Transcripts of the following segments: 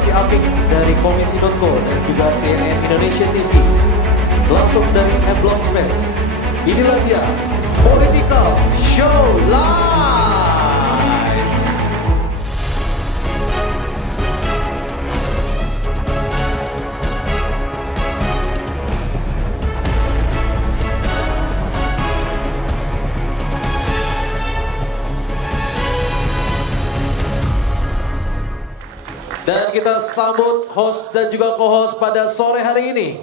kolaborasi apik dari Komisi.co dan juga CNN Indonesia TV. Langsung dari M-Block Space. Inilah dia, Political Show Live. Dan kita sambut host dan juga co-host pada sore hari ini.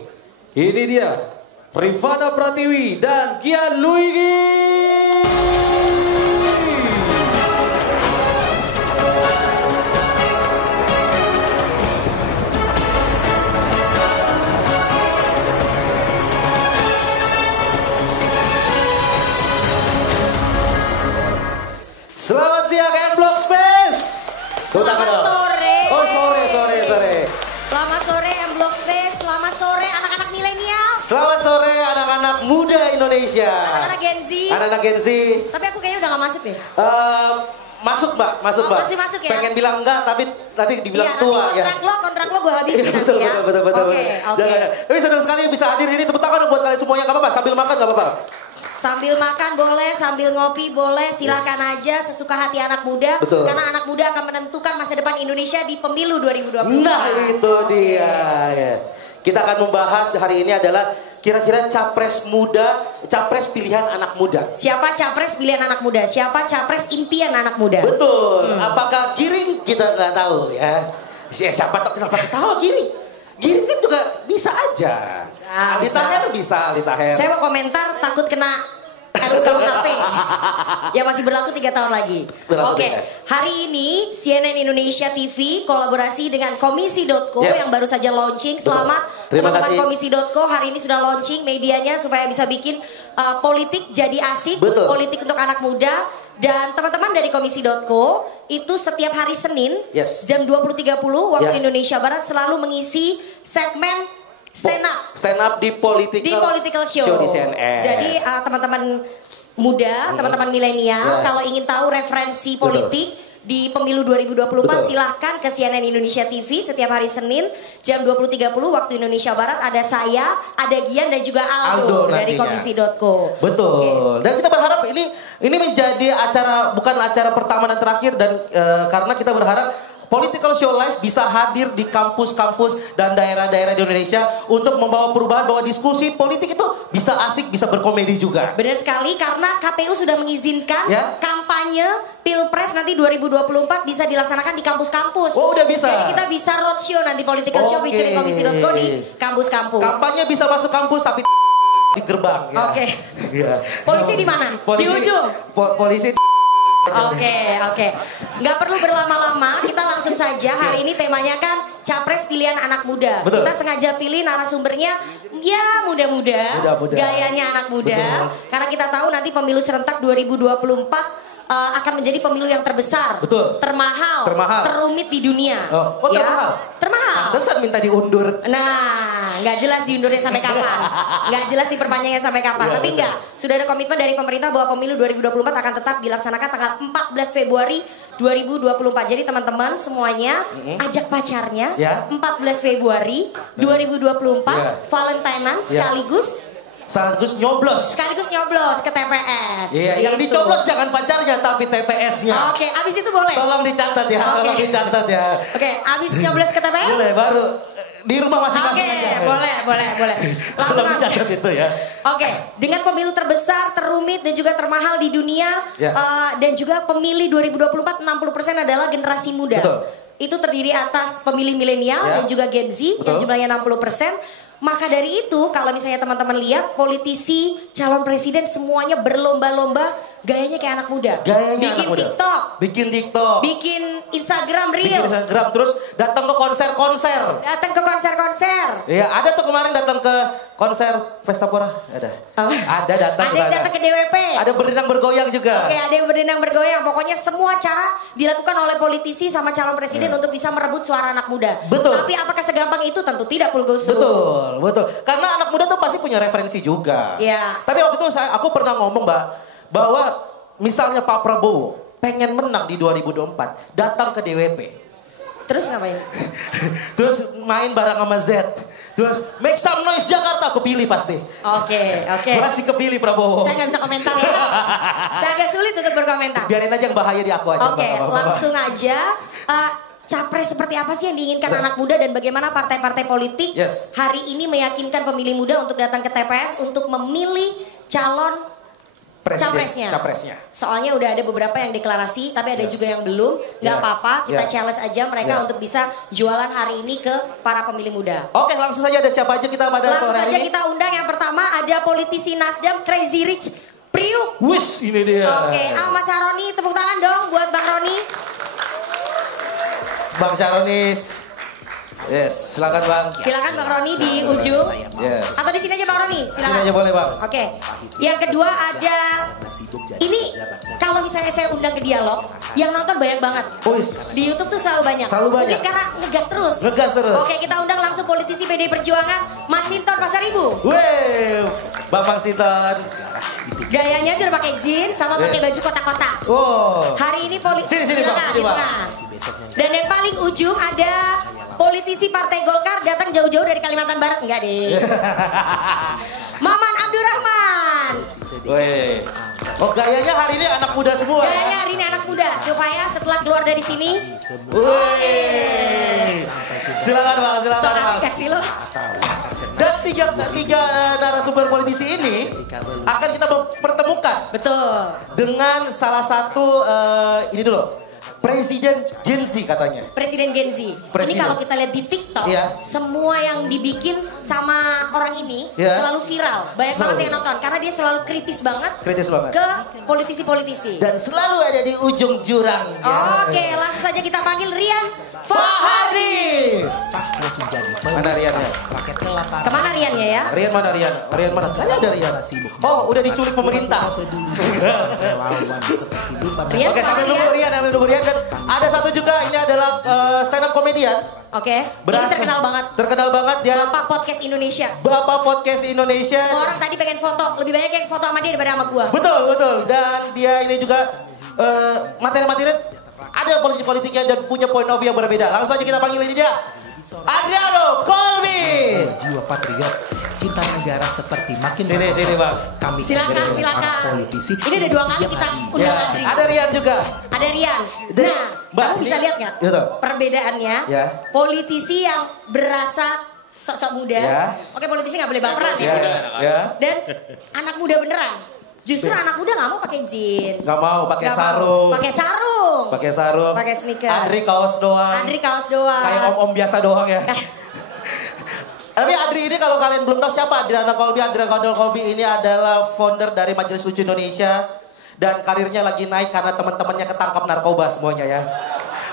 Ini dia, Rifana Pratiwi dan Kian Luigi. Selamat siang M-Block Space. Selamat sore. Oh sore. Selamat sore M-Block Space. Selamat sore anak-anak milenial. Selamat sore anak-anak muda Indonesia. Anak-anak Gen Z. Anak-anak Gen Z. Tapi aku kayaknya udah gak masuk deh. Masuk mbak. Oh, masih masuk ya? Pengen bilang enggak tapi nanti dibilang iya, tua nanti ya. kontrak lo gue habisin nanti ya. Betul. Oke. Tapi senang sekali bisa hadir ini. Tepuk tangan buat kalian semuanya. Gak apa-apa, sambil makan gak apa-apa. Sambil makan boleh, sambil ngopi boleh, silakan aja sesuka hati anak muda. Betul. Karena anak muda akan menentukan masa depan Indonesia di pemilu 2024. Nah itu dia ya. Kita akan membahas hari ini adalah kira-kira capres muda, capres pilihan anak muda. Siapa capres pilihan anak muda? Siapa capres impian anak muda? Betul. Apakah Giring kita nggak tahu ya. Siapa tahu kenapa ketawa Giring? Giring kan juga bisa aja. Aldi Taher bisa, Aldi Taher. Saya mau komentar takut kena RUKUHP yang masih berlaku 3 tahun lagi. Oke. Hari ini CNN Indonesia TV kolaborasi dengan Komisi.co yang baru saja launching. Selamat teman-teman Komisi.co, hari ini sudah launching medianya supaya bisa bikin politik jadi asik, politik untuk anak muda. Dan teman-teman dari Komisi.co itu setiap hari Senin jam 20.30 waktu Indonesia Barat selalu mengisi segmen stand up di political show di CNN. Jadi teman-teman muda, teman-teman milenial kalau ingin tahu referensi politik di pemilu 2024 silahkan ke CNN Indonesia TV setiap hari Senin jam 20.30 waktu Indonesia Barat. Ada saya, ada Gian dan juga Aldo dari Komisi.co. Betul. Dan kita berharap ini menjadi acara, bukan acara pertama dan terakhir, dan karena kita berharap Political Show Live bisa hadir di kampus-kampus dan daerah-daerah di Indonesia untuk membawa perubahan bahwa diskusi politik itu bisa asik, bisa berkomedi juga. Benar sekali, karena KPU sudah mengizinkan kampanye Pilpres nanti 2024 bisa dilaksanakan di kampus-kampus. Oh udah bisa. Jadi kita bisa roadshow nanti Political Show featuring Komisi.co di kampus-kampus. Kampanye bisa masuk kampus tapi di gerbang. Oke. Polisi di mana? Di ujung. Polisi. Oke. Nggak perlu berlama-lama, kita langsung saja. Hari ini temanya kan capres pilihan anak muda. Kita sengaja pilih narasumbernya ya muda-muda, gayanya anak muda. Karena kita tahu nanti pemilu serentak 2024 akan menjadi pemilu yang terbesar, termahal, terumit di dunia. Termahal. Pantesan minta diundur. Nah, nggak jelas diundurnya sampai kapan, nggak jelas diperpanjangnya sampai kapan. Tapi enggak, sudah ada komitmen dari pemerintah bahwa pemilu 2024 akan tetap dilaksanakan tanggal 14 Februari 2024. Jadi teman-teman semuanya ajak pacarnya 14 Februari 2024 Valentinean sekaligus nyoblos ke TPS. Iya, yang dicoblos jangan pacarnya tapi TPS-nya. Oke, abis itu boleh. Tolong dicatat ya, Oke, abis nyoblos ke TPS? Boleh, baru di rumah masing-masing aja. Boleh. Langsung dicatat itu ya. Oke, dengan pemilu terbesar, terumit dan juga termahal di dunia dan juga pemilih 2024 60% adalah generasi muda. Itu terdiri atas pemilih milenial dan juga Gen Z yang jumlahnya 60%. Maka dari itu kalau misalnya teman-teman lihat politisi, calon presiden semuanya berlomba-lomba gayanya kayak anak muda. Bikin TikTok. Bikin Instagram Reels. Terus datang ke konser-konser. Iya, ada tuh kemarin datang ke konser Pestapora. Ada datang. Ada yang datang ke DWP. Ada berdendang bergoyang juga. Oke, ada yang berdendang bergoyang. Pokoknya semua cara dilakukan oleh politisi sama calon presiden untuk bisa merebut suara anak muda. Tapi apakah segampang itu? Tentu tidak, Pulgoso. Betul. Karena anak muda tuh pasti punya referensi juga. Tapi waktu itu aku pernah ngomong, Mbak, bahwa misalnya Pak Prabowo pengen menang di 2024, datang ke DWP. Terus ngapain? Terus main bareng sama Z. Terus make some noise Jakarta, kepilih pasti. Oke. Pasti kepilih Prabowo. Saya nggak bisa komentar ya. Saya agak sulit untuk berkomentar. Biarin aja yang bahaya di aku aja. Oke, langsung aja. Capres seperti apa sih yang diinginkan anak muda dan bagaimana partai-partai politik hari ini meyakinkan pemilih muda untuk datang ke TPS untuk memilih calon capresnya. Soalnya udah ada beberapa yang deklarasi, tapi ada juga yang belum. Gak apa-apa, kita challenge aja mereka untuk bisa jualan hari ini ke para pemilih muda. Oke, langsung saja ada siapa aja kita pada sore ini. Langsung saja kita undang yang pertama ada politisi Nasdem Crazy Rich Priuk. Wish, ini dia. Oke, Mas Saroni, tepuk tangan dong buat Bang Roni. Bang Saronis. Yes, silakan Bang. Silakan Bang Roni di ujung. Yes. Atau di sini aja Bang Roni, silakan. Sini aja boleh Bang. Oke. Yang kedua ada ini kalau misalnya saya undang ke dialog, yang nonton banyak banget. Di YouTube tuh selalu banyak. Mungkin karena ngegas terus. Oke, kita undang langsung politisi PDI Perjuangan, Mas Sinton Pasaribu. Wih, Bang Sinton. Gayanya udah pakai jeans sama pakai baju kotak-kotak. Hari ini politisi. Sini Bang. Dan yang paling ujung ada politisi Partai Golkar datang jauh-jauh dari Kalimantan Barat. Enggak deh. Maman Abdurrahman. Wih. Oh gayanya hari ini anak muda semua. Gayanya hari ini anak muda. Supaya setelah keluar dari sini. Silakan Bang, silakan Bang. Kasih lo. Dan tiga narasumber politisi ini akan kita pertemukan. Betul. Dengan salah satu ini dulu. Presiden Gen Z katanya. Presiden Gen Z. Ini kalau kita lihat di TikTok, semua yang dibikin sama orang ini selalu viral. Banyak banget yang nonton karena dia selalu kritis banget ke politisi-politisi. Dan selalu ada di ujung jurang. Oke, langsung saja kita panggil Rian Fahadi. Mana Riannya? Kemana Riannya ya? Rian mana Rian? Rian mana? Ada Rian. Oh, udah diculik pemerintah. Rian, oke, sampai dulu Rian. Dan ada satu juga, ini adalah stand up komedian. Oke, ini terkenal banget. Terkenal banget dia. Bapak Podcast Indonesia. Bapak Podcast Indonesia. Semua orang tadi pengen foto, lebih banyak yang foto sama dia daripada sama gua. Betul. Dan dia ini juga materi-materi ada politik-politiknya dan punya point of view yang berbeda. Langsung aja kita panggil ini dia. Adriano Colby. Jiwa patriot, cinta negara seperti makin sini Bang. Kami silakan. Politisi. Ini ada 2 kali kita undang Adri. Ada Rian juga. Ada Rian. Nah, kamu bisa lihat nggak perbedaannya? Politisi yang berasa sok-sok muda. Oke, politisi nggak boleh baperan ya. Dan anak muda beneran. Justru anak muda nggak mau pakai jeans. Nggak mau pakai sarung. Pakai sarung. Pakai sneakers. Andri kaos doang. Kayak om-om biasa doang ya. Tapi Adri ini kalau kalian belum tahu siapa Adriano Colby. Adriano Colby ini adalah founder dari Majelis Lucu Indonesia. Dan karirnya lagi naik karena teman-temannya ketangkap narkoba semuanya ya.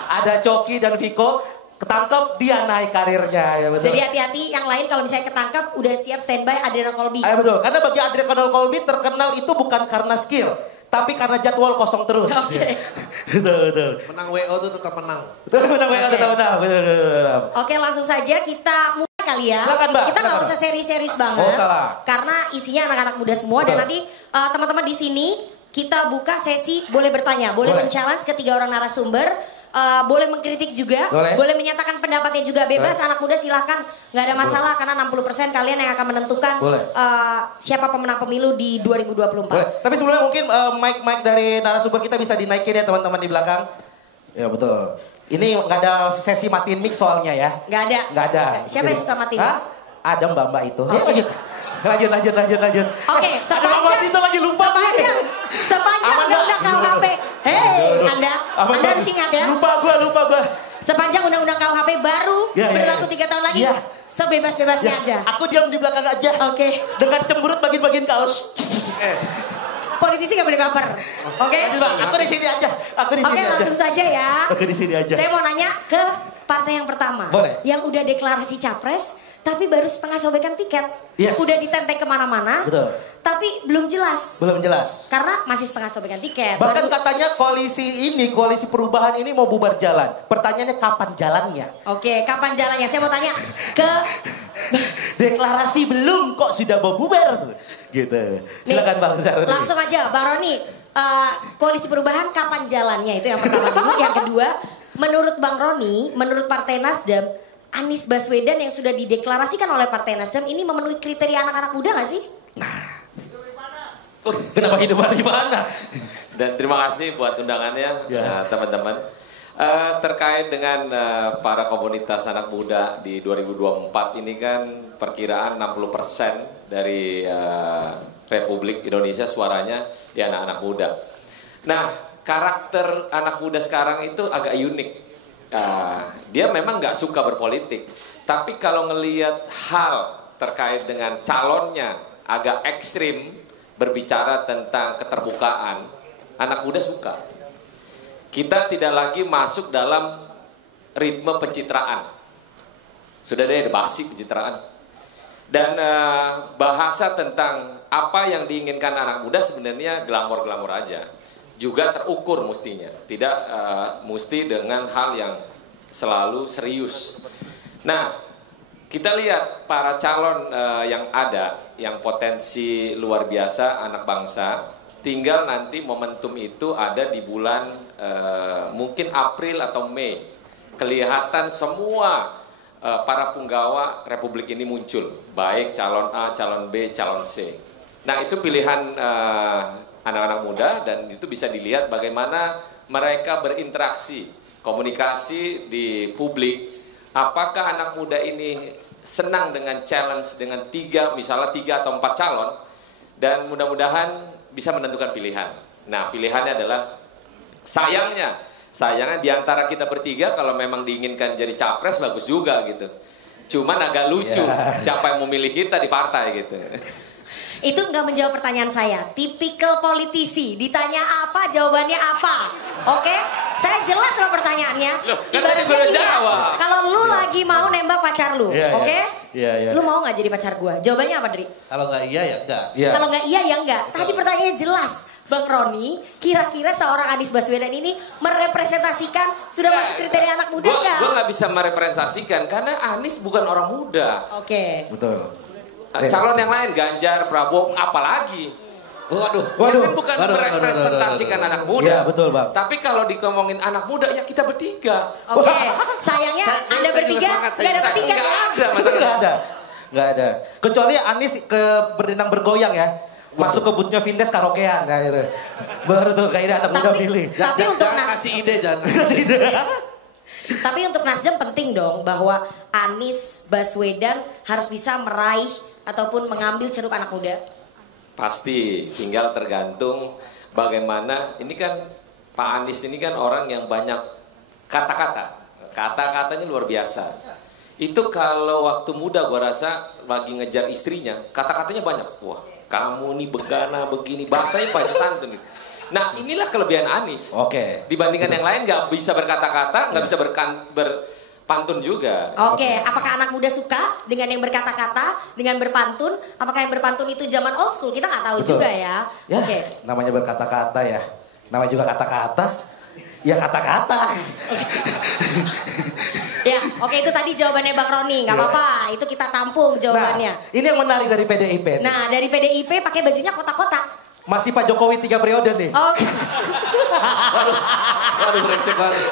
Ada Coki dan Viko. Ketangkep dia naik karirnya ya betul. Jadi hati-hati yang lain kalau misalnya ketangkep udah siap standby Adriano Colby. Ayo betul, karena bagi Adriano Colby terkenal itu bukan karena skill, tapi karena jadwal kosong terus. Oke. Betul. Menang WO tuh tetap menang. Menang WO tetap menang. Betul. Oke, langsung saja kita mulai kali ya. Silakan Mbak. Kita nggak usah serius-serius banget. Oh salah. Karena isinya anak-anak muda semua dan nanti teman-teman di sini kita buka sesi boleh bertanya, boleh men-challenge ketiga orang narasumber. Boleh mengkritik juga, boleh menyatakan pendapatnya juga bebas. Anak muda silahkan, nggak ada masalah karena 60% kalian yang akan menentukan siapa pemenang pemilu di 2024. Tapi sebelumnya mungkin mic dari narasumber kita bisa dinaikin ya teman-teman di belakang. Ya betul. Ini nggak ada sesi matiin mic soalnya ya. Nggak ada. Siapa yang suka matiin? Ada mbak itu. Lanjut. Oke, sepanjang undang-undang KUHP. Hei, Anda harus ingat ya. Lupa gua. Sepanjang undang-undang KUHP baru berlaku 3 tahun lagi. Sebebas-bebasnya aja. Aku diam di belakang aja. Oke. Dengan cemberut bagian kaos. Politisi gak boleh baper. Oke? Aku di sini aja. Oke, langsung saja ya. Aku di sini aja. Saya mau nanya ke partai yang pertama. Boleh. Yang udah deklarasi capres, tapi baru setengah sobekan tiket. Udah ditenteng kemana-mana. Betul. Tapi belum jelas. Karena masih setengah sobekan tiket. Bahkan katanya koalisi perubahan ini mau bubar jalan. Pertanyaannya kapan jalannya? Oke, kapan jalannya? Saya mau tanya ke... Deklarasi belum kok sudah mau bubar. Gitu. Silakan Bang Saroni. Langsung aja Bang Roni. Koalisi perubahan kapan jalannya itu yang pertama dulu. Yang kedua, menurut Bang Roni, menurut Partai Nasdem, Anies Baswedan yang sudah dideklarasikan oleh Partai Nasdem ini memenuhi kriteria anak-anak muda nggak sih? Kenapa hidup di mana? Dan terima kasih buat undangannya, teman-teman. Terkait dengan para komunitas anak muda di 2024 ini kan perkiraan 60% dari Republik Indonesia suaranya di anak-anak muda. Nah, karakter anak muda sekarang itu agak unik. Dia memang nggak suka berpolitik, tapi kalau ngelihat hal terkait dengan calonnya agak ekstrim, berbicara tentang keterbukaan, anak muda suka. Kita tidak lagi masuk dalam ritme pencitraan. Sudah ada basi pencitraan. Dan bahasa tentang apa yang diinginkan anak muda sebenarnya glamor-glamor aja. Juga terukur mestinya. Tidak mesti dengan hal yang selalu serius. Nah, kita lihat para calon yang ada, yang potensi luar biasa, anak bangsa. Tinggal nanti momentum itu ada di bulan mungkin April atau Mei. Kelihatan semua para punggawa Republik ini muncul. Baik calon A, calon B, calon C. Nah itu pilihan anak-anak muda dan itu bisa dilihat bagaimana mereka berinteraksi, komunikasi di publik. Apakah anak muda ini senang dengan challenge dengan misalnya 3 atau 4 calon. Dan mudah-mudahan bisa menentukan pilihan. Nah, pilihannya adalah sayangnya di antara kita bertiga kalau memang diinginkan jadi capres bagus juga gitu. Cuman agak lucu siapa yang memilih kita di partai gitu. Itu nggak menjawab pertanyaan saya. Tipikal politisi, ditanya apa, jawabannya apa. Oke? Saya jelas sama pertanyaannya. Loh, kan Ibaratnya tadi gini ya, jawab. kalau lu lagi mau nembak pacar lu, oke? Iya. Lu mau nggak jadi pacar gua? Jawabannya apa, Dri? Kalau nggak iya ya enggak. Kalau nggak iya ya enggak. Tadi pertanyaannya jelas. Bang Roni, kira-kira seorang Anies Baswedan ini merepresentasikan sudah masuk kriteria anak muda nggak? Gue nggak bisa merepresentasikan karena Anies bukan orang muda. Oke. Betul. Calon yang lain Ganjar, Prabowo, apalagi. Waduh. Dia kan bukan merepresentasikan anak muda. Iya betul Bang. Tapi kalau dikomongin anak muda ya kita bertiga. Oke. Sayangnya Anda bertiga nggak dapat tiket ya? Nggak ada. Kecuali Anies berdendang bergoyang ya. Masuk ke bootnya Vindes karaokean ya gitu. Baru tuh kayaknya anak muda pilih. Tapi untuk kasih ide jangan. Tapi untuk Nasdem penting dong bahwa Anies Baswedan harus bisa meraih ataupun mengambil ceruk anak muda. Pasti, tinggal tergantung bagaimana. Ini kan Pak Anies ini kan orang yang banyak kata-kata. Kata-katanya luar biasa. Itu kalau waktu muda gua rasa lagi ngejar istrinya, kata-katanya banyak. Wah, kamu nih begana begini, bahasanya bahasa santun gitu. Nah inilah kelebihan Anies. Oke. Dibandingkan yang lain nggak bisa berkata-kata, nggak bisa berpantun juga. Oke. Apakah anak muda suka dengan yang berkata-kata, dengan berpantun? Apakah yang berpantun itu zaman old school? Kita nggak tahu juga ya. Oke. Namanya berkata-kata ya. Namanya juga kata-kata. Ya kata-kata. Ya, oke itu tadi jawabannya Bang Roni, nggak apa-apa, itu kita tampung jawabannya. Nah, ini yang menarik dari PDIP. Nah, dari PDIP pakai bajunya kotak-kotak. Masih Pak Jokowi 3 periode nih. Oh. Waduh, brengsek banget.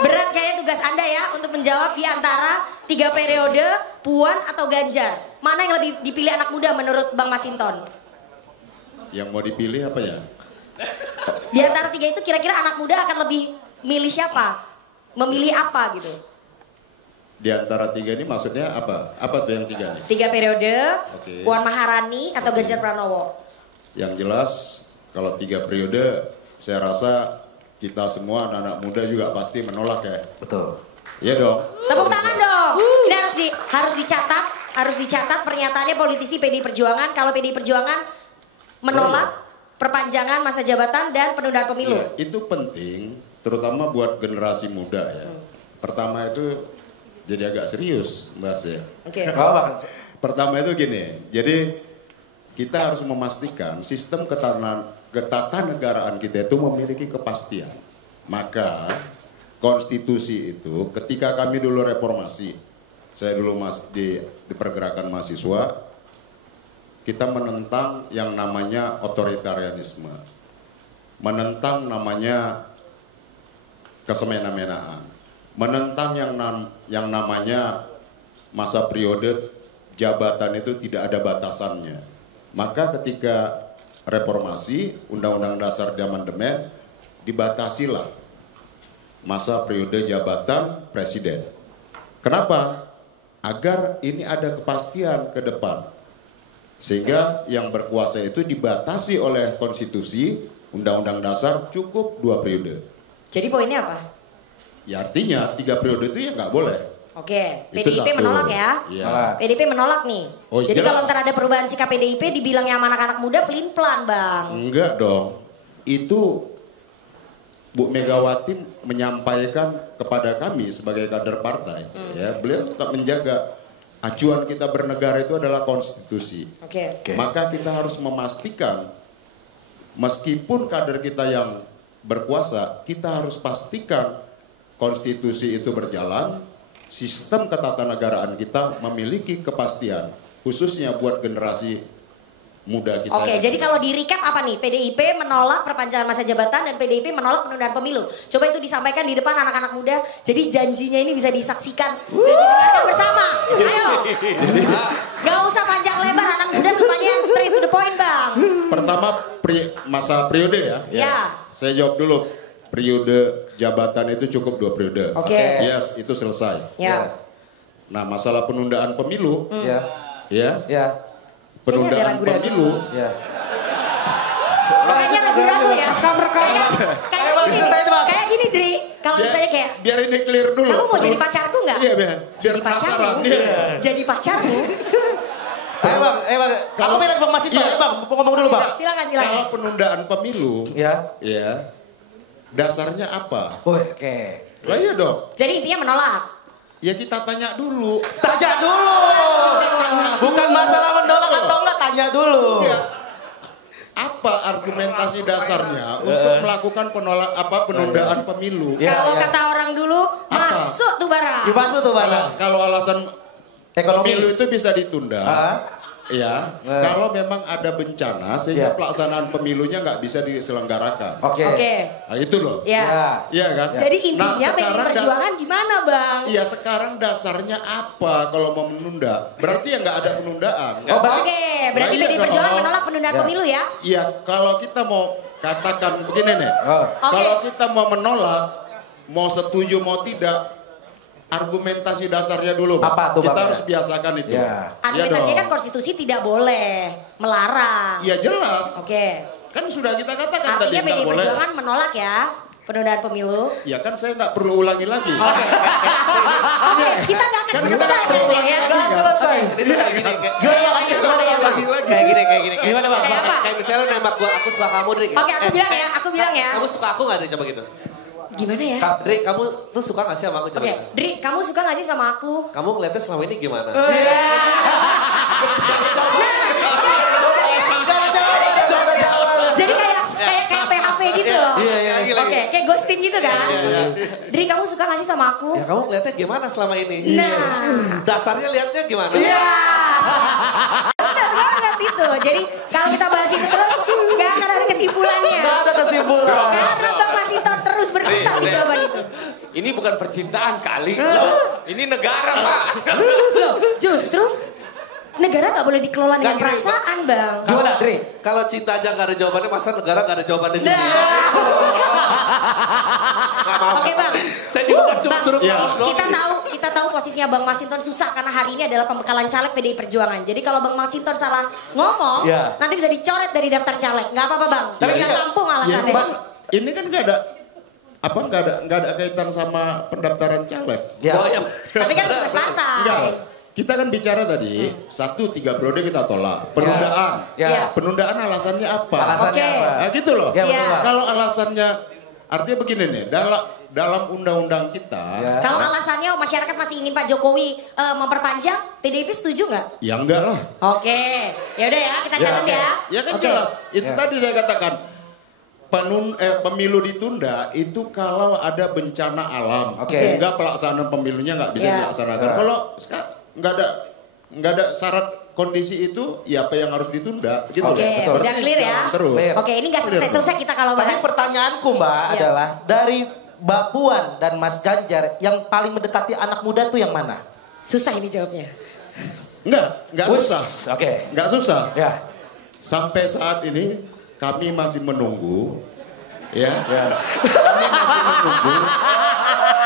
Berat kayaknya tugas Anda ya untuk menjawab di antara 3 periode Puan atau Ganjar. Mana yang lebih dipilih anak muda menurut Bang Masinton? Yang mau dipilih apa ya? Di antara 3 itu kira-kira anak muda akan lebih milih siapa? Memilih apa gitu? Di antara 3 ini maksudnya apa? Apa tuh yang 3 nih? 3 periode, Oke. Puan Maharani atau Ganjar Pranowo? Yang jelas kalau 3 periode saya rasa kita semua anak-anak muda juga pasti menolak ya. Betul. Iya dong. Tepuk tangan dong. Ini harus dicatat pernyataannya politisi PDI Perjuangan. Kalau PDI Perjuangan menolak perpanjangan masa jabatan dan penundaan pemilu. Iya, itu penting terutama buat generasi muda ya. Pertama itu jadi agak serius Mbak ya. Oke. Pertama itu gini, jadi kita harus memastikan sistem ketatanegaraan kita itu memiliki kepastian. Maka konstitusi itu ketika kami dulu reformasi, saya dulu di pergerakan mahasiswa, kita menentang yang namanya otoritarianisme. menentang namanya kesemena-menaan, menentang yang namanya masa periode jabatan itu tidak ada batasannya. Maka ketika reformasi Undang-Undang Dasar di amandemen dibatasilah masa periode jabatan presiden. Kenapa? Agar ini ada kepastian ke depan. Sehingga yang berkuasa itu dibatasi oleh konstitusi, Undang-Undang Dasar cukup 2 periode. Jadi poinnya apa? Ya artinya 3 periode itu ya nggak boleh. Oke, Itu PDIP satu. menolak ya. Iya. PDIP menolak nih. Oh, Jadi jelas. kalau ntar ada perubahan sikap PDIP dibilangnya sama anak-anak muda pelin-pelan bang. Enggak dong. Itu Bu Megawati menyampaikan kepada kami sebagai kader partai, ya, beliau tetap menjaga acuan kita bernegara itu adalah konstitusi. Oke. Maka kita harus memastikan meskipun kader kita yang berkuasa, kita harus pastikan konstitusi itu berjalan, sistem ketatanegaraan kita memiliki kepastian, khususnya buat generasi muda kita. Oke, jadi kalau di recap apa nih? PDIP menolak perpanjangan masa jabatan dan PDIP menolak penundaan pemilu. Coba itu disampaikan di depan anak-anak muda. Jadi janjinya ini bisa disaksikan dan didengarkan bersama. Ayo. Gak usah panjang lebar anak muda supaya yang straight to the point bang. Pertama masa periode ya. Ya. Saya jawab dulu. Periode jabatan itu cukup 2 periode. Oke. Yes, itu selesai. Ya. Nah, masalah penundaan pemilu, Ya. ya, Ya. Kayaknya penundaan ada ragu-ragu. pemilu, Ya. Kayaknya ragu-ragu ya. Kayak gini Dri. Kalau misalnya kayak biar ini clear dulu. kamu mau jadi pacarku nggak? Iya, biar Jadi penasaran. pacarmu? Iya. Jadi pacarmu? Ayo bang, aku pilih bang Mas Ito, Iya. bang, mau ngomong dulu bang. Silakan. Kalau penundaan pemilu, Ya. ya, dasarnya apa? Oke. Lah iya dong. Jadi intinya menolak. Ya kita tanya dulu. Tanya dulu. Bukan masalah menolak atau enggak, tanya dulu. Iya. Apa argumentasi dasarnya untuk melakukan penundaan pemilu? Ya, Kalau ya. kata orang dulu, masuk tuh barang. Dimasuk tuh bang. Kalau alasan Ekonomi. pemilu itu bisa ditunda, ya. Kalau memang ada bencana Ya. sehingga pelaksanaan pemilunya nggak bisa diselenggarakan. Oke. Oke. Nah itu loh. Ya. Ya. Iya kan? Jadi intinya Nah, PDI sekarang Perjuangan gimana bang? Iya sekarang dasarnya apa kalau mau menunda? Berarti ya nggak ada penundaan. Oh, Oke, berarti Nah, iya PDI dong. Perjuangan menolak penundaan Ya. pemilu ya? Iya kalau kita mau katakan begini nih, Oh. kalau kita mau menolak, mau setuju mau tidak, argumentasi dasarnya dulu. Pak. Apa tuh, Kita Bang? harus biasakan itu. Ya. Argumentasinya kan dong. konstitusi tidak boleh melarang. Iya jelas. Oke. Kan sudah kita katakan tadi Artinya nggak PDI boleh. Perjuangan menolak ya penundaan pemilu. Ya kan saya nggak perlu ulangi lagi. Oke. Oke, kita nggak akan Kan kita selesai nggak perlu ya. ulangi lagi. Nggak selesai. Itu kayak gini. Gimana ya bang? Kayak gini. Gimana bang? Kayak apa? Kayak misalnya lu nembak gua, aku suka kamu, Dri. Oke, aku bilang ya. Kamu suka aku nggak, Dri? Coba gitu. Gimana ya? Dri, kamu tuh suka nggak sih sama aku? Coba. Oke, Dri, kamu suka gak sih sama aku? Kamu ngeliatnya selama ini gimana? Jadi kayak PHP gitu loh. Iya, gila. Oke, kayak ghosting gitu kan? Dri, kamu suka gak sih sama aku? Ya kamu ngeliatnya gimana selama ini? Nah. Dasarnya liatnya gimana? Iya. Benar banget itu. Jadi kalau kita bahas itu terus gak akan ada kesimpulannya. Nggak ada kesimpulan. Karena Bang Masinton terus berkutat di jawaban itu. Ini bukan percintaan kali. Ini negara, Pak. Loh, justru negara gak boleh dikelola dengan Nggak, gini, perasaan, Bang. Gimana, Dri? Kalau cinta aja nggak ada jawabannya, masa negara nggak ada jawabannya juga? Nah. Nggak mau. Oke, Bang. Saya juga cuma Bang, suruh kita tahu posisinya Bang Masinton susah karena hari ini adalah pembekalan caleg PDI Perjuangan. Jadi kalau Bang Masinton salah ngomong, Ya. nanti bisa dicoret dari daftar caleg. Nggak apa-apa, Bang. Tapi Ya, nggak iya. tampung Ya, alasannya. Bang, ini kan nggak ada kaitan sama pendaftaran caleg. Ya. Tapi kan bisa santai. Enggak. Kita kan bicara tadi 1-3 periode kita tolak. Penundaan. Ya. Penundaan alasannya apa? Alasannya Oke. apa? Nah, gitu loh. Ya, betul, Iya. Bang. Kalau alasannya artinya begini nih, dalam undang-undang kita, Ya. Kalau alasannya masyarakat masih ingin Pak Jokowi memperpanjang, PDIP setuju nggak? ya enggak lah. Oke, ya udah ya kita catat ya. Ya kan Oke. jelas. Itu Ya. tadi saya katakan pemilu ditunda itu kalau ada bencana alam, Oke. sehingga pelaksanaan pemilunya nggak bisa Ya. dilaksanakan. Ya. Kalau nggak ada syarat kondisi itu, ya apa yang harus ditunda gitu. Oke, loh. udah clear ya. Terus. Oke, ini nggak selesai kita kalau Tapi bahas. pertanyaanku Mbak Iya. adalah dari Mbak Puan dan Mas Ganjar yang paling mendekati anak muda tuh yang mana? Susah ini jawabnya. Enggak Wus, susah. Oke. Enggak susah. Ya. Sampai saat ini kami masih menunggu, ya. Kami masih menunggu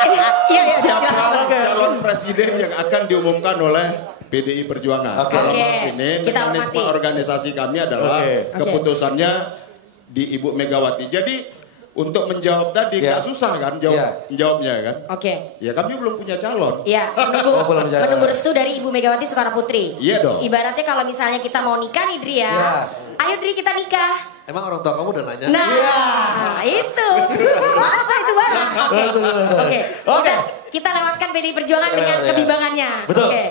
Iya, siapa silakan. calon presiden yang akan diumumkan oleh PDI Perjuangan. Kalau Oke, ini kita mekanisme hormati. organisasi kami adalah Oke. keputusannya di Ibu Megawati. Jadi untuk menjawab tadi Ya. nggak susah kan jawabnya kan? Oke. Ya kami belum punya calon. Iya, belum jalan. menunggu restu dari Ibu Megawati Soekarno Putri. Iya dong. Ibaratnya kalau misalnya kita mau nikah nih Dri ya. Iya. Ayo Dri kita nikah. Emang orang tua kamu udah nanya? Nah, itu. Masa itu barang. Oke. Oke. Udah, kita lewatkan PDI Perjuangan dengan Iya. kebimbangannya. Betul. Oke.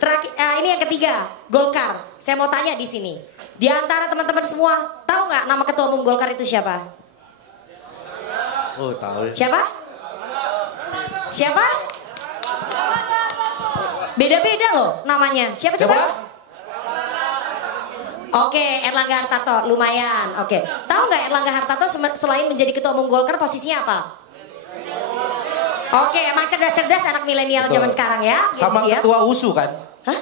Terakhir, ini yang ketiga, Golkar. Saya mau tanya di sini. Di antara teman-teman semua, tahu nggak nama ketua umum Golkar itu siapa? Oh tahu. Siapa? Siapa? Beda-beda loh namanya. Siapa coba? Oke, Erlangga Hartarto, lumayan. Oke, tahu nggak Erlangga Hartarto selain menjadi ketua umum Golkar posisinya apa? Oke, emang cerdas-cerdas anak milenial zaman sekarang ya. Sama Gen Z ya. ketua USU kan? Hah?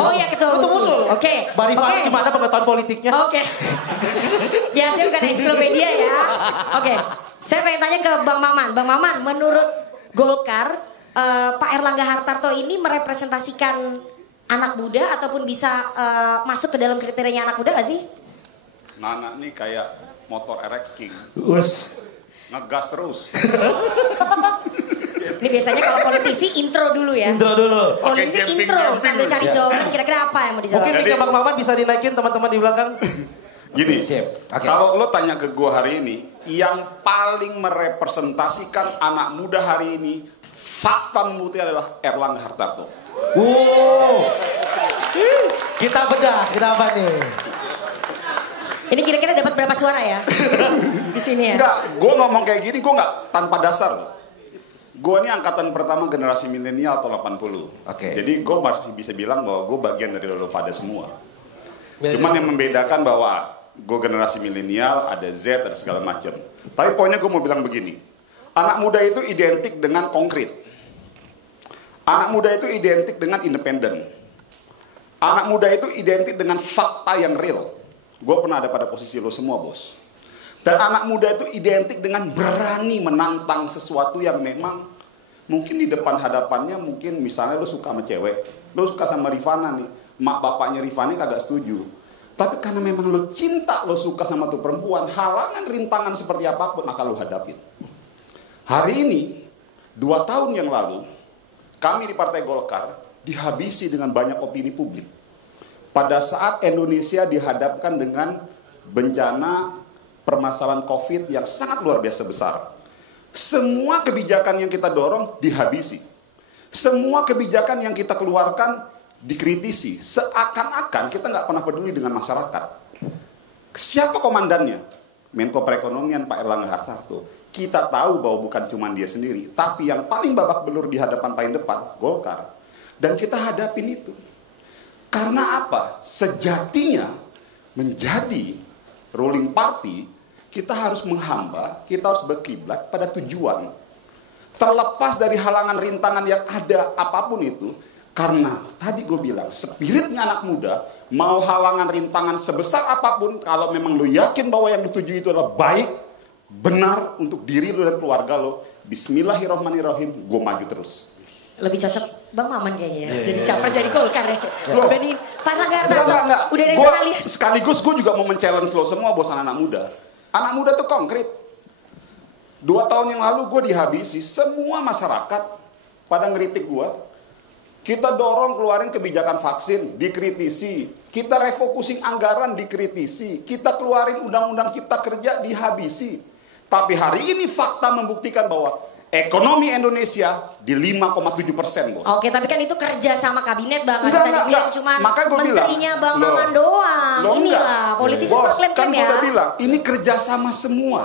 Oh iya ketua Ketua USU. USU. Oke. Mbak Rifani Oke. gimana pengetahuan politiknya? Oke. Ya saya bukan ensiklopedia ya. Oke. Saya pengen tanya ke Bang Maman. Bang Maman, menurut Golkar, Pak Erlangga Hartarto ini merepresentasikan anak muda ataupun bisa masuk ke dalam kriterianya anak muda gak sih? Nana nih kayak motor RX King, Us. ngegas terus. Ini biasanya kalau politisi intro dulu ya. Intro dulu. Politisi Oke, intro camping sambil dulu. cari Ya. jawaban kira-kira apa yang mau dijawab. Mungkin Jadi- Bang Maman bisa dinaikin teman-teman di belakang. Gini, Sip, oke. kalau lo tanya ke gue hari ini, yang paling merepresentasikan anak muda hari ini, fakta membuktikan adalah Erlangga Hartarto. Kita bedah, kenapa nih? Ini kira-kira dapat berapa suara ya? Di sini ya. Enggak, gue ngomong kayak gini, gue nggak tanpa dasar loh. Gue ini angkatan pertama generasi milenial atau 80. Oke. Jadi gue masih bisa bilang bahwa gue bagian dari lo pada semua. Cuman yang membedakan bahwa gue generasi milenial, ada Z, ada segala macam. Tapi poinnya gue mau bilang begini. Anak muda itu identik dengan konkret. Anak muda itu identik dengan independen. Anak muda itu identik dengan fakta yang real. Gue pernah ada pada posisi lo semua, bos. Dan anak muda itu identik dengan berani menantang sesuatu yang memang mungkin di depan hadapannya, mungkin misalnya lo suka sama cewek, lo suka sama Rifana nih, mak bapaknya Rifana kagak setuju. Tapi karena memang lo cinta, lo suka sama tuh perempuan, halangan rintangan seperti apapun maka lo hadapin. Hari ini, 2 tahun yang lalu, kami di Partai Golkar dihabisi dengan banyak opini publik. Pada saat Indonesia dihadapkan dengan bencana permasalahan COVID yang sangat luar biasa besar. Semua kebijakan yang kita dorong dihabisi. Semua kebijakan yang kita keluarkan dikritisi. Seakan-akan kita nggak pernah peduli dengan masyarakat. Siapa komandannya? Menko Perekonomian Pak Erlangga Hartarto. Kita tahu bahwa bukan cuma dia sendiri, tapi yang paling babak belur di hadapan paling depan, Golkar. Dan kita hadapin itu. Karena apa? Sejatinya menjadi ruling party, kita harus menghamba, kita harus berkiblat pada tujuan. Terlepas dari halangan rintangan yang ada apapun itu, karena tadi gue bilang, spiritnya anak muda, mau halangan rintangan sebesar apapun, kalau memang lo yakin bahwa yang dituju itu adalah baik, benar untuk diri lo dan keluarga lo, bismillahirrahmanirrahim, gue maju terus. Lebih cocok Bang Maman kayaknya ya. Jadi capres dari Golkar ya. Loh. Dibanding Pak Erlangga Hartarto. Enggak. Udah ada yang Gua, pernah lihat. sekaligus gue juga mau men-challenge lo semua bos anak muda. Anak muda tuh konkret. 2 tahun yang lalu gue dihabisi, semua masyarakat pada ngeritik gue. Kita dorong keluarin kebijakan vaksin, dikritisi. Kita refocusing anggaran, dikritisi. Kita keluarin undang-undang cipta kerja, dihabisi. Tapi hari ini fakta membuktikan bahwa ekonomi Indonesia di 5,7%, bos. Oke, tapi kan itu kerja sama kabinet Bang. Enggak, Tadi bilang enggak. cuma Makanya gua menterinya bilang, Bang loh, Maman doang. loh, Inilah enggak. politisi Bos, klaim kan ya. gue udah bilang, ini kerjasama semua.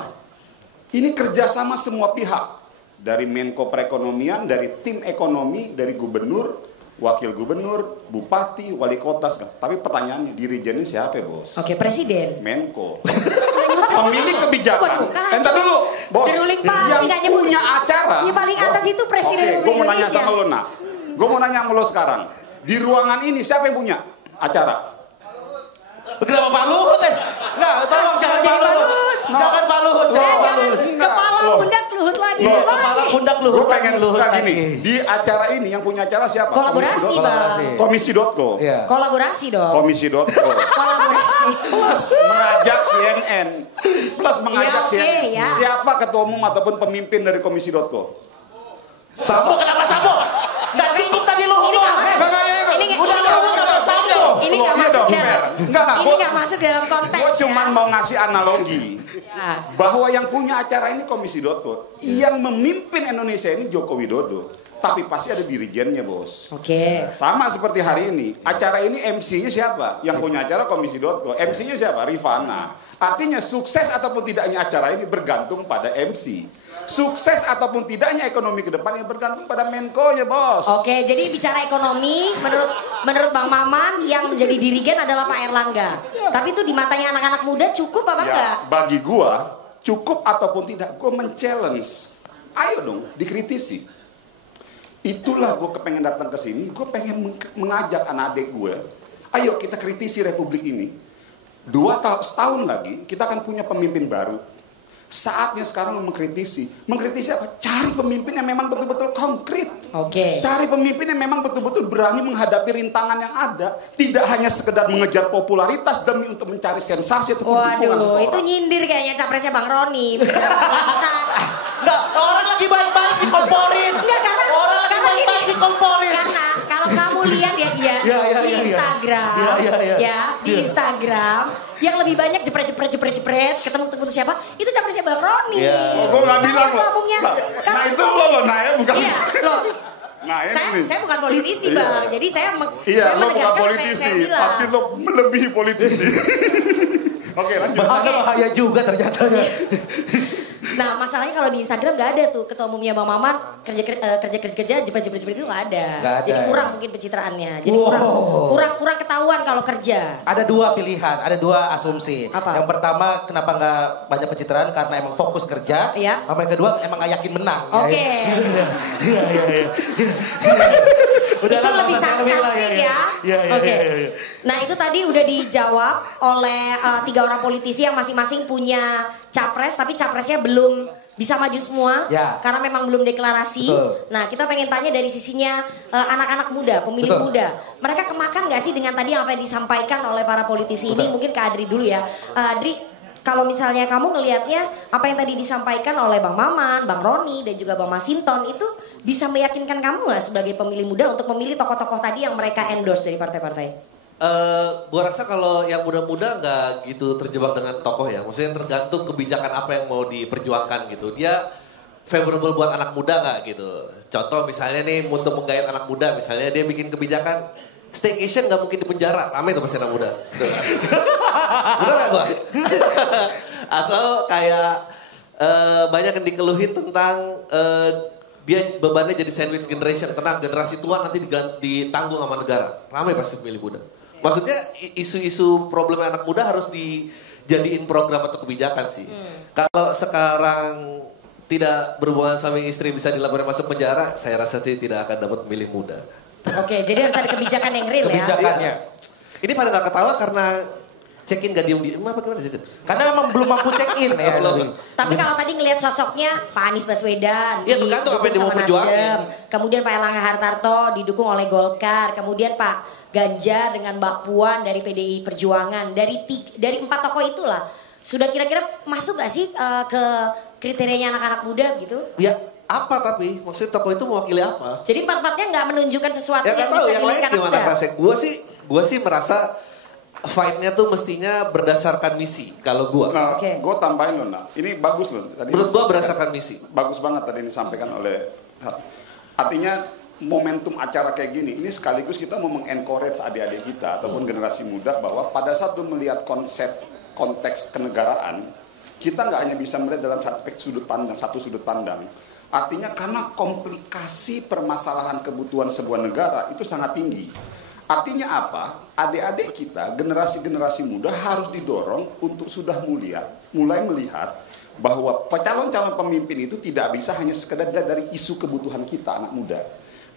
Ini kerjasama semua pihak. Dari Menko Perekonomian, dari tim ekonomi, dari gubernur, wakil gubernur, bupati, wali kota. Tapi pertanyaannya, dirijennya siapa ya, Bos? Oke, presiden. Menko. Pemilik kebijakan. Entar dulu, Bos. Yang punya acara. Yang paling atas itu presiden Gue mau nanya Indonesia. sama lo, Nak. Gue mau nanya sama lo sekarang. Di ruangan ini siapa yang punya acara? Kenapa Pak Luhut? Enggak, tolong jangan Pak Luhut. Jangan Pak Luhut, jangan Pak Luhut. Kepala pundak Luhut lagi. Kepala pundak Luhut. Gue pengen Luhut gini. lagi. Di acara ini yang punya acara siapa? Kolaborasi, Bang. Komisi.co. Iya. Kolaborasi dong. Komisi.co. Kolaborasi. Plus mengajak CNN. Plus mengajak Ya, oke, CNN. ya. Siapa ketua umum ataupun pemimpin dari Komisi.co? Sambo, kenapa Sambo? Enggak cukup tadi Luhut. Ini nggak masuk. Udah Luhut sama Sambo. Ini nggak masuk dalam. Enggak. Ini nggak masuk dalam konteks. Gue cuma ya. mau ngasih analogi. Ya. Bahwa yang punya acara ini Komisi.co. Yang memimpin Indonesia ini Joko Widodo. Tapi pasti ada dirijennya, Bos. Oke. Sama seperti hari ini. Acara ini MC-nya siapa? Yang punya acara Komisi.co. MC-nya siapa? Rifana. Artinya sukses ataupun tidaknya acara ini bergantung pada MC. Sukses ataupun tidaknya ekonomi ke depan yang bergantung pada Menko-nya, Bos. Oke, jadi bicara ekonomi, menurut Bang Maman yang menjadi dirigen adalah Pak Erlangga. Tapi itu di matanya anak-anak muda cukup apa enggak? Bagi gua cukup ataupun tidak, gua men-challenge. Ayo dong, dikritisi. Itulah gua kepengen datang ke sini, gua pengen mengajak anak adik gue. Ayo kita kritisi Republik ini. 2 tahun lagi kita akan punya pemimpin baru. Saatnya sekarang mengkritisi. Mengkritisi apa? Cari pemimpin yang memang betul-betul konkret. Oke. Cari pemimpin yang memang betul-betul berani menghadapi rintangan yang ada. Tidak hanya sekedar mengejar popularitas demi untuk mencari sensasi atau dukungan Waduh, seseorang. itu nyindir kayaknya capresnya Bang Roni. Enggak, orang lagi baik-baik dikomporin. Enggak, karena orang lagi baik-baik gini, dikomporin. karena kalau kamu lihat ya dia di Instagram, ya di Instagram yang lebih banyak jepret ketemu siapa? Itu capresnya Bang Roni. Gue nggak bilang loh. Nah itu lo Naya bukan. Iya, loh. Nah, Saya bukan politisi, Bang. Jadi saya Iya, saya lo bukan menegaskan apa yang politisi, saya bilang. tapi lo melebihi politisi. Oke, lanjut. Bahasa bahaya juga ternyata. Nah, masalahnya kalau di Instagram nggak ada tuh ketua umumnya Bang Maman kerja jepret itu nggak ada. Nggak ada. Jadi kurang mungkin pencitraannya. Jadi kurang ketahuan kalau kerja. Ada 2 pilihan, ada 2 asumsi. Apa? Yang pertama, kenapa nggak banyak pencitraan? Karena emang fokus kerja. Iya. Sama yang kedua, emang nggak yakin menang. Oke. Iya. Itu lebih sarkastik ya. Oke. Nah, itu tadi udah dijawab oleh 3 orang politisi yang masing-masing punya capres, tapi capresnya belum bisa maju semua Ya. karena memang belum deklarasi. Betul. Nah, kita pengen tanya dari sisinya anak-anak muda, pemilih Betul. muda. Mereka kemakan nggak sih dengan tadi apa yang disampaikan oleh para politisi ini? Mungkin ke Adri dulu ya. Adri, kalau misalnya kamu ngelihatnya apa yang tadi disampaikan oleh Bang Maman, Bang Roni, dan juga Bang Masinton itu bisa meyakinkan kamu nggak sebagai pemilih muda untuk memilih tokoh-tokoh tadi yang mereka endorse dari partai-partai? Gua rasa kalau yang muda-muda nggak gitu terjebak dengan tokoh ya. Maksudnya tergantung kebijakan apa yang mau diperjuangkan gitu. Dia favorable buat anak muda nggak gitu. Contoh misalnya nih untuk menggait anak muda, misalnya dia bikin kebijakan staycation nggak mungkin di penjara, rame tuh pasti anak muda. Bener nggak gua? Atau kayak banyak yang dikeluhin tentang dia bebannya jadi sandwich generation, tenang generasi tua nanti ditanggung sama negara. Ramai pasti pemilih muda. Maksudnya isu-isu problem anak muda harus dijadiin program atau kebijakan sih. Kalau sekarang tidak berhubungan suami istri bisa dilaporin masuk penjara, saya rasa sih tidak akan dapat pemilih muda. Oke, jadi harus ada kebijakan yang real ya. Kebijakannya. Ini pada nggak ketawa karena check-in gak diem-diem apa gimana sih? Karena emang belum mampu check-in ya. Tapi kalau tadi ngelihat sosoknya Pak Anies Baswedan, Iya, tergantung apa yang dia mau sama perjuangin. Nasdem, kemudian Pak Erlangga Hartarto didukung oleh Golkar, kemudian Pak Ganjar dengan Mbak Puan dari PDI Perjuangan, dari 4 tokoh itulah sudah kira-kira masuk gak sih ke kriterianya anak-anak muda gitu? Ya apa tapi maksudnya tokoh itu mewakili apa? Jadi 4-4-nya nggak menunjukkan sesuatu Ya yang nggak tahu bisa yang lain dimiliki anak gimana muda. rasanya. Gue sih merasa fight-nya tuh mestinya berdasarkan misi. Kalau gue. Nah, Oke. gue tambahin loh, Nak. Ini bagus loh. Tadi Menurut gue berdasarkan misi. bagus banget tadi disampaikan oleh. Artinya momentum acara kayak gini, ini sekaligus kita mau mengencourage adik-adik kita ataupun generasi muda bahwa pada saat lu melihat konteks kenegaraan, kita nggak hanya bisa melihat dalam satu sudut pandang, Artinya karena komplikasi permasalahan kebutuhan sebuah negara itu sangat tinggi. Artinya apa? Adik-adik kita, generasi-generasi muda harus didorong untuk sudah mulai melihat bahwa calon-calon pemimpin itu tidak bisa hanya sekedar dari isu kebutuhan kita anak muda.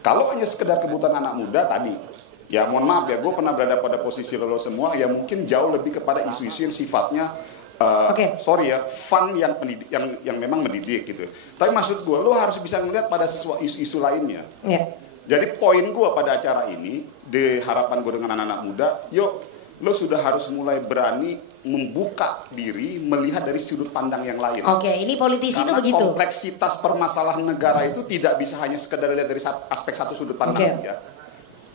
Kalau hanya sekedar kebutuhan anak muda tadi, ya mohon maaf ya, gue pernah berada pada posisi lo semua, ya mungkin jauh lebih kepada isu-isu yang sifatnya sorry ya, fun yang memang mendidik gitu. Tapi maksud gue, lo harus bisa melihat pada isu-isu lainnya. Yeah. Jadi poin gue pada acara ini, di harapan gue dengan anak-anak muda, yuk lo sudah harus mulai berani membuka diri, melihat dari sudut pandang yang lain. Oke, ini politisi itu begitu. Karena kompleksitas permasalahan negara itu tidak bisa hanya sekedar lihat dari aspek satu sudut pandang ya.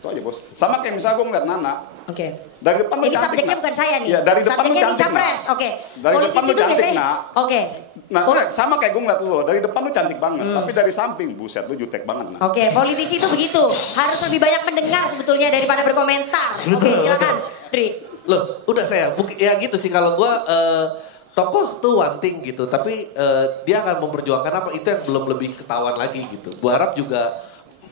Itu aja bos. Sama kayak misalnya gue ngeliat Nana. Oke. Dari depan lu ini cantik, subjeknya bukan saya nih. Ya, dari depan lu subjeknya cantik, capres. Oke. Dari politisi depan lu itu cantik, biasanya. Oke. Nah, sama kayak gue ngeliat lu. Dari depan lu cantik banget. Tapi dari samping, buset lu jutek banget. Nah. Oke, politisi itu begitu. Harus lebih banyak mendengar sebetulnya daripada berkomentar. Oke, silakan. Dri. Loh, udah saya. Ya gitu sih kalau gue... tokoh tuh one thing gitu, tapi dia akan memperjuangkan apa itu yang belum lebih ketahuan lagi gitu. Gue harap juga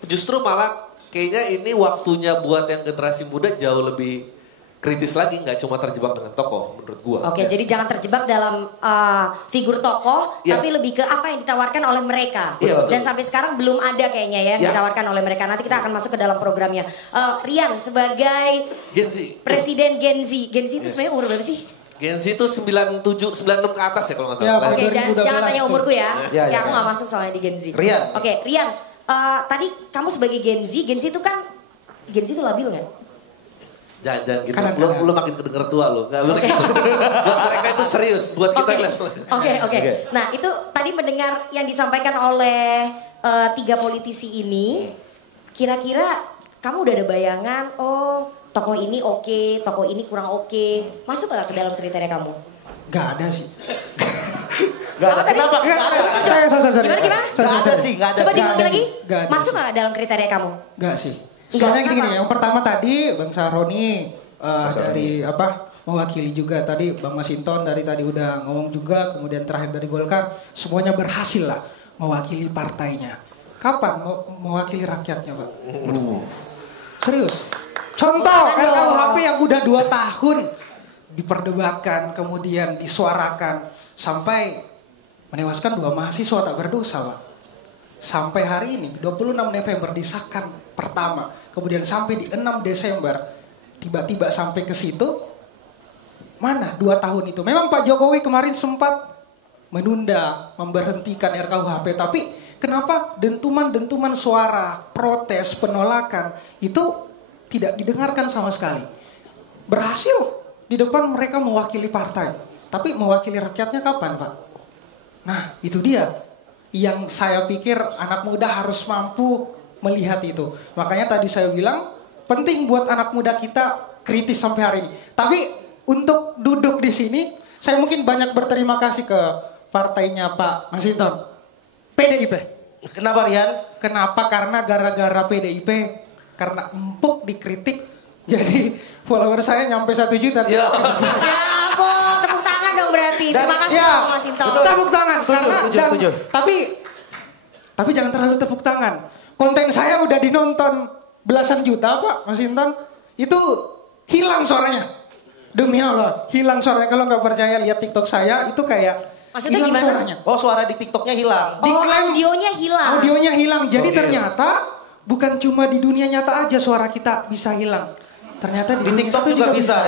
justru malah kayaknya ini waktunya buat yang generasi muda jauh lebih kritis lagi, nggak cuma terjebak dengan tokoh menurut gue. Oke, jadi jangan terjebak dalam figur tokoh, tapi lebih ke apa yang ditawarkan oleh mereka. Dan sampai sekarang belum ada kayaknya ya yang ditawarkan oleh mereka. Nanti kita akan masuk ke dalam programnya. Rian sebagai presiden Gen Z itu sebenarnya umur berapa sih? Gen Z itu 97, 96 ke atas ya kalau nggak salah. Oke, jangan tanya umurku ya. Ya, aku nggak masuk soalnya di Gen Z. Rian. Oke, Rian. Tadi kamu sebagai Gen Z itu kan, Gen Z itu labil nggak? Jangan gitu. Lu makin kedenger tua lu. Nggak boleh gitu. Buat mereka itu serius. Buat kita Oke. Nah itu tadi mendengar yang disampaikan oleh 3 politisi ini. Kira-kira kamu udah ada bayangan, tokoh ini oke, tokoh ini kurang oke. Masuk gak ke dalam kriteria kamu? Gak ada sih. Gak ada. Kenapa? Gak ada. Gimana? Gak ada sih. Coba diulang lagi. Masuk gak dalam kriteria kamu? Gak sih. Soalnya gini, yang pertama tadi Bang Sahroni dari mewakili juga tadi Bang Masinton dari tadi udah ngomong juga, kemudian terakhir dari Golkar, semuanya berhasil lah mewakili partainya. Kapan mewakili rakyatnya, Pak? Serius. Contoh RKUHP yang udah 2 tahun diperdebatkan, kemudian disuarakan sampai menewaskan 2 mahasiswa tak berdosa, Pak. Sampai hari ini 26 November disahkan pertama, kemudian sampai di 6 Desember tiba-tiba sampai ke situ. Mana 2 tahun itu? Memang Pak Jokowi kemarin sempat menunda, memberhentikan RKUHP, tapi kenapa dentuman-dentuman suara, protes, penolakan itu tidak didengarkan sama sekali. Berhasil di depan mereka mewakili partai. Tapi mewakili rakyatnya kapan, Pak? Nah, itu dia. Yang saya pikir anak muda harus mampu melihat itu. Makanya tadi saya bilang, penting buat anak muda kita kritis sampai hari ini. Tapi untuk duduk di sini, saya mungkin banyak berterima kasih ke partainya Pak Masinton. PDIP. Kenapa, Rian? Kenapa? Karena gara-gara PDIP, karena empuk dikritik, jadi follower saya nyampe 1 juta. Ya ampun, tepuk tangan dong berarti. Terima kasih Pak Masinton. Tepuk tangan. Setuju. Tapi jangan terlalu tepuk tangan. Konten saya udah dinonton belasan juta Pak Masinton. Itu hilang suaranya. Demi Allah, hilang suaranya. Kalau nggak percaya lihat TikTok saya, itu kayak maksudnya hilang gimana? Suaranya. Suara di TikToknya hilang. Audionya hilang. Audionya hilang. Jadi ternyata bukan cuma di dunia nyata aja suara kita bisa hilang. Ternyata di TikTok juga bisa.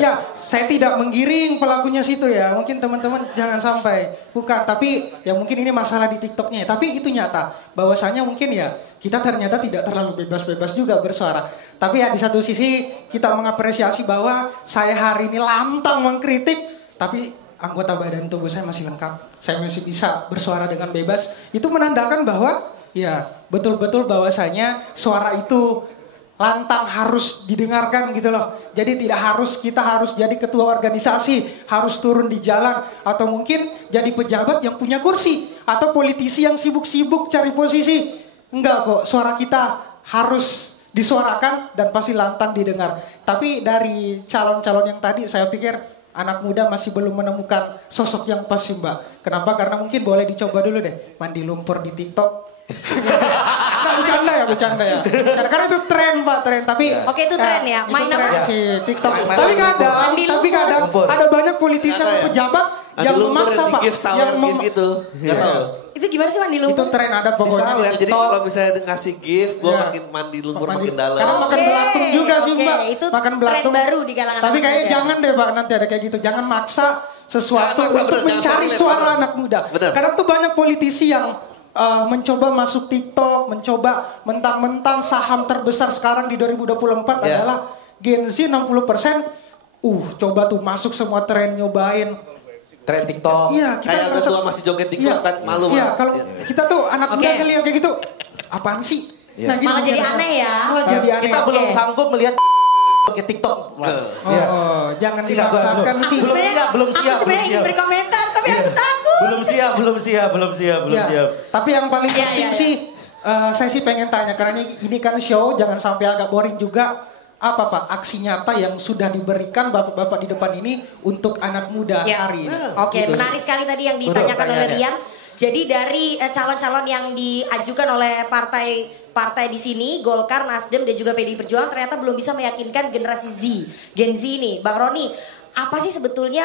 Ya, saya tidak menggiring pelakunya situ ya. Mungkin teman-teman jangan sampai. Bukan, tapi ya mungkin ini masalah di TikToknya. Tapi itu nyata. Bahwasanya mungkin ya kita ternyata tidak terlalu bebas-bebas juga bersuara. Tapi ya di satu sisi kita mengapresiasi bahwa saya hari ini lantang mengkritik. Tapi anggota badan tubuh saya masih lengkap. Saya masih bisa bersuara dengan bebas. Itu menandakan bahwa ya betul-betul bahwasanya suara itu lantang harus didengarkan gitu loh. Jadi kita harus jadi ketua organisasi, harus turun di jalan, atau mungkin jadi pejabat yang punya kursi, atau politisi yang sibuk-sibuk cari posisi. Enggak kok, suara kita harus disuarakan dan pasti lantang didengar. Tapi dari calon-calon yang tadi saya pikir anak muda masih belum menemukan sosok yang pas sih Mbak. Kenapa? Karena mungkin boleh dicoba dulu deh mandi lumpur di TikTok. Nggak, bercanda ya. Karena itu tren Pak, tren. Tapi Oke, itu tren ya. Main itu tren apa? sih, TikTok. Tapi kadang ada banyak politisi atau pejabat yang memaksa Pak. Yang gitu. Nggak tahu. Itu gimana sih mandi itu lumpur? tren ada pokoknya. Sawer, di jadi TikTok. kalau misalnya ngasih gift, gue Iya. makin mandi lumpur makin dalam. Karena makan Oke, belatung juga sih oke. Mbak. Itu Makan tren belatung. baru di kalangan Tapi anak kayaknya muda. jangan deh Pak nanti ada kayak gitu. Jangan maksa sesuatu Jangan maksa, untuk bener, mencari jangan suara bener. anak muda. Bener. Karena tuh banyak politisi yang mencoba masuk TikTok, mencoba mentang-mentang saham terbesar sekarang di 2024 Iya. adalah Gen Z 60%. Coba tuh masuk semua tren nyobain. Tren TikTok. Iya, kita Kayak ngerasa- tua masih joget TikTok Iya. kan malu. Iya, Bang. kalau kita tuh anak Oke. muda ngeliat kayak gitu, apaan sih? Iya. gitu Malah jadi kan. aneh ya. Malah jadi aneh. Kita belum Oke. sanggup melihat ke TikTok. Iya. Jangan Iya, dipaksakan belum. sih. Belum siap, belum siap, Aku belum sebenarnya ingin siap. berkomentar, tapi aku takut. Belum siap. Ya, tapi yang paling Iya, penting iya, sih, saya sih pengen tanya karena ini kan show, jangan sampai agak boring juga. Apa Pak aksi nyata yang sudah diberikan bapak-bapak di depan ini untuk anak muda Ya. hari ini? Oke, Gitu. menarik sekali tadi yang ditanyakan oleh Rian. Jadi dari calon-calon yang diajukan oleh partai di sini, Golkar, Nasdem dan juga PDI Perjuangan ternyata belum bisa meyakinkan generasi Gen Z ini. Bang Roni, apa sih sebetulnya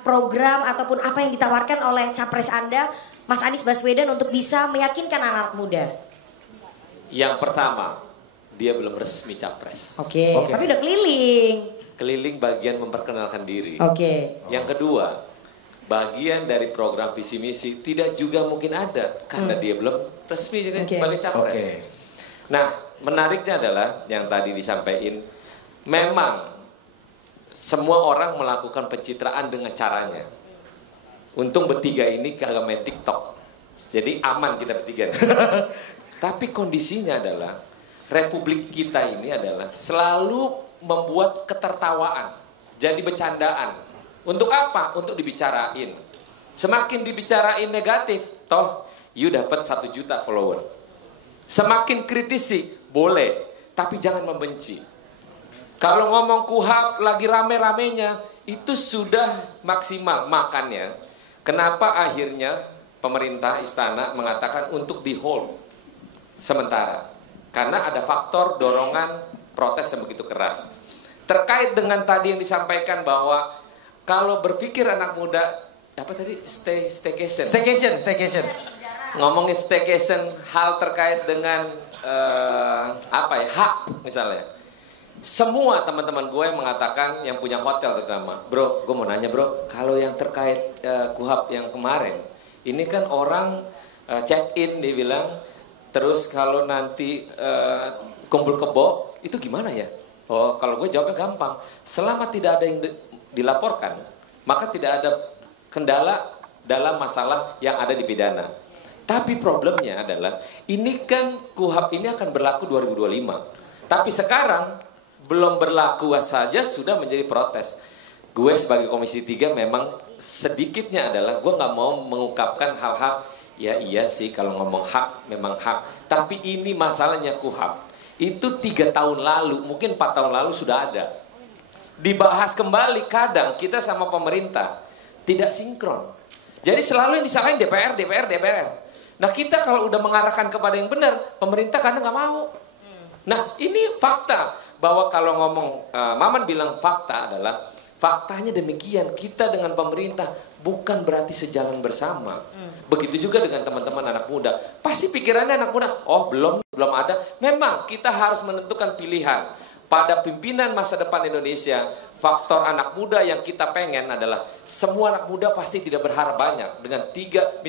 program ataupun apa yang ditawarkan oleh capres Anda, Mas Anies Baswedan untuk bisa meyakinkan anak muda? Yang pertama, dia belum resmi capres. Oke, tapi udah keliling. Keliling bagian memperkenalkan diri. Oke. Yang kedua, bagian dari program visi misi tidak juga mungkin ada karena dia belum resmi juga Oke. sebagai capres. Oke. Nah, menariknya adalah yang tadi disampaikan, memang semua orang melakukan pencitraan dengan caranya. Untung bertiga ini kagak main TikTok, jadi aman kita bertiga. Tapi kondisinya adalah Republik kita ini adalah selalu membuat ketertawaan, jadi bercandaan. Untuk apa? Untuk dibicarain. Semakin dibicarain negatif, toh you dapat 1 juta follower. Semakin kritisi, boleh, tapi jangan membenci. Kalau ngomong kuhab lagi rame-ramenya, itu sudah maksimal. Makanya, kenapa akhirnya pemerintah istana mengatakan untuk di hold sementara. Karena ada faktor dorongan protes yang begitu keras. Terkait dengan tadi yang disampaikan bahwa kalau berpikir anak muda, apa tadi? Staycation. Ngomongin staycation, hal terkait dengan hak misalnya. Semua teman-teman gue yang mengatakan yang punya hotel terutama, bro, gue mau nanya bro, kalau yang terkait kuhab yang kemarin, ini kan orang check in dia bilang, terus kalau nanti kumpul kebo, itu gimana ya? Oh, kalau gue jawabnya gampang. Selama tidak ada yang dilaporkan, maka tidak ada kendala dalam masalah yang ada di pidana. Tapi problemnya adalah, ini kan kuhab ini akan berlaku 2025. Tapi sekarang, belum berlaku saja sudah menjadi protes. Gue sebagai Komisi 3 memang sedikitnya adalah, gue gak mau mengungkapkan hal-hal, ya iya sih kalau ngomong hak, memang hak. Tapi ini masalahnya kuhab. Itu 3 tahun lalu, mungkin 4 tahun lalu sudah ada. Dibahas kembali, kadang kita sama pemerintah tidak sinkron. Jadi selalu yang disalahin DPR. Nah kita kalau udah mengarahkan kepada yang benar, pemerintah kadang nggak mau. Nah ini fakta, bahwa kalau ngomong, Maman bilang fakta adalah, faktanya demikian, kita dengan pemerintah bukan berarti sejalan bersama. Begitu juga dengan teman-teman anak muda. Pasti pikirannya anak muda, oh belum ada. Memang kita harus menentukan pilihan. Pada pimpinan masa depan Indonesia, faktor anak muda yang kita pengen adalah semua anak muda pasti tidak berharap banyak. Dengan 3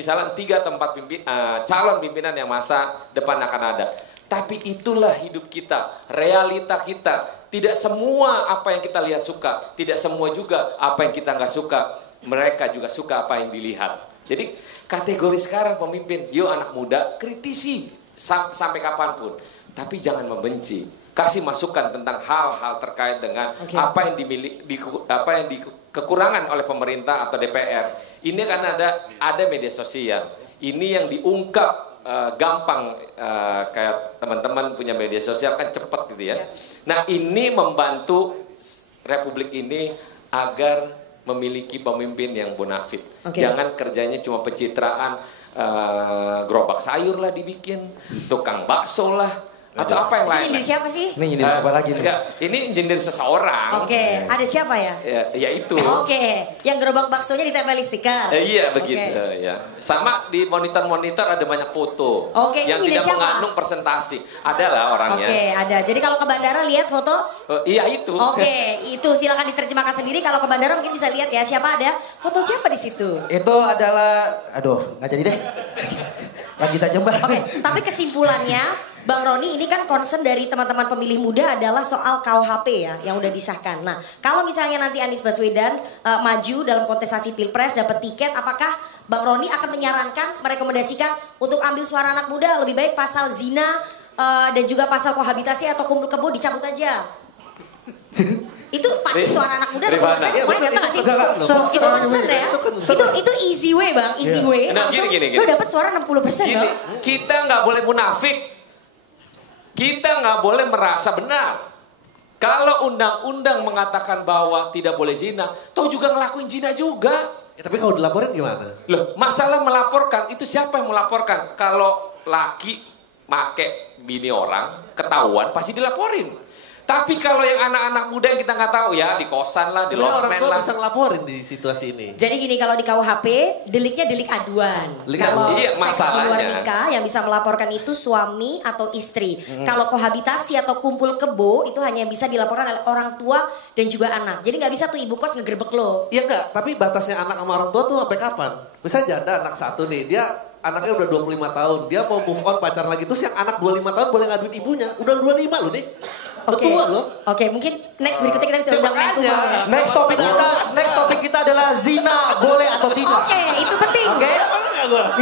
atau 4 calon pimpinan yang masa depan akan ada. Tapi itulah hidup kita, realita kita. Tidak semua apa yang kita lihat suka, tidak semua juga apa yang kita nggak suka. Mereka juga suka apa yang dilihat. Jadi kategori sekarang pemimpin, yuk anak muda kritisi sampai kapanpun, tapi jangan membenci. Kasih masukan tentang hal-hal terkait dengan apa yang kekurangan oleh pemerintah atau DPR. Ini kan ada media sosial. Ini yang diungkap gampang, kayak teman-teman punya media sosial kan cepat gitu ya. Nah ini membantu Republik ini agar memiliki pemimpin yang bonafit. Oke. Jangan kerjanya cuma pencitraan, gerobak sayur lah dibikin, tukang bakso lah, atau apa yang Ini lain. nyindir siapa sih? Ini nyindir siapa lagi nih? Enggak, ini nyindir seseorang. Oke, ada siapa ya? Ya itu. Oke, yang gerobak baksonya ditempeli stiker. Iya begitu Oke. ya. Sama di monitor-monitor ada banyak foto Oke, yang ini tidak siapa? mengandung presentasi. Adalah orangnya. Oke, ada. Jadi kalau ke bandara lihat foto. Iya itu. Oke, itu silakan diterjemahkan sendiri. Kalau ke bandara mungkin bisa lihat ya siapa ada. Foto siapa di situ? Itu adalah, aduh nggak jadi deh. Lagi kita coba. Oke, tapi kesimpulannya Bang Roni ini kan concern dari teman-teman pemilih muda adalah soal KUHP ya yang udah disahkan. Nah, kalau misalnya nanti Anies Baswedan maju dalam kontestasi Pilpres dapat tiket, apakah Bang Roni akan menyarankan, merekomendasikan untuk ambil suara anak muda lebih baik pasal zina dan juga pasal kohabitasi atau kumpul kebo dicabut aja? Itu pasti suara anak muda Rifana. semuanya datang nggak sih? Itu concern ya. Itu easy way Bang, easy way. Nah, Langsung gini. lo dapat suara 60% Gini, Bang. kita nggak boleh munafik. Kita nggak boleh merasa benar. Kalau undang-undang mengatakan bahwa tidak boleh zina, toh juga ngelakuin zina juga. Ya, tapi kalau dilaporin gimana? Loh, masalah melaporkan itu siapa yang melaporkan? Kalau laki make bini orang ketahuan pasti dilaporin. Tapi kalau yang anak-anak muda yang kita nggak tahu ya di kosan lah, di Orang losmen tua lah. bisa ngelaporin di situasi ini. Jadi gini, kalau di KUHP deliknya delik aduan. Delik Kalau aduan. Iya, seks di luar masalahnya. nikah yang bisa melaporkan itu suami atau istri. Kalau kohabitasi atau kumpul kebo itu hanya bisa dilaporkan oleh orang tua dan juga anak. Jadi nggak bisa tuh ibu kos ngegerebek lo. Iya enggak, tapi batasnya anak sama orang tua tuh sampai kapan? Misalnya janda anak satu nih, dia anaknya udah 25 tahun, dia mau move on pacar lagi. Terus yang anak 25 tahun boleh ngaduin ibunya, udah 25 loh nih. Oke. Tua loh. Oke, mungkin next berikutnya kita bisa Ya, undang makanya. Menkumham ya. Next topik kita adalah zina boleh atau tidak. Oke, itu penting. Oke.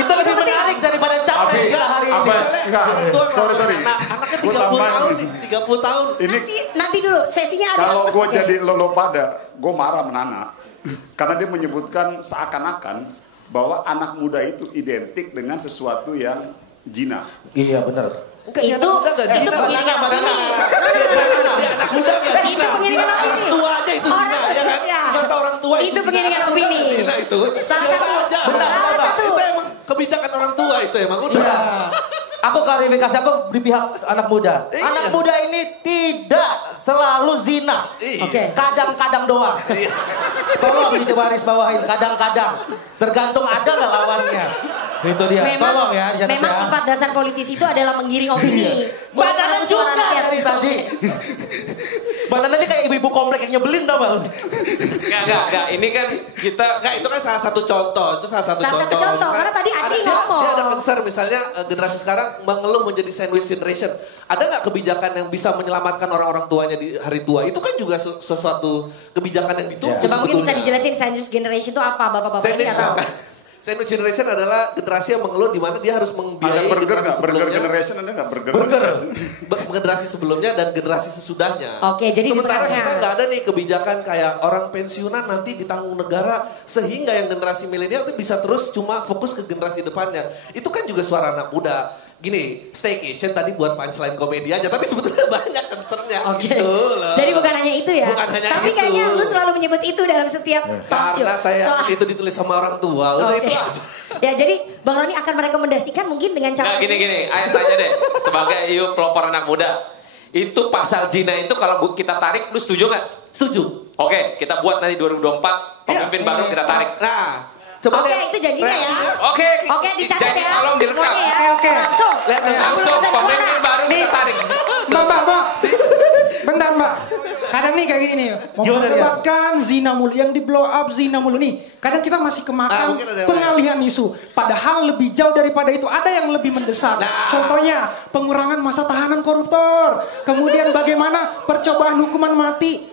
Itu lebih menarik daripada capres kita hari ini. Enggak, Orang tua sorry. Nah, anaknya Gua 30 tambahin tahun nih. nih, 30 tahun. Ini Nanti dulu, sesinya ada. kalau gue Oke. jadi lo pada, gue marah menana. Karena dia menyebutkan seakan-akan bahwa anak muda itu identik dengan sesuatu yang jina. Iya benar. Enggak, Itu pengiringan opini. Anak muda nggak Itu pengiringan opini. Orang tua aja itu zina, ya kan? Ya. Kata orang tua Itu pengiringan opini. Zina itu. Salah Biasa satu. aja. Salah satu. Itu emang kebijakan orang tua itu emang udah. Iya. Aku klarifikasi, aku di pihak anak muda. Iya. Anak muda ini tidak selalu zina. Iya. Oke. Kadang-kadang doang. Tolong dibaris bawahin, kadang-kadang. Tergantung ada nggak lawannya. Itu dia. Tolong ya. Janet Memang ya. sifat dasar politisi itu adalah menggiring opini. Mbak Nana Bukan juga suara rakyat. dari tadi. Mbak Nana ini kayak ibu-ibu komplek yang nyebelin tau gak? Enggak. Ini kan kita Enggak, itu kan salah satu contoh. Itu salah satu Salah satu contoh. contoh, Misalnya karena tadi Andi dia- ngomong. Dia ada concern misalnya generasi sekarang mengeluh menjadi sandwich generation. Ada nggak kebijakan yang bisa menyelamatkan orang-orang tuanya di hari tua? Itu kan juga sesuatu kebijakan yang ditunggu. Coba mungkin bisa sebetulnya. dijelasin sandwich generation itu apa bapak-bapak ini Sandwich, atau? sandwich generation adalah generasi yang mengeluh di mana dia harus Ada membiayai burger generasi nggak? Burger sebelumnya. generation ada nggak? Burger. Generasi sebelumnya dan generasi sesudahnya. Oke, jadi di sementara tengahnya. kita nggak ada nih kebijakan kayak orang pensiunan nanti ditanggung negara sehingga yang generasi milenial itu bisa terus cuma fokus ke generasi depannya. Itu kan juga suara anak muda. Gini, staycation tadi buat punchline komedi aja, tapi sebetulnya banyak concernnya. Oke. Gitu loh. Jadi bukan hanya itu ya. Bukan hanya Tapi itu. kayaknya lu selalu menyebut itu dalam setiap talk show. Karena saya Soal- itu ditulis sama orang tua, udah Oke. itu aja. Ya jadi Bang Roni akan merekomendasikan mungkin dengan cara Nah, gini, Ayo tanya deh, sebagai you pelopor anak muda, itu pasal zina itu kalau kita tarik, lu setuju nggak? Setuju. Oke, kita buat nanti 2024, pemimpin baru kita tarik. Nah, coba Oke, lihat itu janjinya ya. reaksinya. Oke, Oke, dicatat jadi ya. tolong direkam. Semuanya ya. Oke. Langsung. Lihat, lihat. Langsung 60% pemimpin suara. baru kita tarik. Mbak. Bentar Mbak. Kadang nih kayak gini nih. Memperdebatkan zina mulu. Yang di blow up zina mulu nih. Kadang kita masih kemakan mungkin ada yang pengalihan isu. Padahal lebih jauh daripada itu. Ada yang lebih mendesak. Contohnya pengurangan masa tahanan koruptor. Kemudian bagaimana percobaan hukuman mati.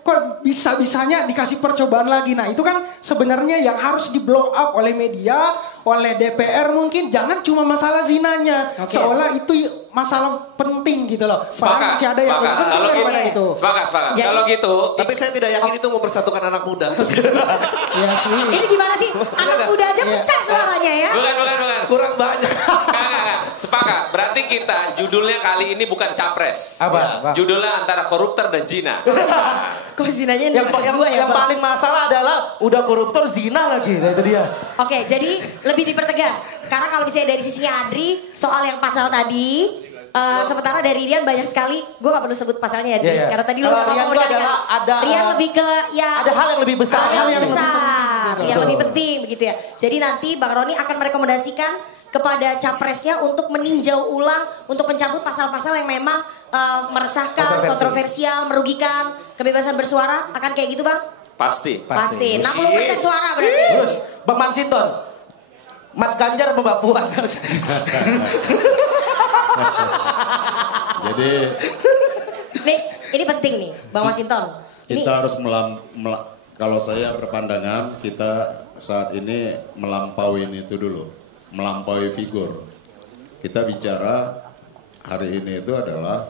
Kok bisa-bisanya dikasih percobaan lagi. Nah itu kan sebenarnya yang harus di blow up oleh media, oleh DPR mungkin. Jangan cuma masalah zinanya. Oke. Seolah itu masalah penting gitu loh. Padahal Sepakat, masih ada yang lebih sepakat. penting Kalau daripada gitu. itu. Sepakat. Jadi- Kalau gitu, Tapi saya tidak yakin itu mempersatukan anak muda. Ya sih. Ini gimana sih? Anak muda aja pecah suaranya ya. bukan. Kurang banyak. Enggak. Sepakat. Berarti kita judulnya kali ini bukan capres. Apa? Judulnya antara koruptor dan zina. Kok zinanya Yang paling masalah adalah udah koruptor zina lagi, nah itu dia. Oke, jadi lebih dipertegas. Karena kalau misalnya dari sisinya Adri, soal yang pasal tadi, sementara dari Rian banyak sekali, gue gak perlu sebut pasalnya ya, Adri. Karena tadi lu Rian itu adalah Rian lebih ke ya ada hal yang lebih besar. yang lebih penting begitu ya. Jadi nanti Bang Roni akan merekomendasikan kepada capresnya untuk meninjau ulang untuk mencabut pasal-pasal yang memang meresahkan, kontroversial, merugikan kebebasan bersuara, akan kayak gitu Bang? Pasti. 60% suara berarti. Terus Bang Mansinton, Mas Ganjar apa Mbak Puan? Jadi Nih, ini penting nih Bang Masinton. kita harus kalau saya berpandangan kita saat ini melampaui itu dulu, melampaui figur. Kita bicara hari ini itu adalah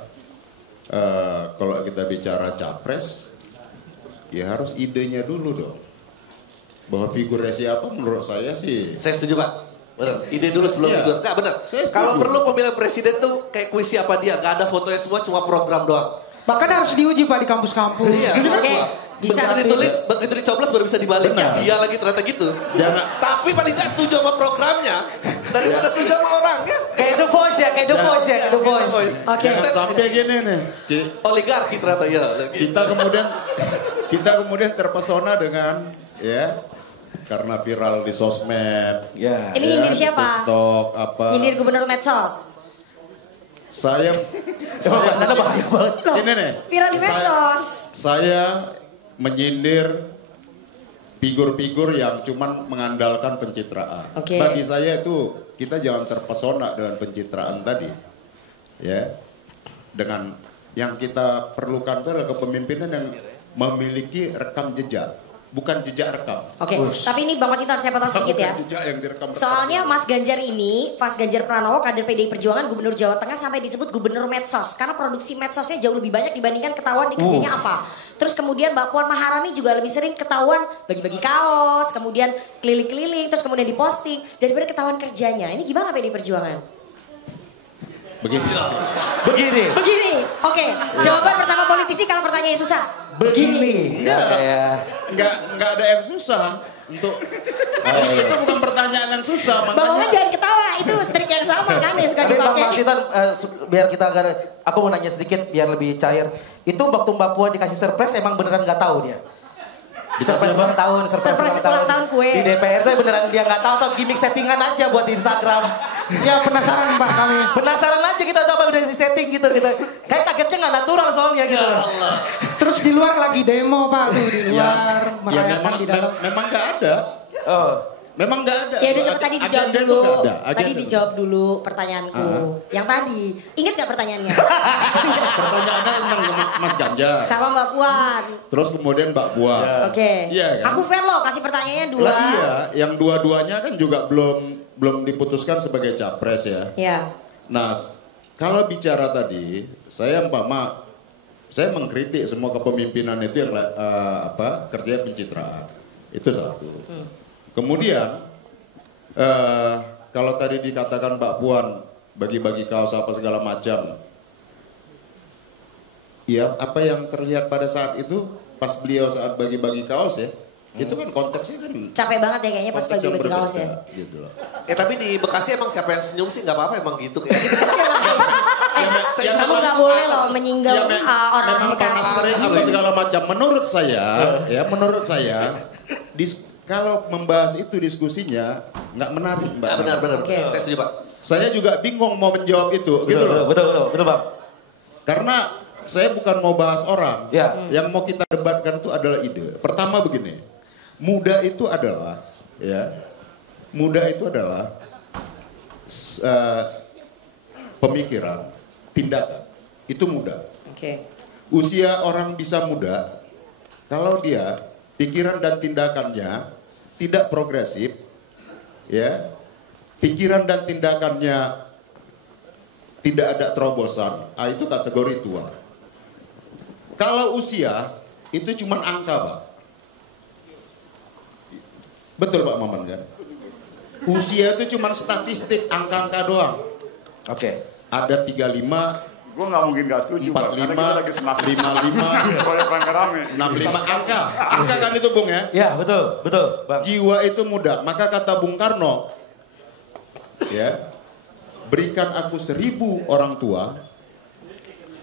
kalau kita bicara capres, ya harus idenya dulu dong. Bahwa figurnya siapa menurut saya sih. Saya setuju Pak. Benar. Ide dulu sebelum figur. Enggak benar. Kalau perlu pemilihan presiden tuh kayak kuis siapa dia. Gak ada fotonya semua, cuma program doang. Bahkan harus diuji Pak di kampus-kampus. Iya. Oke, bisa. Begitu ditulis, begitu dicoblos baru bisa dibalik. Iya lagi ternyata gitu. Jangan. Tapi paling gak setuju sama programnya. Daripada setuju sama orang kan. Kayak The Voice ya, kayak The Voice. Oke. Sampai gini nih. Oligarki ternyata ya. Kita kemudian terpesona dengan karena viral di sosmed. Ini nyindir siapa? TikTok apa. Nyindir gubernur medsos. Saya bahaya banget. ini nih. Viral di medsos. Saya menyindir figur-figur yang cuman mengandalkan pencitraan. Oke. Bagi saya itu kita jangan terpesona dengan pencitraan tadi. Ya. Dengan yang kita perlukan itu adalah kepemimpinan yang memiliki rekam jejak, bukan jejak rekam. Oke, tapi ini Bang Masinton saya potong sedikit ya. Jejak yang direkam. Soalnya Mas Ganjar ini, Mas Ganjar Pranowo, kader PDI Perjuangan, Gubernur Jawa Tengah sampai disebut Gubernur Medsos. Karena produksi medsosnya jauh lebih banyak dibandingkan ketahuan di kerjanya apa. Terus kemudian Mbak Puan Maharani juga lebih sering ketahuan bagi-bagi kaos, kemudian keliling-keliling, terus kemudian diposting. Daripada ketahuan kerjanya. Ini gimana PDI Perjuangan? Begini. Oke, jawaban pertama politisi kalau pertanyaannya susah. Begini. Enggak ada yang susah untuk itu bukan pertanyaan yang susah. Bang Oman jangan ketawa, itu trik yang sama kan yang suka Tapi Bang dipakai. Masinton, biar aku mau nanya sedikit biar lebih cair. Itu waktu Mbak Puan dikasih surprise emang beneran nggak tahu dia? Surprise ulang tahun, Surprise ulang tahun kue. Di DPR tuh beneran dia nggak tahu atau gimmick settingan aja buat di Instagram. Ya penasaran Pak kami. Penasaran aja kita tahu apa udah di setting gitu. Kayak kagetnya nggak natural soalnya gitu. Terus di luar lagi demo Pak tuh di luar. Ya memang nggak ada. Memang nggak ada. Ya udah coba tadi dijawab Agenda dulu. itu nggak ada. Tadi dijawab dulu pertanyaanku. Yang tadi, ingat gak pertanyaannya? Pertanyaannya tentang Mas Ganjar. Sama Mbak Puan. Terus kemudian Mbak Puan. Oke. Iya kan? Aku fair loh, kasih pertanyaannya dua. Lah iya, yang dua-duanya kan juga belum diputuskan sebagai capres ya. Iya. Nah, kalau bicara tadi, saya mengkritik semua kepemimpinan itu yang kerja pencitraan. Itu satu. Kemudian kalau tadi dikatakan Mbak Puan bagi-bagi kaos apa segala macam, ya apa yang terlihat pada saat itu pas beliau saat bagi-bagi kaos ya, itu kan konteksnya kan capek banget ya kayaknya pas bagi-bagi kaos ya. Gitu loh. Tapi di Bekasi emang siapa yang senyum sih nggak apa-apa emang gitu. Kamu nggak boleh loh menyinggung orang Bekasi. Apa segala macam. Menurut saya, kalau membahas itu diskusinya nggak menarik, Mbak. Benar. Oke. Saya setuju Pak. Saya juga bingung mau menjawab itu, gitu loh. Betul Bang. Karena saya bukan mau bahas orang. Ya. Yang mau kita debatkan itu adalah ide. Pertama begini, muda itu adalah pemikiran, tindakan. Itu muda. Oke. Usia orang bisa muda kalau dia pikiran dan tindakannya tidak progresif, ya, pikiran dan tindakannya tidak ada terobosan, itu kategori tua. Kalau usia itu cuma angka, Pak. Betul Pak Maman kan? Usia itu cuma statistik, angka-angka doang. Oke. Ada 35, Gue nggak mungkin nggak setuju. 45, 55, rame. 65 angka kan itu Bung ya? Ya betul Bang. Jiwa itu muda. Maka kata Bung Karno, ya, berikan aku 1000 orang tua,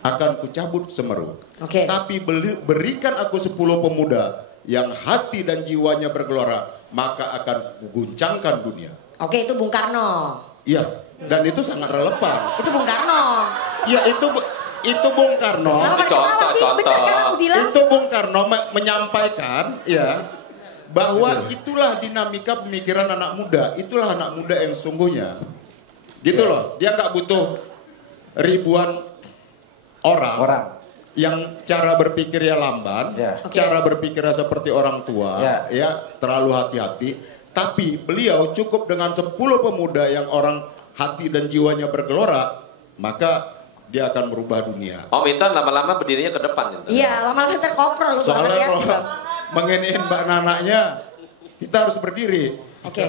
akan kucabut semeru. Tapi berikan aku 10 pemuda yang hati dan jiwanya bergelora, maka akan guncangkan dunia. Oke, itu Bung Karno. Iya, dan itu sangat relevan. Itu Bung Karno. Ya itu Bung Karno. Contoh. Benar kan aku bilang? Itu Bung Karno menyampaikan ya bahwa itulah dinamika pemikiran anak muda. Itulah anak muda yang sungguhnya. Gitu loh. Dia nggak butuh ribuan orang yang cara berpikirnya lamban, cara berpikirnya seperti orang tua, ya terlalu hati-hati. Tapi beliau cukup dengan 10 pemuda yang orang hati dan jiwanya bergelora, maka dia akan merubah dunia. Om Intan lama-lama berdirinya ke depan. Iya, lama-lama terkoprol. Soalnya kalau menginiin Mbak Nananya, kita harus berdiri. Oke.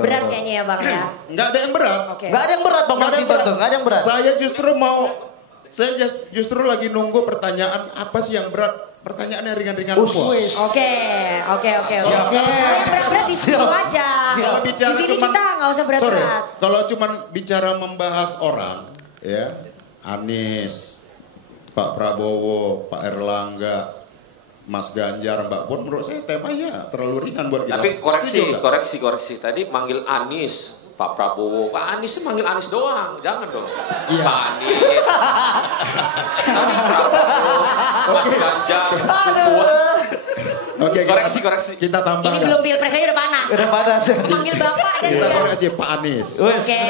Berat kayaknya ya Bang ya. Nggak ada yang berat. Nggak ada yang berat Bang. Nggak ada yang berat. Saya justru lagi nunggu pertanyaan apa sih yang berat. Pertanyaannya ringan-ringan semua. Oke. Kalau yang berat-berat di situ aja. Di sini kita nggak usah berat-berat. Kalau cuma bicara membahas orang, ya Anies, Pak Prabowo, Pak Erlangga, Mas Ganjar, Mbak Puan, menurut saya temanya terlalu ringan buat kita. Tapi koreksi. Tadi manggil Anies, Pak Prabowo, Pak Anies manggil Anies doang, jangan dong. Iya. Pak Anies, Prabowo, Mas Ganjar, Puan. Oke, koreksi. Kita tambahkan. Ini belum pilpresnya udah panas. Manggil Bapak dan Kita juga. koreksi Pak Anies, Oke.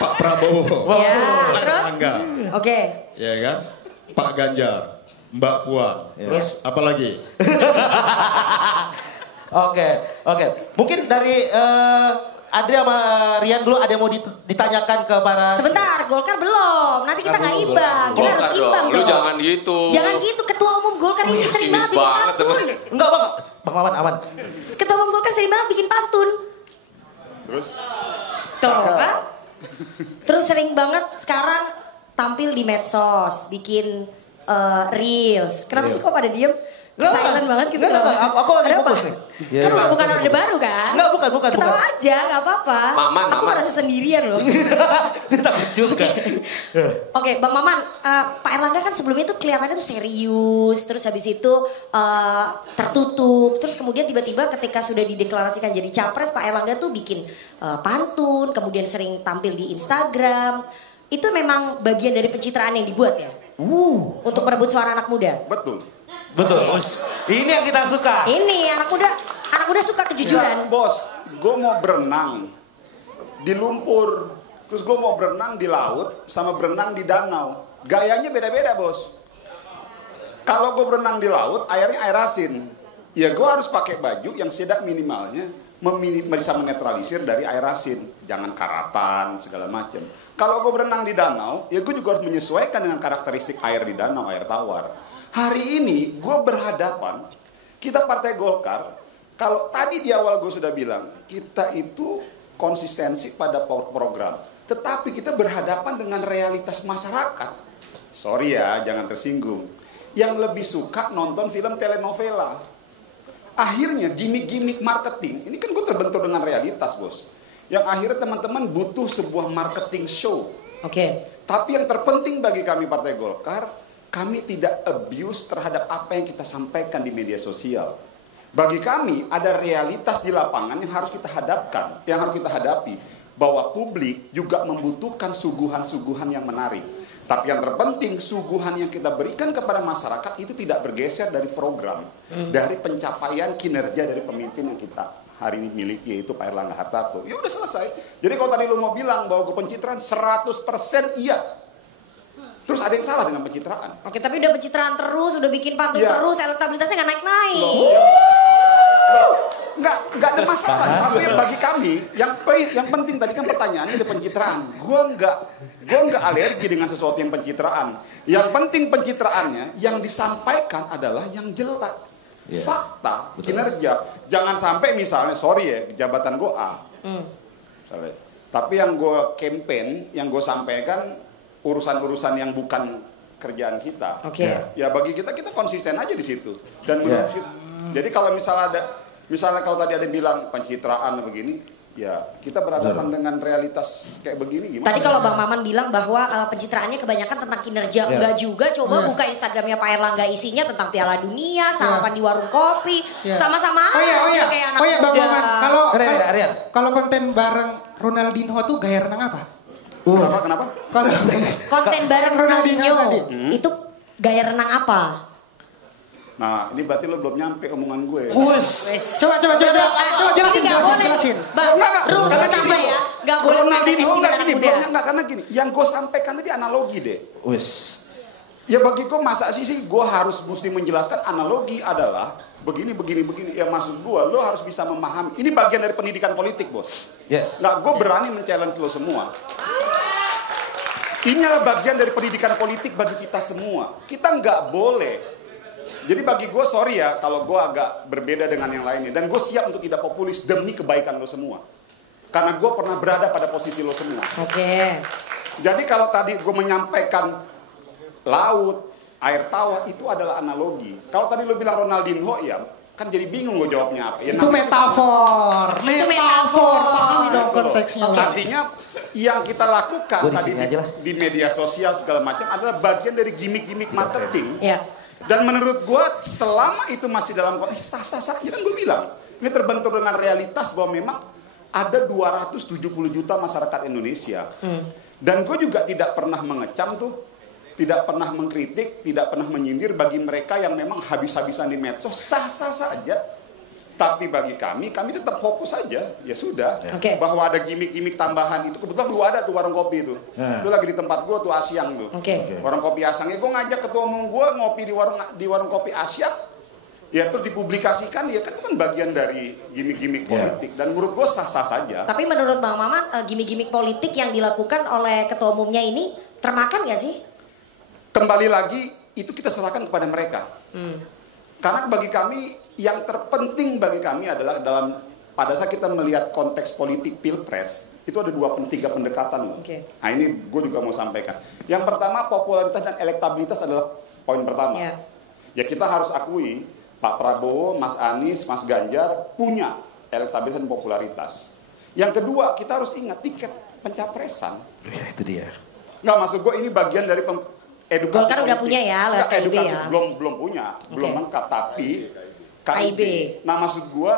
Pak Prabowo, Ya, Pak terus? Erlangga, Oke. ya kan, Pak Ganjar, Mbak Puan, terus apa lagi? Oke. Mungkin dari Adria sama Rian dulu ada yang mau ditanyakan ke para... Sebentar, Golkar belum. Nanti kita nggak imbang. Kita harus imbang dong. Lu jangan gitu. Jangan gitu. Ketua Umum Golkar ini sering banget bikin pantun. Enggak Bang. Bang Maman aman. Ketua Umum Golkar sering banget bikin pantun. Terus? Tuh kan? Terus sering banget sekarang tampil di medsos, bikin reels. Kenapa sih kok pada diem? Silent banget gitu. Aku lagi fokus nih. Kan bukan orde baru kan? Enggak, bukan. Ketawa aja, gak apa-apa. Aku merasa sendirian loh. Takut juga. Oke, Bang Maman, Pak Erlangga kan sebelumnya tuh kelihatannya tuh serius, terus habis itu tertutup, terus kemudian tiba-tiba ketika sudah dideklarasikan jadi capres, Pak Erlangga tuh bikin pantun, kemudian sering tampil di Instagram. Itu memang bagian dari pencitraan yang dibuat ya? Untuk merebut suara anak muda? Betul. Ini yang kita suka. Ini anak muda suka kejujuran. Ya, bos, gue mau berenang di lumpur, terus gue mau berenang di laut, sama berenang di danau. Gayanya beda-beda bos. Kalau gue berenang di laut, airnya air asin. Ya gue harus pakai baju yang sedak minimalnya bisa menetralisir dari air asin. Jangan karatan, segala macam. Kalau gue berenang di danau, ya gue juga harus menyesuaikan dengan karakteristik air di danau, air tawar. Hari ini gue berhadapan, kita Partai Golkar, kalau tadi di awal gue sudah bilang, kita itu konsistensi pada program. Tetapi kita berhadapan dengan realitas masyarakat. Sorry ya, jangan tersinggung. Yang lebih suka nonton film telenovela. Akhirnya gimmick-gimmick marketing, ini kan gue terbentur dengan realitas bos. Yang akhirnya teman-teman butuh sebuah marketing show. Oke. Tapi yang terpenting bagi kami Partai Golkar, kami tidak abuse terhadap apa yang kita sampaikan di media sosial. Bagi kami ada realitas di lapangan yang harus kita hadapkan, yang harus kita hadapi. Bahwa publik juga membutuhkan suguhan-suguhan yang menarik. Tapi yang terpenting suguhan yang kita berikan kepada masyarakat itu tidak bergeser dari program. Dari pencapaian kinerja dari pemimpin yang kita hari ini miliki, yaitu Pak Erlangga Hartarto. Ya udah selesai. Jadi kalau tadi lu mau bilang bahwa gue pencitraan 100% iya. Terus ada yang salah dengan pencitraan. Oke, tapi udah pencitraan terus, udah bikin pantun terus, elektabilitasnya nggak naik-naik. Nggak ada masalah. Tapi bagi kami, yang penting tadi kan pertanyaannya ada pencitraan. Gue nggak alergi dengan sesuatu yang pencitraan. Yang penting pencitraannya, yang disampaikan adalah yang jelas. Fakta, kinerja. Jangan sampai misalnya, sorry ya, jabatan gue A. Tapi yang gue campaign, yang gue sampaikan, urusan-urusan yang bukan kerjaan kita. Oke. Ya bagi kita konsisten aja di situ. Dan menurut jadi kalau misalnya kalau tadi ada bilang pencitraan begini, ya kita berhadapan dengan realitas kayak begini gimana? Tadi kalau Bang Maman bilang bahwa pencitraannya kebanyakan tentang kinerja, enggak juga. Coba buka Instagramnya Pak Erlangga, isinya tentang Piala Dunia, sarapan di warung kopi, sama-sama aja kayak anak muda. Bang Maman, kalau konten bareng Ronaldinho tuh gaya renang apa? Kenapa? Kalau konten bareng Ronaldinho itu gaya renang apa? Nah, ini berarti lo belum nyampe omongan gue. Coba jelasin. Bang, rule pertama ya, nggak boleh mengestimasi anak muda. Karena gini, yang gue sampaikan tadi analogi deh. Ya bagi gue masa sih gue harus mesti menjelaskan analogi adalah begini. Ya maksud gue, lo harus bisa memahami. Ini bagian dari pendidikan politik, bos. Nggak, gue berani men-challenge lo semua. Ini adalah bagian dari pendidikan politik bagi kita semua. Kita nggak boleh. Jadi bagi gue sorry ya kalau gue agak berbeda dengan yang lainnya. Dan gue siap untuk tidak populis demi kebaikan lo semua. Karena gue pernah berada pada posisi lo semua. Oke. Jadi kalau tadi gue menyampaikan laut, air tawa itu adalah analogi. Kalau tadi lo bilang Ronaldinho ya kan jadi bingung gue jawabnya apa. Ya, itu metafor. Pahami dong konteksnya. Artinya yang kita lakukan tadi di media sosial segala macam adalah bagian dari gimmick-gimmick marketing. Dan menurut gue selama itu masih dalam konteks sah-sah saja kan gue bilang. Ini terbentur dengan realitas bahwa memang ada 270 juta masyarakat Indonesia. Dan gue juga tidak pernah mengecam tuh, tidak pernah mengkritik, tidak pernah menyindir bagi mereka yang memang habis-habisan di medsos, sah-sah saja. Tapi bagi kami tetap fokus saja, ya sudah. Bahwa ada gimmick-gimmick tambahan itu, kebetulan dulu ada tuh warung kopi itu. Itu lagi di tempat gue tuh Asyang tuh. Warung kopi Asyang, ya gue ngajak ketua umum gue ngopi di warung kopi Asyang. Ya terus dipublikasikan, ya kan itu kan bagian dari gimmick-gimmick politik. Dan menurut gue sah-sah saja. Tapi menurut Bang Maman, gimmick-gimmick politik yang dilakukan oleh ketua umumnya ini termakan gak sih? Kembali lagi, itu kita serahkan kepada mereka. Karena bagi kami, yang terpenting bagi kami adalah pada saat kita melihat konteks politik pilpres, itu ada 3 pendekatan. Nah ini gue juga mau sampaikan. Yang pertama, popularitas dan elektabilitas adalah poin pertama. Ya kita harus akui, Pak Prabowo, Mas Anies, Mas Ganjar punya elektabilitas dan popularitas. Yang kedua, kita harus ingat tiket pencapresan. Ya itu dia. Nggak, maksud gue ini bagian dari edukasi. Golkar udah punya ya, lewat KIB ya. Belum punya, belum lengkap, tapi KIB. Nah maksud gue,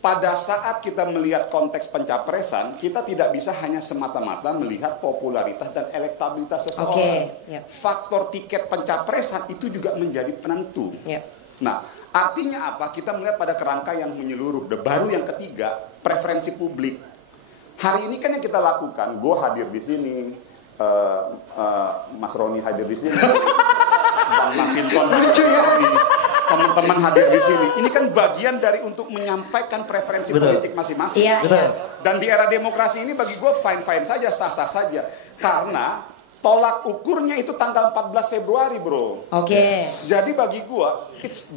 pada saat kita melihat konteks pencapresan, kita tidak bisa hanya semata-mata melihat popularitas dan elektabilitas seseorang. Faktor tiket pencapresan itu juga menjadi penentu. Nah, artinya apa? Kita melihat pada kerangka yang menyeluruh. Baru yang ketiga, preferensi publik. Hari ini kan yang kita lakukan, gue hadir di sini, Mas Roni hadir di sini, Bang Masinton, teman-teman hadir di sini. Ini kan bagian dari untuk menyampaikan preferensi politik masing-masing. Dan di era demokrasi ini bagi gue fine-fine saja, sah-sah saja. Karena tolak ukurnya itu tanggal 14 Februari bro. Jadi bagi gue,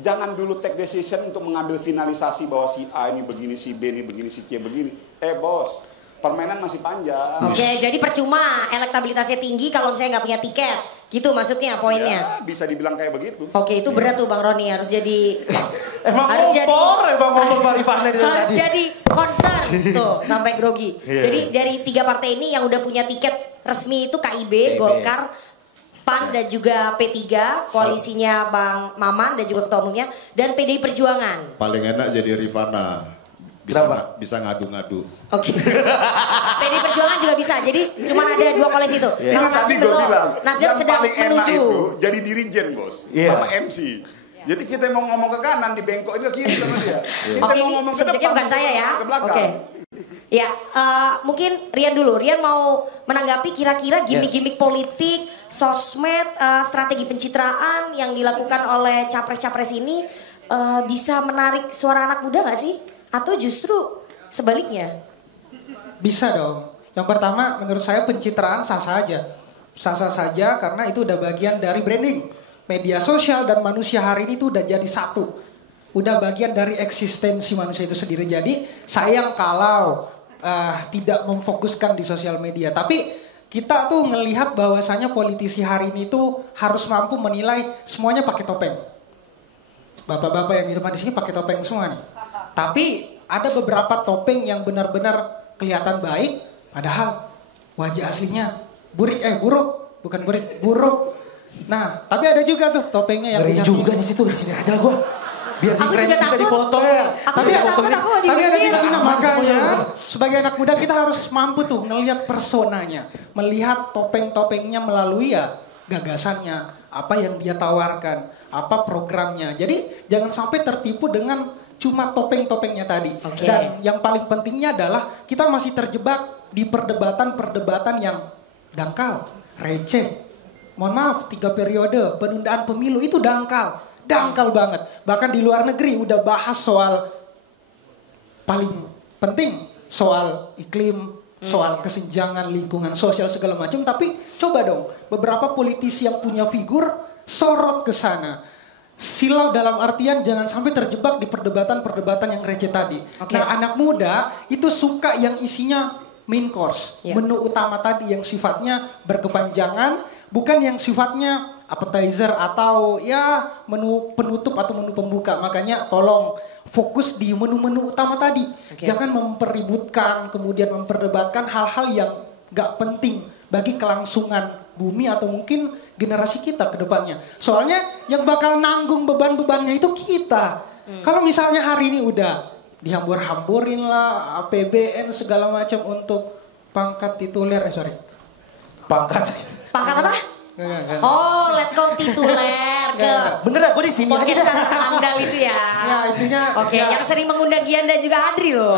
jangan dulu take decision untuk mengambil finalisasi bahwa si A ini begini, si B ini begini, si C begini. Bos, permainan masih panjang. Jadi percuma elektabilitasnya tinggi kalau misalnya nggak punya tiket. Gitu maksudnya poinnya. Ya, bisa dibilang kayak begitu. Itu berat tuh Bang Roni, harus jadi harus jadi concern tuh sampai grogi. Jadi dari 3 partai ini yang udah punya tiket resmi itu KIB, Golkar, PAN dan juga P3, koalisinya Bang Maman dan juga ketua umumnya, dan PDI Perjuangan. Paling enak jadi Rifana. Bisa ngadu-ngadu. PDI Perjuangan juga bisa. Jadi cuma ada 2 koalisi itu. Kalau Nasdem belum. Nasdem sedang menuju. Jadi dirijen bos, sama MC. Jadi kita mau ngomong ke kanan di bengkok itu kiri sama dia. Kita mau ngomong ke depan. Bukan saya ya. Ya, mungkin Rian dulu. Rian mau menanggapi kira-kira gimmick-gimmick politik, sosmed, strategi pencitraan yang dilakukan oleh capres-capres ini bisa menarik suara anak muda nggak sih? Atau justru sebaliknya? Bisa dong. Yang pertama menurut saya pencitraan sah-sah aja. Sah-sah saja karena itu udah bagian dari branding. Media sosial dan manusia hari ini tuh udah jadi satu. Udah bagian dari eksistensi manusia itu sendiri. Jadi sayang kalau tidak memfokuskan di sosial media. Tapi kita tuh ngelihat bahwasanya politisi hari ini tuh harus mampu menilai semuanya pakai topeng. Bapak-bapak yang di depan di sini pakai topeng semua nih. Tapi ada beberapa topeng yang benar-benar kelihatan baik, padahal wajah aslinya buruk, bukan buruk. Nah, tapi ada juga tuh topengnya yang Ngeri juga di situ, di sini aja gua. Biar Aku keren juga juga takut. dipotong ya. Aku juga takut, aku mau Tapi ada dibikin. juga makanya sebagai anak muda kita harus mampu tuh ngelihat personanya, melihat topeng-topengnya melalui ya gagasannya, apa yang dia tawarkan, apa programnya. Jadi jangan sampai tertipu dengan cuma topeng-topengnya tadi. Oke. Dan yang paling pentingnya adalah kita masih terjebak di perdebatan-perdebatan yang dangkal, receh. Mohon maaf, 3 periode penundaan pemilu itu dangkal banget. Bahkan di luar negeri udah bahas soal paling penting, soal iklim, soal kesenjangan lingkungan sosial segala macam. Tapi coba dong, beberapa politisi yang punya figur sorot ke sana. Silau dalam artian jangan sampai terjebak di perdebatan-perdebatan yang receh tadi. Oke. Nah, anak muda itu suka yang isinya main course, Ya. menu utama tadi yang sifatnya berkepanjangan, bukan yang sifatnya appetizer atau ya menu penutup atau menu pembuka. Makanya tolong fokus di menu-menu utama tadi. Oke. Jangan mempeributkan, kemudian memperdebatkan hal-hal yang gak penting bagi kelangsungan bumi atau mungkin generasi kita ke depannya. Soalnya yang bakal nanggung beban-bebannya itu kita. Kalau misalnya hari ini udah dihambur-hamburin lah APBN segala macam untuk pangkat tituler, Pangkat. Pangkat apa? Enggak. Oh, let go tituler ke Bener dah, gue di sini aja podcast dah. terandal itu ya. Ya, intinya Oke, ya. yang sering mengundang Gian dan juga Adri loh.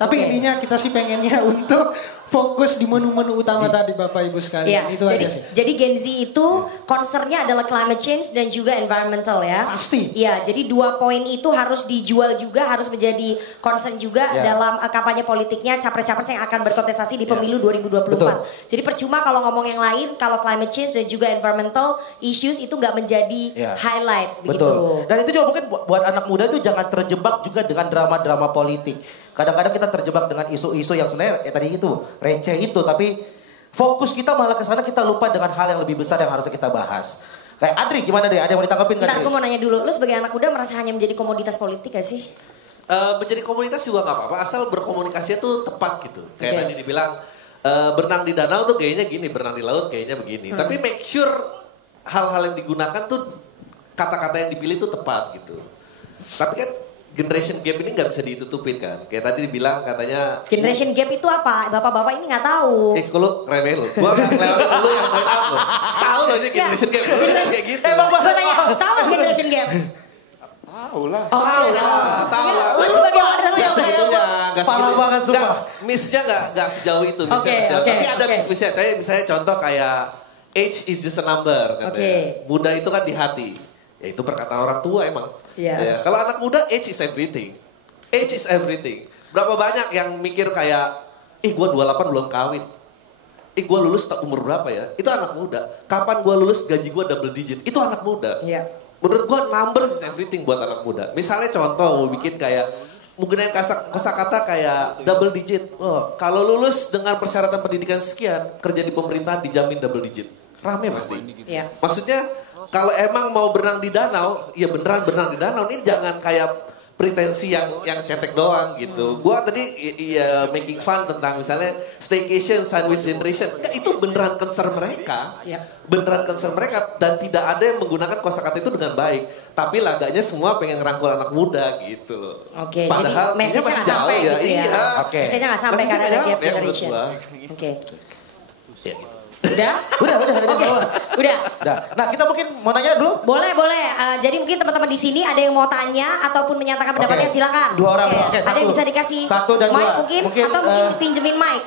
Tapi Oke. intinya kita sih pengennya untuk fokus di menu-menu utama tadi Bapak Ibu sekalian. Iya, Itu jadi, aja sih. jadi Gen Z itu concernnya adalah climate change dan juga environmental ya. Pasti. Iya, jadi 2 poin itu harus dijual juga, harus menjadi concern juga Ya. dalam kampanye politiknya capres-capres yang akan berkontestasi di pemilu 2024. Betul. Jadi percuma kalau ngomong yang lain, kalau climate change dan juga environmental issues itu nggak menjadi Ya. highlight begitu. Betul. Dan itu juga mungkin buat anak muda itu jangan terjebak juga dengan drama-drama politik. Kadang-kadang kita terjebak dengan isu-isu yang sebenarnya tadi itu receh itu, tapi fokus kita malah ke sana, kita lupa dengan hal yang lebih besar yang harusnya kita bahas. Kayak Adri, gimana deh? Ada yang mau ditanggapin nggak? Bentar, Adri? aku mau nanya dulu, lu sebagai anak muda merasa hanya menjadi komoditas politik gak sih? Menjadi komunitas juga nggak apa-apa, asal berkomunikasinya tuh tepat gitu. Kayak Oke. tadi dibilang, berenang di danau tuh kayaknya gini, berenang di laut kayaknya begini. Tapi make sure hal-hal yang digunakan tuh, kata-kata yang dipilih tuh tepat gitu. Tapi kan generation gap ini nggak bisa ditutupin kan. Kayak tadi dibilang katanya, Generation gap itu apa? Bapak-bapak ini nggak tahu. kalau remeh lo, gua nggak lewatin lu yang point out lo. Tahu lo aja generation gap, kayak gitu. Gue tanya, tahu nggak generation gap? Tahu lah. Oh, Tahu lah, tahu lah. Lu sebagai moderator Nggak segitunya, nggak Parah segitu. banget, sumpah. Nggak, miss-nya nggak sejauh itu. Oke, Miss-nya nggak sejauh. oke, Tapi ada oke. miss-nya. Kayak misalnya contoh kayak age is just a number. Katanya. Oke. Muda itu kan di hati. Ya itu perkataan orang tua emang. Iya. Ya, kalau anak muda age is everything. Age is everything. Berapa banyak yang mikir kayak, gue 28 belum kawin. Gue lulus tak umur berapa ya? Itu anak muda. Kapan gue lulus gaji gue double digit? Itu anak muda. Iya. Menurut gue number is everything buat anak muda. Misalnya contoh mau bikin kayak menggunakan kosakata kayak double digit. Oh, kalau lulus dengan persyaratan pendidikan sekian, kerja di pemerintahan dijamin double digit. Rame pasti. Iya. Maksudnya kalau emang mau berenang di danau, ya beneran berenang di danau. Ini jangan kayak pretensi yang cetek doang gitu. Gua tadi ya making fun tentang misalnya staycation sandwich generation. Enggak, itu beneran concern mereka. Iya. Beneran concern mereka dan tidak ada yang menggunakan kosakata itu dengan baik. Tapi laganya semua pengen ngerangkul anak muda gitu loh. Oke, Padahal jadi message-nya ini masih nggak jauh sampai ya. gitu ya. Iya. Oke. Message-nya nggak sampai Message-nya karena ada nggak gap nyampe menurut generation. gua. Oke. Ya, gitu. Udah? Udah, Oke, udah. Udah. Nah, kita mungkin mau nanya dulu. Boleh, boleh. Jadi mungkin teman-teman di sini ada yang mau tanya ataupun menyatakan pendapatnya Oke. silakan. 2 orang. Oke. Oke, Ada yang satu. bisa dikasih Satu dan mic 2. mungkin, Mungkin, atau mungkin pinjemin mic.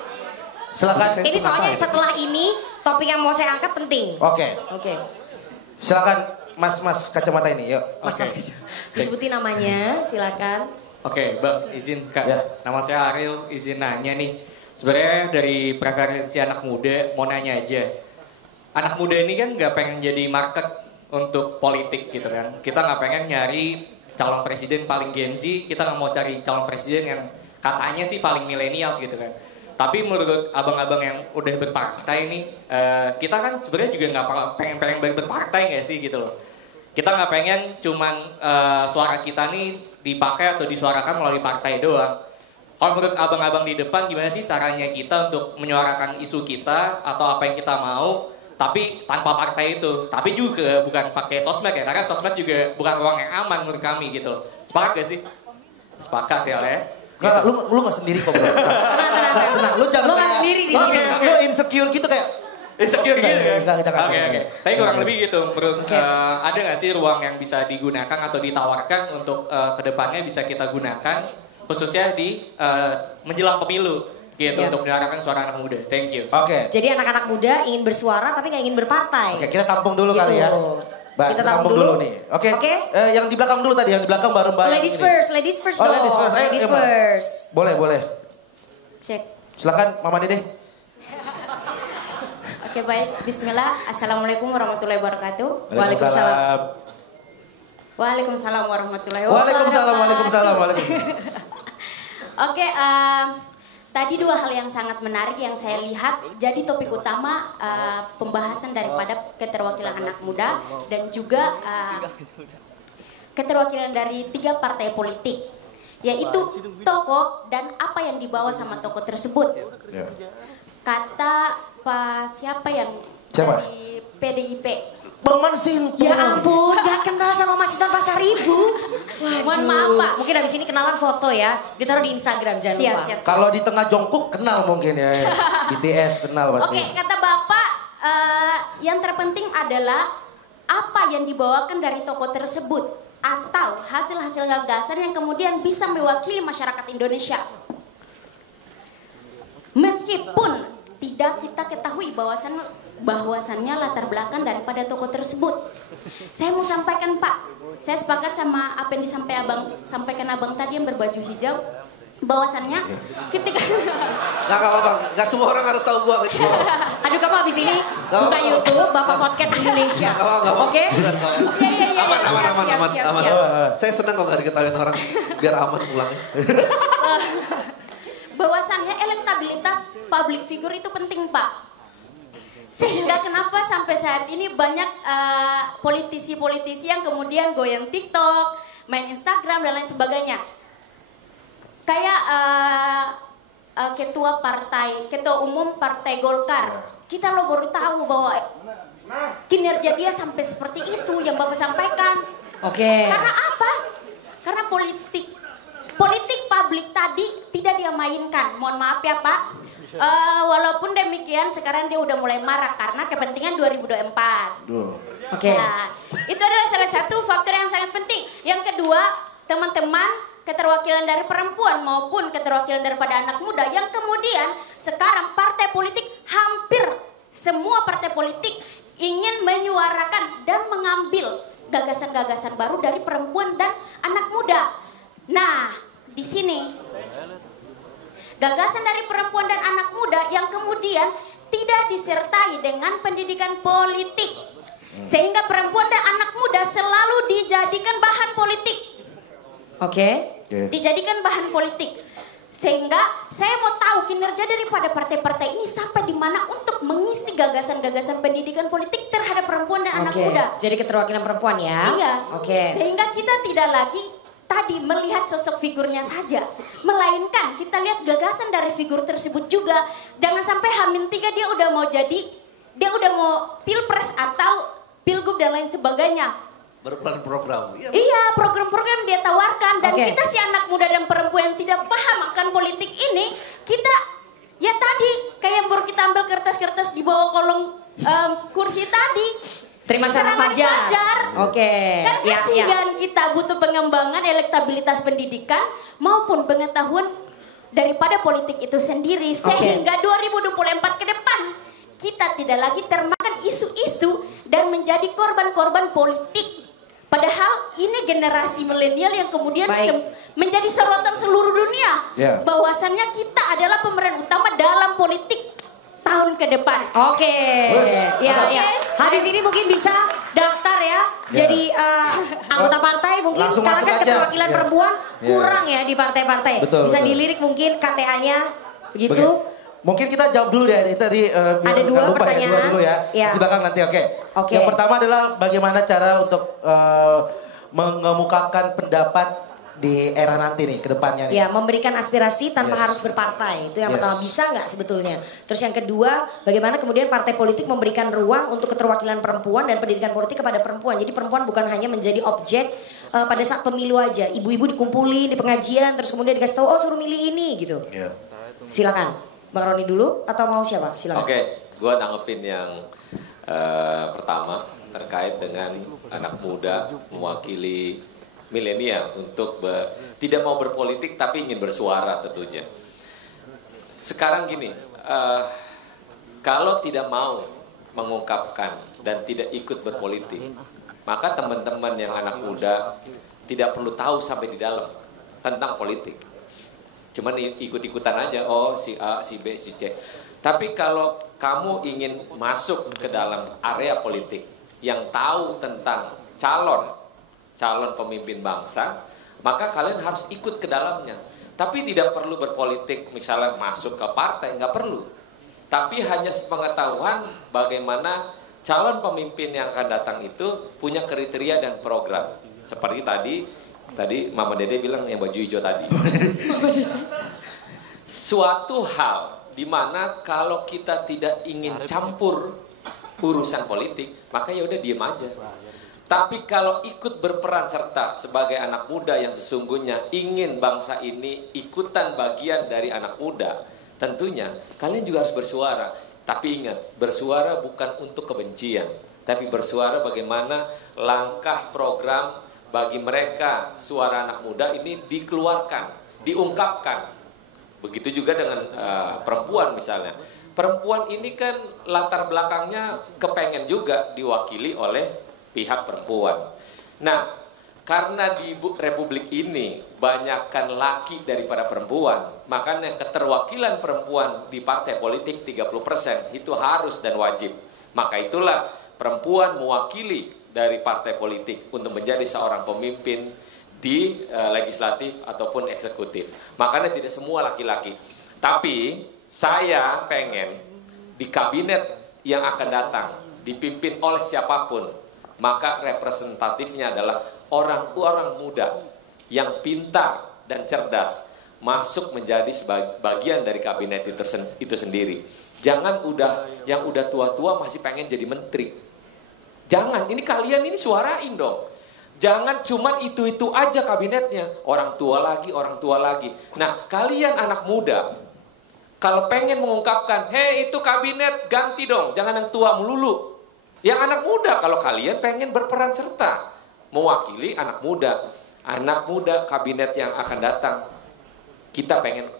Silakan. Ini soalnya setelah ini topik yang mau saya angkat penting. Oke. Oke. Silakan Mas kacamata ini, yuk. Mas Oke. disebutin namanya, silakan. Oke, Bang, izin Kak. Ya. Nama saya Ariel, izin nanya nih. Sebenarnya dari preferensi anak muda, mau nanya aja. Anak muda ini kan nggak pengen jadi market untuk politik gitu kan. Kita nggak pengen nyari calon presiden paling Gen Z, kita nggak mau cari calon presiden yang katanya sih paling milenial gitu kan. Tapi menurut abang-abang yang udah berpartai nih, kita kan sebenarnya juga nggak pengen berpartai nggak sih gitu loh. Kita nggak pengen cuman suara kita nih dipakai atau disuarakan melalui partai doang. Kalau menurut abang-abang di depan gimana sih caranya kita untuk menyuarakan isu kita atau apa yang kita mau, tapi tanpa partai itu. Tapi juga bukan pakai sosmed ya, karena sosmed juga bukan ruang yang aman menurut kami gitu. Sepakat gak sih? Sepakat ya, Le? Nggak, lu nggak sendiri kok bro. Tenang, lu jangan Lu nggak sendiri di sini. Lu insecure gitu kayak. Insecure gitu ya? Oke. Tapi kurang lebih gitu. Menurut ada nggak sih ruang yang bisa digunakan atau ditawarkan untuk kedepannya bisa kita gunakan khususnya di menjelang pemilu gitu untuk menyuarakan suara anak muda. Thank you. Oke. Jadi anak-anak muda ingin bersuara tapi nggak ingin berpartai. Oke, kita tampung dulu Gitu. kali ya. Mbak, Kita tampung dulu. nih. Oke. Oke. Yang di belakang dulu tadi, yang di belakang baru Mbak. Ladies ini. first, ladies first Oh, dong. ladies first. Ayo, Ladies Mbak. first. Boleh. Cek. Silakan Mama Dede. Oke baik, bismillah. Assalamualaikum warahmatullahi wabarakatuh. Waalaikumsalam. Waalaikumsalam warahmatullahi wabarakatuh. Waalaikumsalam. Oke, tadi dua hal yang sangat menarik yang saya lihat. Jadi topik utama pembahasan daripada keterwakilan anak muda dan juga keterwakilan dari 3 partai politik, yaitu tokoh dan apa yang dibawa sama tokoh tersebut. Kata Pak siapa yang dari PDIP? Bang Mansin. Ya ampun, gak kenal sama Mas Sinton Pasar Ibu. Mohon maaf Pak. Mungkin habis ini kenalan foto ya, ditaruh di Instagram jangan lupa. Siap. Kalau di tengah jongkok kenal mungkin ya. BTS kenal pasti. Oke, kata Bapak yang terpenting adalah apa yang dibawakan dari tokoh tersebut atau hasil-hasil gagasan yang kemudian bisa mewakili masyarakat Indonesia. Meskipun tidak kita ketahui bahwasannya latar belakang daripada tokoh tersebut. Saya mau sampaikan Pak, saya sepakat sama apa yang sampaikan abang tadi yang berbaju hijau, bahwasannya ketika Gak apa-apa, gak semua orang harus tahu gua gitu. Aduh kamu habis ini buka YouTube Bapak Podcast Indonesia. Oke? Iya. Aman. Saya senang kalau gak diketahuin orang, biar aman pulangnya. Bahwasannya elektabilitas public figure itu penting Pak. Sehingga kenapa sampai saat ini banyak politisi-politisi yang kemudian goyang TikTok, main Instagram dan lain sebagainya. Kayak ketua umum Partai Golkar. Kita lo baru tahu bahwa kinerja dia sampai seperti itu yang Bapak sampaikan. Oke. Karena apa? Karena politik publik tadi tidak dia mainkan. Mohon maaf ya Pak. Walaupun demikian sekarang dia udah mulai marah karena kepentingan 2024. Oke. Nah, itu adalah salah satu faktor yang sangat penting. Yang kedua, teman-teman, keterwakilan dari perempuan maupun keterwakilan daripada anak muda yang kemudian sekarang partai politik, hampir semua partai politik ingin menyuarakan dan mengambil gagasan-gagasan baru dari perempuan dan anak muda. Nah, di sini gagasan dari perempuan dan anak muda yang kemudian tidak disertai dengan pendidikan politik. Sehingga perempuan dan anak muda selalu dijadikan bahan politik. Oke. Dijadikan bahan politik. Sehingga saya mau tahu kinerja daripada partai-partai ini sampai di mana untuk mengisi gagasan-gagasan pendidikan politik terhadap perempuan dan anak muda. Jadi keterwakilan perempuan ya. Iya. Oke. Sehingga kita tidak lagi tadi melihat sosok figurnya saja, melainkan kita lihat gagasan dari figur tersebut juga. Jangan sampai H-3 dia udah mau pilpres atau pilgub dan lain sebagainya. Berprogram. Iya, program-program dia tawarkan dan kita si anak muda dan perempuan yang tidak paham akan politik ini, kita ya tadi kayak baru kita ambil kertas-kertas di bawah kolong kursi tadi. Terima serangan fajar. Oke. Kan kasihan kita butuh pengembangan elektabilitas pendidikan maupun pengetahuan daripada politik itu sendiri. Sehingga 2024 ke depan kita tidak lagi termakan isu-isu dan menjadi korban-korban politik. Padahal ini generasi milenial yang kemudian menjadi sorotan seluruh dunia. Bahwasannya kita adalah pemeran utama dalam politik tahun ke depan. Oke. Ya. Habis ini mungkin bisa daftar ya. Jadi anggota partai mungkin sekarang kan keterwakilan perempuan kurang ya di partai-partai. Bisa dilirik mungkin KTA-nya begitu. Mungkin kita jawab dulu ya tadi biar ada dua nggak lupa pertanyaan. ya, dua dulu ya. Ya. Di belakang nanti oke. Oke. Yang pertama adalah bagaimana cara untuk mengemukakan pendapat di era nanti nih ke depannya nih. Ya, memberikan aspirasi tanpa Yes. harus berpartai. Itu yang Yes. pertama, bisa nggak sebetulnya? Terus yang kedua, bagaimana kemudian partai politik memberikan ruang untuk keterwakilan perempuan dan pendidikan politik kepada perempuan. Jadi perempuan bukan hanya menjadi objek pada saat pemilu aja. Ibu-ibu dikumpulin di pengajian, terus kemudian dikasih tahu, oh suruh milih ini gitu. Yeah. Silakan, Bang Roni dulu atau mau siapa? Silakan. Oke, gue tanggepin yang pertama terkait dengan anak muda mewakili milenial untuk tidak mau berpolitik tapi ingin bersuara tentunya. Sekarang gini, kalau tidak mau mengungkapkan dan tidak ikut berpolitik, maka teman-teman yang anak muda tidak perlu tahu sampai di dalam tentang politik. Cuman ikut-ikutan aja, oh si A, si B, si C. Tapi kalau kamu ingin masuk ke dalam area politik yang tahu tentang calon pemimpin bangsa, maka kalian harus ikut ke dalamnya. Tapi tidak perlu berpolitik, misalnya masuk ke partai, nggak perlu. Tapi hanya sepengetahuan bagaimana calon pemimpin yang akan datang itu punya kriteria dan program. Seperti tadi Mama Dede bilang yang baju hijau tadi. Suatu hal di mana kalau kita tidak ingin campur urusan politik, maka ya udah diem aja. Tapi kalau ikut berperan serta sebagai anak muda yang sesungguhnya ingin bangsa ini ikutan bagian dari anak muda, tentunya kalian juga harus bersuara. Tapi ingat, bersuara bukan untuk kebencian, tapi bersuara bagaimana langkah program bagi mereka suara anak muda ini dikeluarkan, diungkapkan. Begitu juga dengan perempuan misalnya. Perempuan ini kan latar belakangnya kepengen juga diwakili oleh pihak perempuan. Nah, karena di Republik ini banyakkan laki daripada perempuan, makanya keterwakilan perempuan di partai politik 30% itu harus dan wajib. Maka itulah perempuan mewakili dari partai politik untuk menjadi seorang pemimpin di legislatif ataupun eksekutif. Makanya tidak semua laki-laki. Tapi saya pengen di kabinet yang akan datang dipimpin oleh siapapun, maka representatifnya adalah orang-orang muda yang pintar dan cerdas masuk menjadi bagian dari kabinet itu sendiri. Jangan yang udah tua-tua masih pengen jadi menteri. Jangan, ini kalian ini suarain dong. Jangan cuman itu-itu aja kabinetnya, orang tua lagi. Nah, kalian anak muda kalau pengen mengungkapkan, hei itu kabinet ganti dong, jangan yang tua melulu. Yang anak muda, kalau kalian pengen berperan serta mewakili anak muda kabinet yang akan datang, kita pengen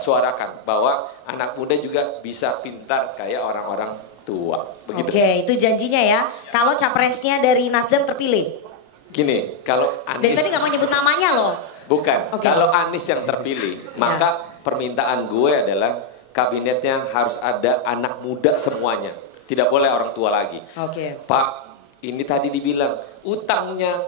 suarakan bahwa anak muda juga bisa pintar kayak orang-orang tua. Begitu. Oke, itu janjinya ya. Kalau capresnya dari Nasdem terpilih. Gini, kalau Anies. Dan tadi nggak mau nyebut namanya loh. Bukan. Kalau Anies yang terpilih, maka permintaan gue adalah kabinetnya harus ada anak muda semuanya. Tidak boleh orang tua lagi. Oke. Pak, ini tadi dibilang utangnya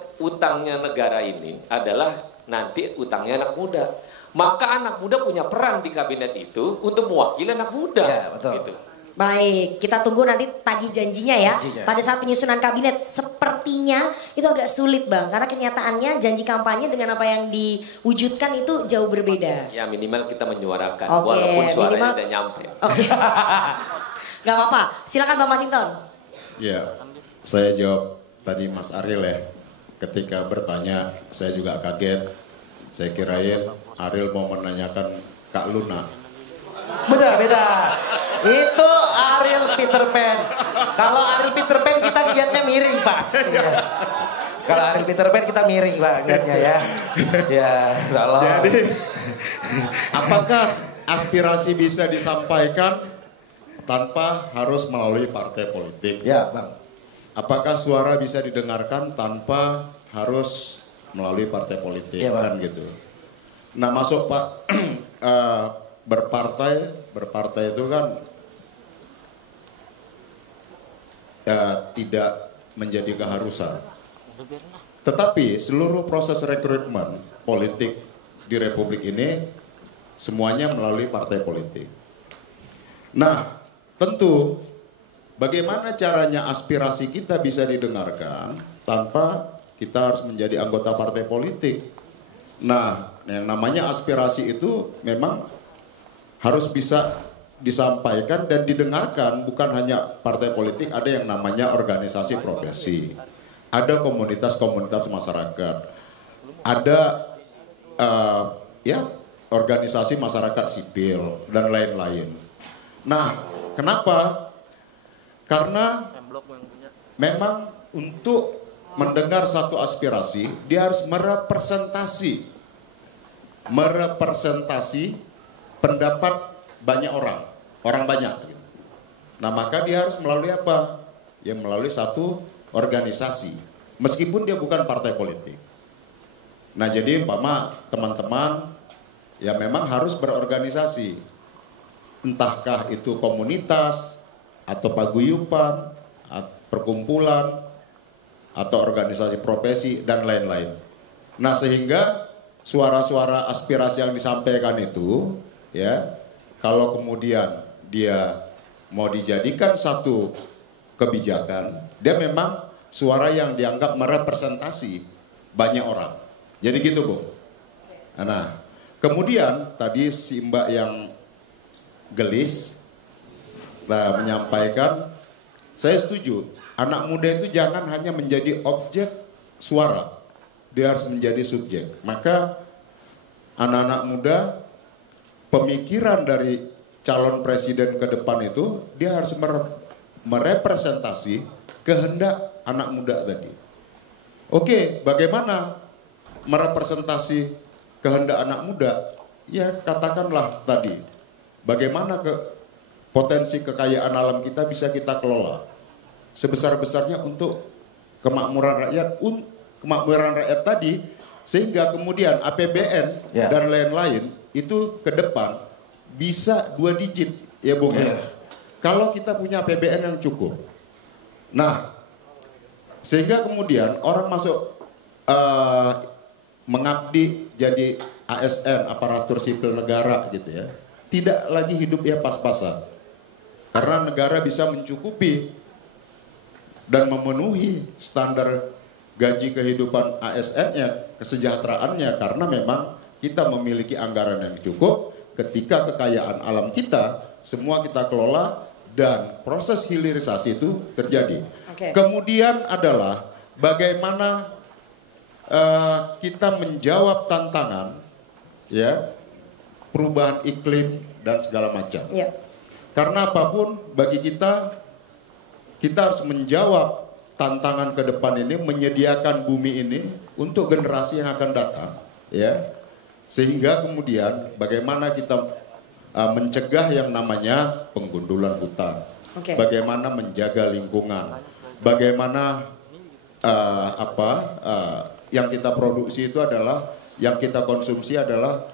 negara ini adalah nanti utangnya anak muda. Maka anak muda punya peran di kabinet itu untuk mewakili anak muda. Ya, betul. Gitu. Baik, kita tunggu nanti tagih janjinya ya. Pada saat penyusunan kabinet sepertinya itu agak sulit Bang. Karena kenyataannya janji kampanye dengan apa yang diwujudkan itu jauh berbeda. Ya minimal kita menyuarakan. Oke, walaupun suaranya minimal- tidak nyampe. Oke. Gak apa-apa, silakan Bang Masinton. Ya, saya jawab tadi Mas Ariel ya. Ketika bertanya, saya juga kaget. Saya kirain Ariel mau menanyakan Kak Luna. Beda. Itu Ariel Peter Pan. Kalau Ariel Peter Pan kita lihatnya miring, Pak. Iya. Kalau Ariel Peter Pan kita miring, Pak, lihatnya ya. Ya, kalau. Jadi, apakah aspirasi bisa disampaikan tanpa harus melalui partai politik? Ya, Bang. Apakah suara bisa didengarkan tanpa harus melalui partai politik? Ya, Bang. Kan gitu. Nah, masuk Pak berpartai itu kan ya tidak menjadi keharusan. Tetapi seluruh proses rekrutmen politik di Republik ini semuanya melalui partai politik. Nah, tentu bagaimana caranya aspirasi kita bisa didengarkan tanpa kita harus menjadi anggota partai politik. Nah, yang namanya aspirasi itu memang harus bisa disampaikan dan didengarkan, bukan hanya partai politik, ada yang namanya organisasi profesi, ada komunitas-komunitas masyarakat, ada organisasi masyarakat sipil dan lain-lain. Nah, kenapa? Karena memang untuk mendengar satu aspirasi, dia harus merepresentasi pendapat banyak orang banyak. Nah, maka dia harus melalui apa? Ya melalui satu organisasi, meskipun dia bukan partai politik. Nah, jadi umpama teman-teman ya memang harus berorganisasi, entahkah itu komunitas atau paguyuban, perkumpulan, atau organisasi profesi dan lain-lain. Nah, sehingga suara-suara aspirasi yang disampaikan itu, ya, kalau kemudian dia mau dijadikan satu kebijakan, dia memang suara yang dianggap merepresentasi banyak orang. Jadi gitu, Bu. Nah, kemudian tadi si Mbak yang gelis menyampaikan, saya setuju, anak muda itu jangan hanya menjadi objek suara, dia harus menjadi subjek. Maka anak-anak muda, pemikiran dari calon presiden ke depan itu, dia harus merepresentasi kehendak anak muda tadi. Oke, bagaimana merepresentasi kehendak anak muda? Ya katakanlah tadi, bagaimana potensi kekayaan alam kita bisa kita kelola sebesar-besarnya untuk kemakmuran rakyat tadi, sehingga kemudian APBN dan lain-lain itu ke depan bisa 2 digit, ya Bung. Kalau kita punya APBN yang cukup. Nah, sehingga kemudian orang masuk mengabdi jadi ASN, aparatur sipil negara gitu ya, tidak lagi hidup ya pas-pasan, karena negara bisa mencukupi dan memenuhi standar gaji kehidupan ASN-nya, kesejahteraannya, karena memang kita memiliki anggaran yang cukup. Ketika kekayaan alam kita semua kita kelola dan proses hilirisasi itu terjadi. Kemudian adalah bagaimana kita menjawab tantangan, ya, perubahan iklim dan segala macam. Karena apapun bagi kita harus menjawab tantangan ke depan ini, menyediakan bumi ini untuk generasi yang akan datang, ya. Sehingga kemudian bagaimana kita mencegah yang namanya penggundulan hutan, bagaimana menjaga lingkungan, bagaimana yang kita produksi itu adalah, yang kita konsumsi adalah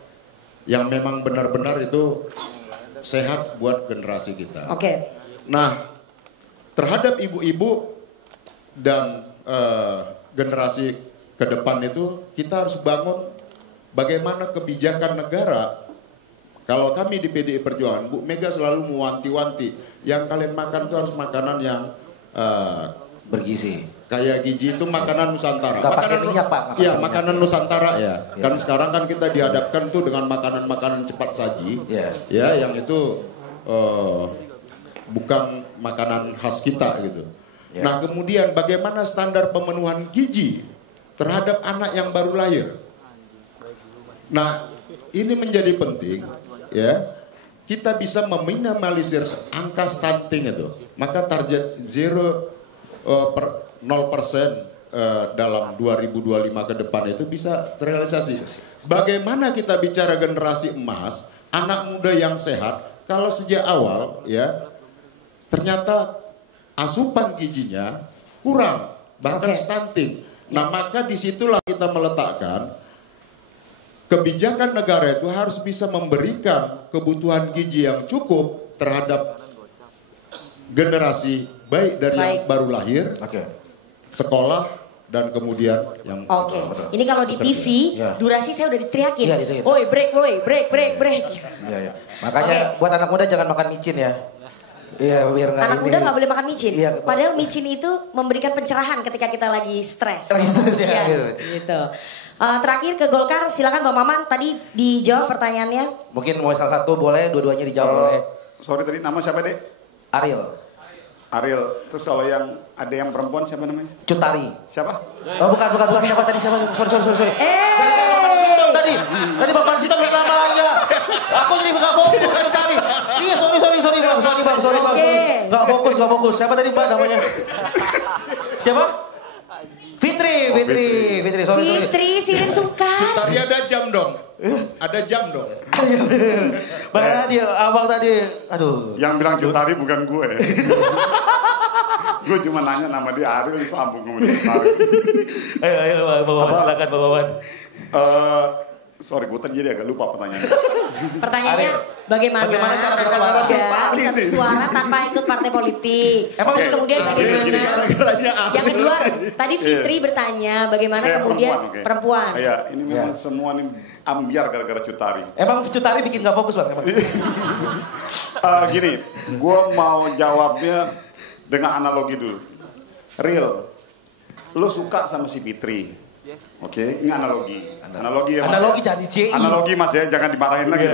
yang memang benar-benar itu sehat buat generasi kita. Nah, terhadap ibu-ibu dan generasi ke depan itu kita harus bangun bagaimana kebijakan negara. Kalau kami di PDI Perjuangan, Bu Mega selalu mewanti-wanti, yang kalian makan itu harus makanan yang bergizi. Kayak gizi itu makanan Nusantara. Makanan minyak, Pak. Iya, makanan Nusantara ya. Kan sekarang kan kita dihadapkan tuh dengan makanan-makanan cepat saji, ya, yang itu bukan makanan khas kita gitu. Nah, kemudian bagaimana standar pemenuhan gizi terhadap anak yang baru lahir. Nah, ini menjadi penting, ya. Kita bisa meminimalisir angka stunting itu. Maka target 0% dalam 2025 ke depan itu bisa terrealisasi. Bagaimana kita bicara generasi emas, anak muda yang sehat, kalau sejak awal, ya, ternyata asupan gizinya kurang, bahkan stunting. Nah, maka disitulah kita meletakkan kebijakan negara itu harus bisa memberikan kebutuhan gizi yang cukup terhadap generasi, baik dari yang baru lahir, sekolah, dan kemudian yang Oke, ini kalau di TV durasi saya udah diteriakin. Iya, diteriakin. Woi break, break. Iya. Makanya buat anak muda jangan makan micin ya. Iya, biar nggak Anak muda nggak boleh makan micin. Iya. Padahal micin itu memberikan pencerahan ketika kita lagi stres. Ya, gitu. Terakhir ke Golkar, silakan Bang Maman. Tadi dijawab pertanyaannya. Mungkin mau salah satu boleh, dua-duanya dijawab boleh. Sorry tadi nama siapa deh? Ariel. Terus kalau yang ada yang perempuan siapa namanya? Cutari. Siapa? Oh bukan siapa tadi siapa? Sorry. Tadi Bang Mansito bersama aja. Aku jadi nggak fokus cari. Iya sorry bang. Nggak fokus. Siapa tadi Mbak namanya? Siapa? Fitri. Sorry. Fitri Sirin Sungkar. Tadi ada jam dong. Ada jam dong. Bang tadi, abang tadi, aduh. Yang bilang Cutari bukan gue. Gue cuma nanya nama dia Ariel, sambung kemudian Cutari. Ayo, silakan Bang Wawan. Sorry, gue tadi jadi agak lupa pertanyaannya. Pertanyaannya, bagaimana cara anak bersuara? muda bisa bersuara tanpa ikut partai politik? Terus kemudian bagaimana? Yang kedua, tadi Fitri bertanya bagaimana kemudian perempuan. Iya, ini memang semua nih ambiar gara-gara Cutari. Emang Cutari bikin gak fokus Bang? Gini, gue mau jawabnya dengan analogi dulu. Real, lo suka sama si Fitri. Oke, ini analogi. Analogi ya mas. Analogi jadi JI. Analogi mas ya, jangan dimarahin lagi.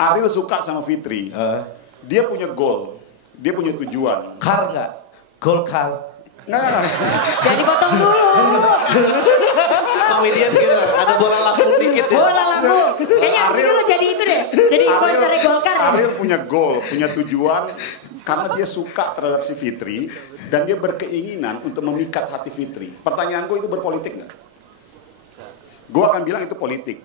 Ariel suka sama Fitri. Dia punya goal, dia punya tujuan. Kar nggak? Golkar. Nah. Jadi potong dulu. Komedian gitu, ada bola lambung dikit ya. Bola lambung. Kayaknya Ariel lo jadi itu deh. Jadi wawancara Golkar. Ariel punya goal, punya tujuan. Karena dia suka terhadap si Fitri dan dia berkeinginan untuk memikat hati Fitri. Pertanyaan gue itu berpolitik nggak? Gue akan bilang itu politik.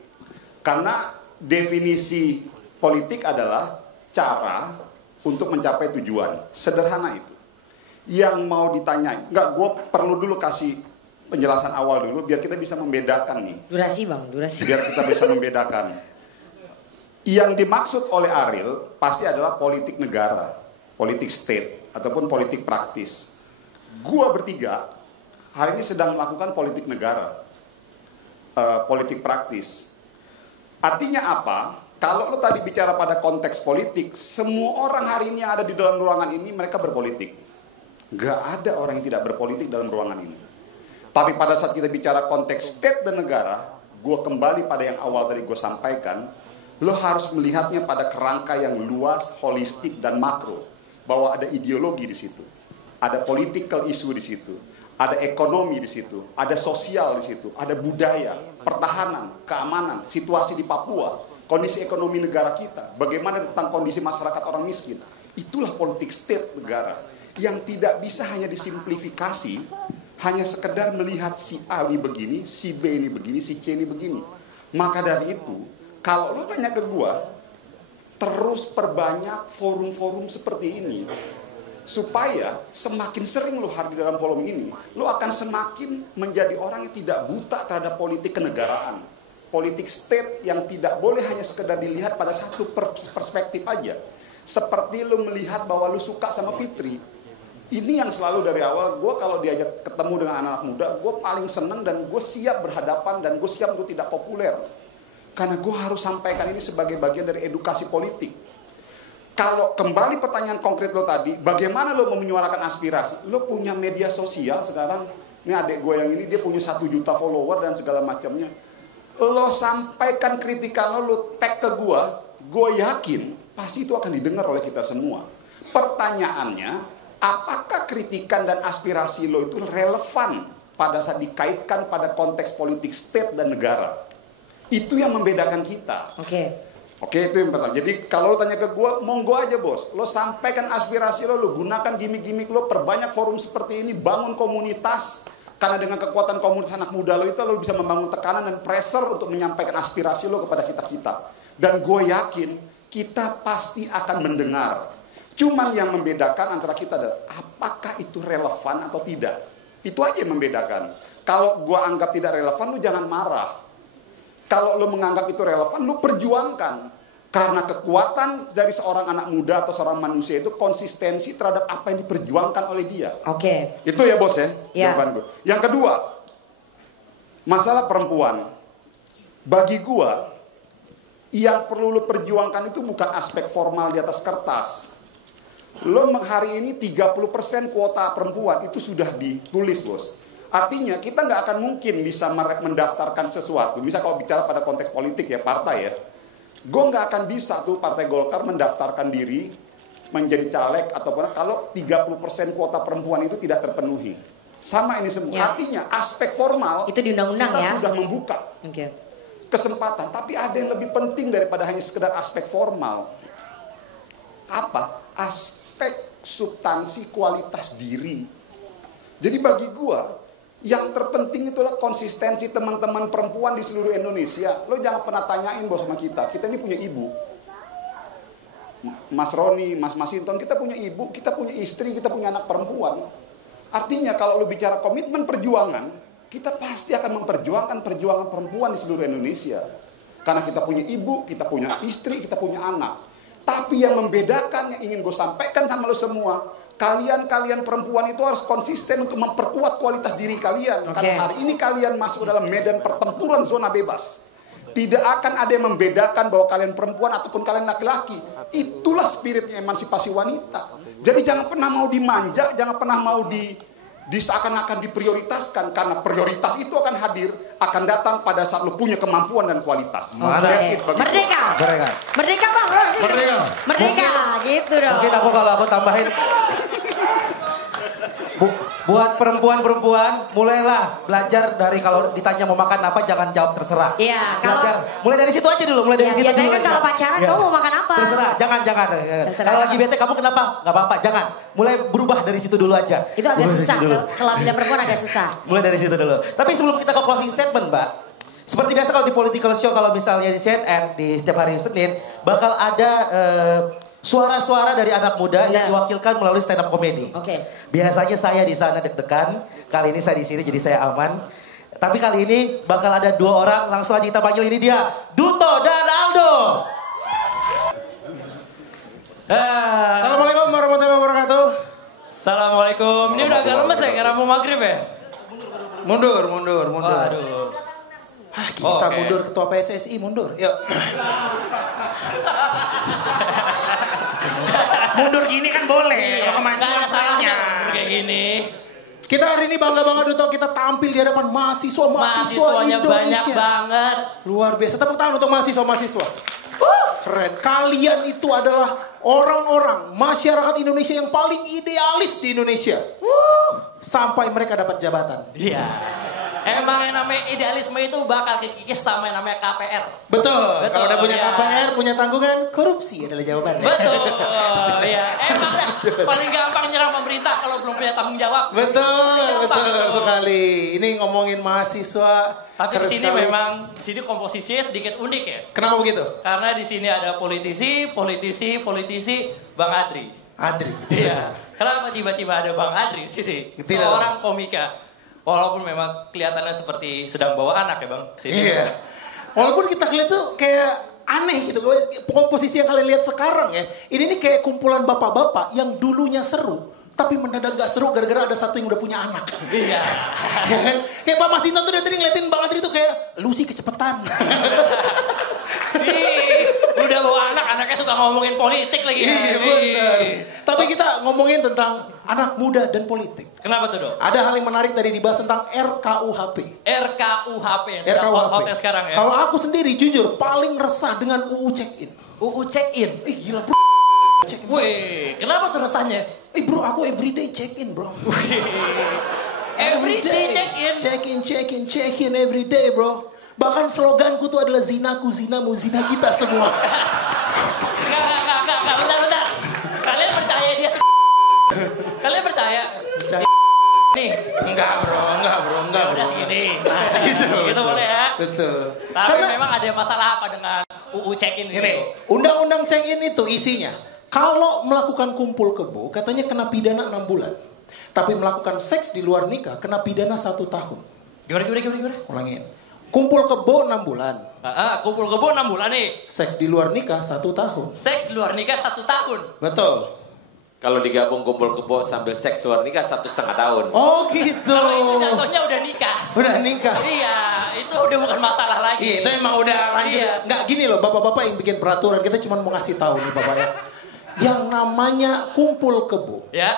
Karena definisi politik adalah cara untuk mencapai tujuan. Sederhana itu. Yang mau ditanyain, nggak, gue perlu dulu kasih penjelasan awal dulu biar kita bisa membedakan nih. Durasi bang, durasi. Biar kita bisa membedakan. Yang dimaksud oleh Ariel pasti adalah politik negara. Politik state ataupun politik praktis. Gua bertiga hari ini sedang melakukan politik negara, politik praktis. Artinya apa? Kalau lo tadi bicara pada konteks politik, semua orang hari ini yang ada di dalam ruangan ini mereka berpolitik. Gak ada orang yang tidak berpolitik dalam ruangan ini. Tapi pada saat kita bicara konteks state dan negara, gua kembali pada yang awal tadi gue sampaikan, lo harus melihatnya pada kerangka yang luas, holistik dan makro. Bahwa ada ideologi di situ, ada political issue di situ, ada ekonomi di situ, ada sosial di situ, ada budaya, pertahanan, keamanan, situasi di Papua, kondisi ekonomi negara kita, bagaimana tentang kondisi masyarakat orang miskin. Itulah politik state negara yang tidak bisa hanya disimplifikasi, hanya sekedar melihat si A ini begini, si B ini begini, si C ini begini. Maka dari itu, kalau lo tanya ke gua, terus perbanyak forum-forum seperti ini supaya semakin sering lo hadir dalam forum ini, lo akan semakin menjadi orang yang tidak buta terhadap politik kenegaraan, politik state yang tidak boleh hanya sekedar dilihat pada satu perspektif aja. Seperti lo melihat bahwa lo suka sama Fitri. Ini yang selalu dari awal gue kalau diajak ketemu dengan anak-anak muda, gue paling seneng dan gue siap berhadapan dan gue siap untuk tidak populer. Karena gue harus sampaikan ini sebagai bagian dari edukasi politik. Kalau kembali pertanyaan konkret lo tadi, bagaimana lo menyuarakan aspirasi? Lo punya media sosial sekarang. Ini adik gue yang ini, dia punya 1 juta follower dan segala macamnya. Lo sampaikan kritikan lo tag ke gue yakin pasti itu akan didengar oleh kita semua. Pertanyaannya, apakah kritikan dan aspirasi lo itu relevan pada saat dikaitkan pada konteks politik state dan negara? Itu yang membedakan kita. Oke, itu yang pertama. Jadi kalau lo tanya ke gue, monggo aja bos. Lo sampaikan aspirasi lo gunakan gimmick-gimmick lo, perbanyak forum seperti ini, bangun komunitas. Karena dengan kekuatan komunitas anak muda lo itu, lo bisa membangun tekanan dan pressure untuk menyampaikan aspirasi lo kepada kita-kita. Dan gue yakin, kita pasti akan mendengar. Cuman yang membedakan antara kita adalah, apakah itu relevan atau tidak. Itu aja yang membedakan. Kalau gue anggap tidak relevan, lo jangan marah. Kalau lo menganggap itu relevan, lo perjuangkan. Karena kekuatan dari seorang anak muda atau seorang manusia itu konsistensi terhadap apa yang diperjuangkan oleh dia. Oke. Itu ya bos ya, Ya. jawaban gue. Yang kedua, masalah perempuan. Bagi gua, yang perlu lo perjuangkan itu bukan aspek formal di atas kertas. Lo hari ini 30% kuota perempuan itu sudah ditulis bos. Artinya kita nggak akan mungkin bisa mendaftarkan sesuatu. Misal kalau bicara pada konteks politik ya, partai ya. Gue nggak akan bisa tuh Partai Golkar mendaftarkan diri menjadi caleg ataupun kalau 30% kuota perempuan itu tidak terpenuhi. Sama ini semua. Ya. Artinya aspek formal Itu di undang-undang kita ya. sudah membuka kesempatan. Tapi ada yang lebih penting daripada hanya sekedar aspek formal. Apa? Aspek substansi kualitas diri. Jadi bagi gua yang terpenting itulah konsistensi teman-teman perempuan di seluruh Indonesia. Lo jangan pernah tanyain bos sama kita. Kita ini punya ibu. Mas Roni, Mas Masinton, kita punya ibu, kita punya istri, kita punya anak perempuan. Artinya kalau lo bicara komitmen perjuangan, kita pasti akan memperjuangkan perjuangan perempuan di seluruh Indonesia. Karena kita punya ibu, kita punya istri, kita punya anak. Tapi yang membedakan, yang ingin gue sampaikan sama lo semua, kalian perempuan itu harus konsisten untuk memperkuat kualitas diri kalian. Karena hari ini kalian masuk dalam medan pertempuran zona bebas. Tidak akan ada yang membedakan bahwa kalian perempuan ataupun kalian laki-laki. Itulah spiritnya emansipasi wanita. Jadi jangan pernah mau dimanja, jangan pernah mau seakan-akan diprioritaskan. Karena prioritas itu akan hadir, akan datang pada saat lu punya kemampuan dan kualitas. Merdeka. Merdeka bang. Merdeka. Gitu dong. Mungkin kalau aku tambahin. Buat perempuan-perempuan, mulailah belajar dari kalau ditanya mau makan apa, jangan jawab terserah. Iya. Belajar. Mulai dari situ aja dulu. Mulai dari situ biasanya dulu. kan kalau pacaran, kamu mau makan apa? Terserah, jangan. Kalau lagi bete, kamu kenapa? Gak apa-apa, jangan. Mulai berubah dari situ dulu aja. Itu agak susah, kelabilan perempuan agak susah. Mulai dari situ dulu. Tapi sebelum kita ke closing statement, Mbak. Seperti biasa kalau di political show, kalau misalnya di CNN, di setiap hari Senin, bakal ada suara-suara dari anak muda yang diwakilkan melalui stand up comedy. Biasanya saya di sana deg-degan, kali ini saya di sini jadi saya aman. Tapi kali ini bakal ada dua orang, langsung aja kita panggil, ini dia, Duto dan Aldo. Assalamualaikum warahmatullahi wabarakatuh. Assalamualaikum. Ini udah agak lemes ya, karena mau maghrib ya? Mundur. Aduh. Kita mundur, ketua PSSI mundur. Yuk. Mundur gini kan boleh. Kalau kemajuan salahnya. Kayak gini. Kita hari ini bangga banget Duto, kita tampil di hadapan mahasiswa Indonesia. Banyak banget. Luar biasa. Tepuk tangan untuk mahasiswa. Keren. Kalian itu adalah orang-orang masyarakat Indonesia yang paling idealis di Indonesia. Sampai mereka dapat jabatan. Iya. Emang yang namanya idealisme itu bakal kikis sama yang namanya KPR. Betul. Kalau udah punya KPR, punya tanggungan, korupsi adalah jawabannya. Betul. Iya. Emang paling gampang nyerang pemerintah kalau belum punya tanggung jawab. Betul sekali. Ini ngomongin mahasiswa. Tapi di sini memang komposisinya sedikit unik ya. Kenapa begitu? Karena di sini ada politisi, Bang Adri. Iya. Kenapa tiba-tiba ada Bang Adri di sini? Seorang komika. Walaupun memang kelihatannya seperti sedang bawa anak ya Bang. Sini. Iya. Walaupun kita lihat tuh kayak aneh gitu. Komposisi yang kalian lihat sekarang ya. Ini nih kayak kumpulan bapak-bapak yang dulunya seru. Tapi mendadak gak seru gara-gara ada satu yang udah punya anak. Iya. Kayak Pak Masinton tuh dari tadi ngeliatin Bang Adri tuh kayak, lu sih kecepetan. Udah bawa anak, anaknya suka ngomongin politik lagi. Iya benar. Tapi kita ngomongin tentang anak muda dan politik. Kenapa tuh Dok? Ada hal yang menarik tadi dibahas tentang RKUHP. RKUHP yang sedang hot sekarang ya. Kalau aku sendiri jujur paling resah dengan UU check-in. UU check-in? Gila bro. Wih, kenapa tuh rasanya? Bro, aku everyday check-in bro. Everyday check-in? Check-in everyday bro. Bahkan sloganku tuh adalah zinaku, zinamu, zina kita semua. Enggak, bentar. Kalian percaya dia Kalian percaya? Nih. Enggak bro. Udah sini. Gitu boleh ya? Betul. Tapi memang ada masalah apa dengan UU check-in ini? Undang-undang check-in itu isinya. Kalau melakukan kumpul kebo, katanya kena pidana 6 bulan. Tapi melakukan seks di luar nikah, kena pidana 1 tahun. Gimana? Ulangin. Kumpul kebo 6 bulan. Kumpul kebo 6 bulan nih. Seks di luar nikah 1 tahun. Seks di luar nikah 1 tahun. Betul. Kalau digabung kumpul kebo sambil seks luar nikah 1,5 tahun. Oh gitu. Kalau itu jatuhnya udah nikah. Udah nikah. Iya, itu udah bukan masalah lagi. Iya, itu emang udah lanjut. Iya. Nggak gini loh, bapak-bapak yang bikin peraturan, kita cuma mau ngasih tahu nih bapak ya. Yang namanya kumpul kebo. Ya.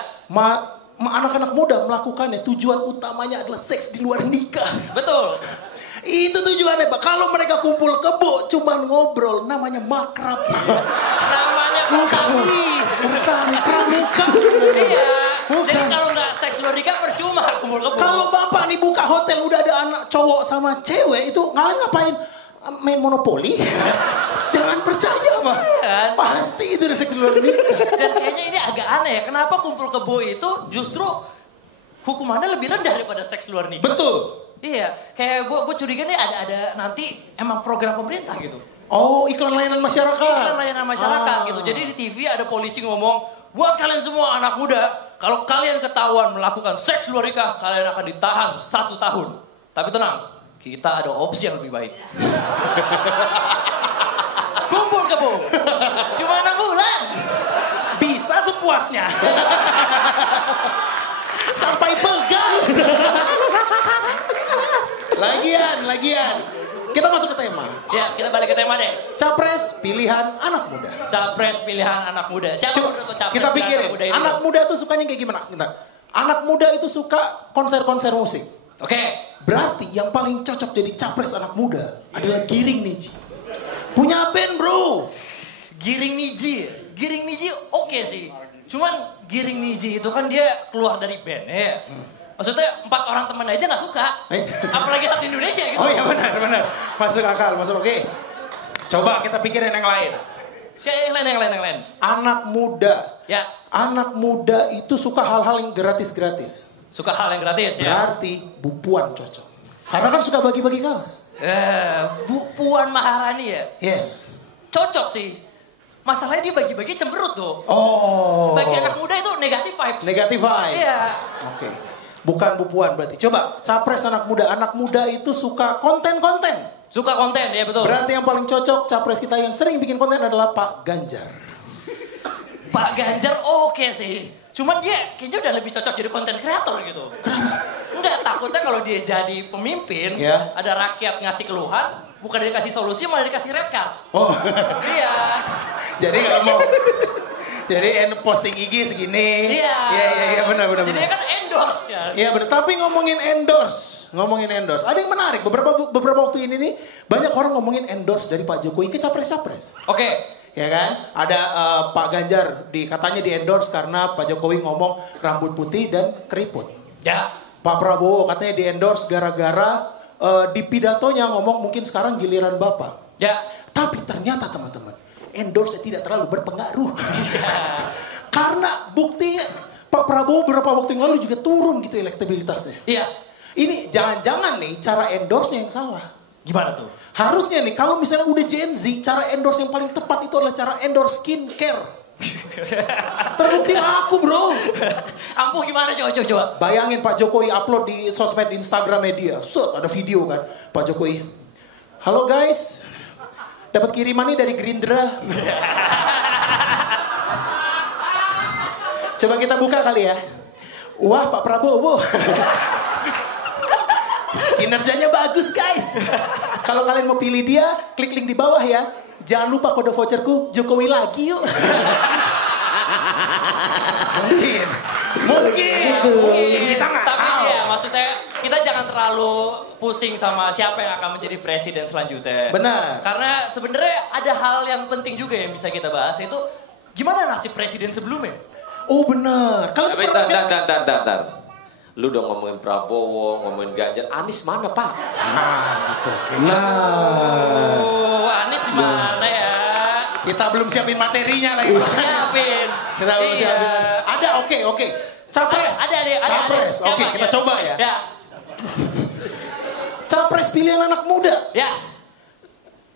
Anak-anak muda melakukannya tujuan utamanya adalah seks di luar nikah. Betul. Itu tujuannya Pak. Kalau mereka kumpul kebo cuma ngobrol, namanya makrab. Namanya bersami pramuka. Iya. Jadi kalau nggak seks luar nikah percuma kumpul kebo. Kalau bapak nih buka hotel udah ada anak cowok sama cewek itu ngapain? Main monopoli? Jangan percaya Pak. Pasti itu udah seks luar nikah. Dan kayaknya ini agak aneh ya. Kenapa kumpul kebo itu justru hukumannya lebih rendah daripada seks luar nikah? Betul. Iya, kayak gue curiga nih ada nanti emang program pemerintah gitu. Oh, iklan layanan masyarakat. Iklan layanan masyarakat gitu. Jadi di TV ada polisi ngomong, buat kalian semua anak muda, kalau kalian ketahuan melakukan seks luar nikah, kalian akan ditahan 1 tahun. Tapi tenang, kita ada opsi yang lebih baik. Kumpul kebo, cuma 6 bulan. Bisa sepuasnya. Sampai pegang. Lagian. Kita masuk ke tema. Ya, kita balik ke tema deh. Capres pilihan anak muda. Capres pilihan anak muda. Siapa menurut lo capres kita pilihan pikirin, anak muda ini? anak muda tuh sukanya kayak gimana? Anak muda itu suka konser-konser musik. Oke. Berarti yang paling cocok jadi capres anak muda adalah Giring Niji. Punya band bro. Giring Niji oke sih. Cuman Giring Niji itu kan dia keluar dari band ya. Maksudnya 4 orang teman aja gak suka. Apalagi satu Indonesia gitu. Oh iya benar. Masuk akal, oke. Coba kita pikirin yang lain. Yang lain. Anak muda. Ya. Anak muda itu suka hal-hal yang gratis-gratis. Suka hal yang gratis ya. Berarti Bu Puan cocok. Karena kan suka bagi-bagi kaos. Bu Puan Maharani ya? Yes. Cocok sih. Masalahnya dia bagi-bagi cemberut tuh. Oh. Bagi anak muda itu negatif vibes. Negatif vibes. Iya. Oke. Bukan Bu Puan berarti. Coba capres anak muda. Anak muda itu suka konten-konten. Suka konten ya betul. Berarti yang paling cocok capres kita yang sering bikin konten adalah Pak Ganjar. Pak Ganjar oke sih. Cuman dia kayaknya udah lebih cocok jadi konten kreator gitu. Enggak, takutnya kalau dia jadi pemimpin, ya. Ada rakyat ngasih keluhan, bukan dikasih solusi malah dikasih red card. Oh. Iya. Jadi kalau mau jadi posting IG segini. Iya. Iya benar. Jadi kan endorse ya. Iya benar. Tapi ngomongin endorse, ada yang menarik. Beberapa waktu ini nih banyak orang ngomongin endorse dari Pak Jokowi ke capres-capres. Oke. Ya kan? Ada Pak Ganjar katanya di endorse karena Pak Jokowi ngomong rambut putih dan keriput. Ya. Pak Prabowo katanya di endorse gara-gara di pidatonya ngomong mungkin sekarang giliran Bapak. Ya. Tapi ternyata teman-teman, endorse tidak terlalu berpengaruh. Karena buktinya Pak Prabowo beberapa waktu yang lalu juga turun gitu elektabilitasnya. Iya. Ini jangan-jangan nih cara endorse-nya yang salah. Gimana tuh? Harusnya nih kalau misalnya udah Gen Z, cara endorse yang paling tepat itu adalah cara endorse skincare. Terbukti aku bro. Ampuh gimana coba. Bayangin Pak Jokowi upload di sosmed Instagram media. Ada video kan. Pak Jokowi. Halo guys. Dapat kiriman nih dari Gerindra. Coba kita buka kali ya. Wah Pak Prabowo. Kinerjanya bagus guys. Kalau kalian mau pilih dia, klik link di bawah ya. Jangan lupa kode voucherku Jokowi lagi yuk. Mungkin. Kita nggak tahu. Tapi ya maksudnya kita jangan terlalu pusing sama siapa yang akan menjadi presiden selanjutnya. Benar. Karena sebenarnya ada hal yang penting juga yang bisa kita bahas, itu gimana nasib presiden sebelumnya. Oh benar. Kalau bentar. Lu udah ngomongin Prabowo, ngomongin Ganjar, Anies mana Pak? Anies mana ya? Kita belum siapin materinya lagi. Siapin. Kita belum siapin. Ada oke. Capres. Ada. Capres. Oke, kita coba ya. Capres pilihan anak muda. Ya.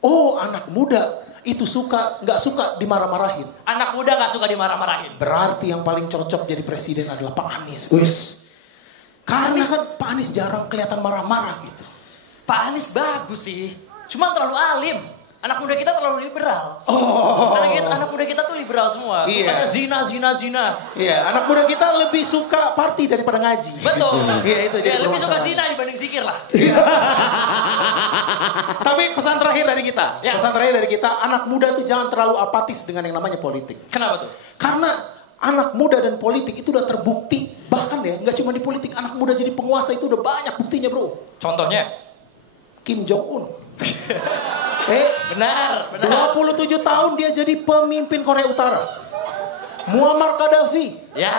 Oh, anak muda itu nggak suka dimarah-marahin. Anak muda nggak suka dimarah-marahin. Berarti yang paling cocok jadi presiden adalah Pak Anies. Karena kan Pak Anies jarang kelihatan marah-marah gitu. Pak Anies bagus sih. Cuma terlalu alim. Anak muda kita terlalu liberal. Anak muda kita tuh liberal semua. Iya. Sukanya zina. Iya, anak muda kita lebih suka party daripada ngaji. Betul. Iya, itu dia. Lebih suka zina dibanding zikir lah. Tapi pesan terakhir dari kita. Ya. Pesan terakhir dari kita, anak muda tuh jangan terlalu apatis dengan yang namanya politik. Kenapa tuh? Karena anak muda dan politik itu udah terbukti. Bahkan ya, nggak cuma di politik, anak muda jadi penguasa itu udah banyak buktinya, bro. Contohnya? Kim Jong-un. Benar. 27 tahun dia jadi pemimpin Korea Utara. Muammar Gaddafi. Ya.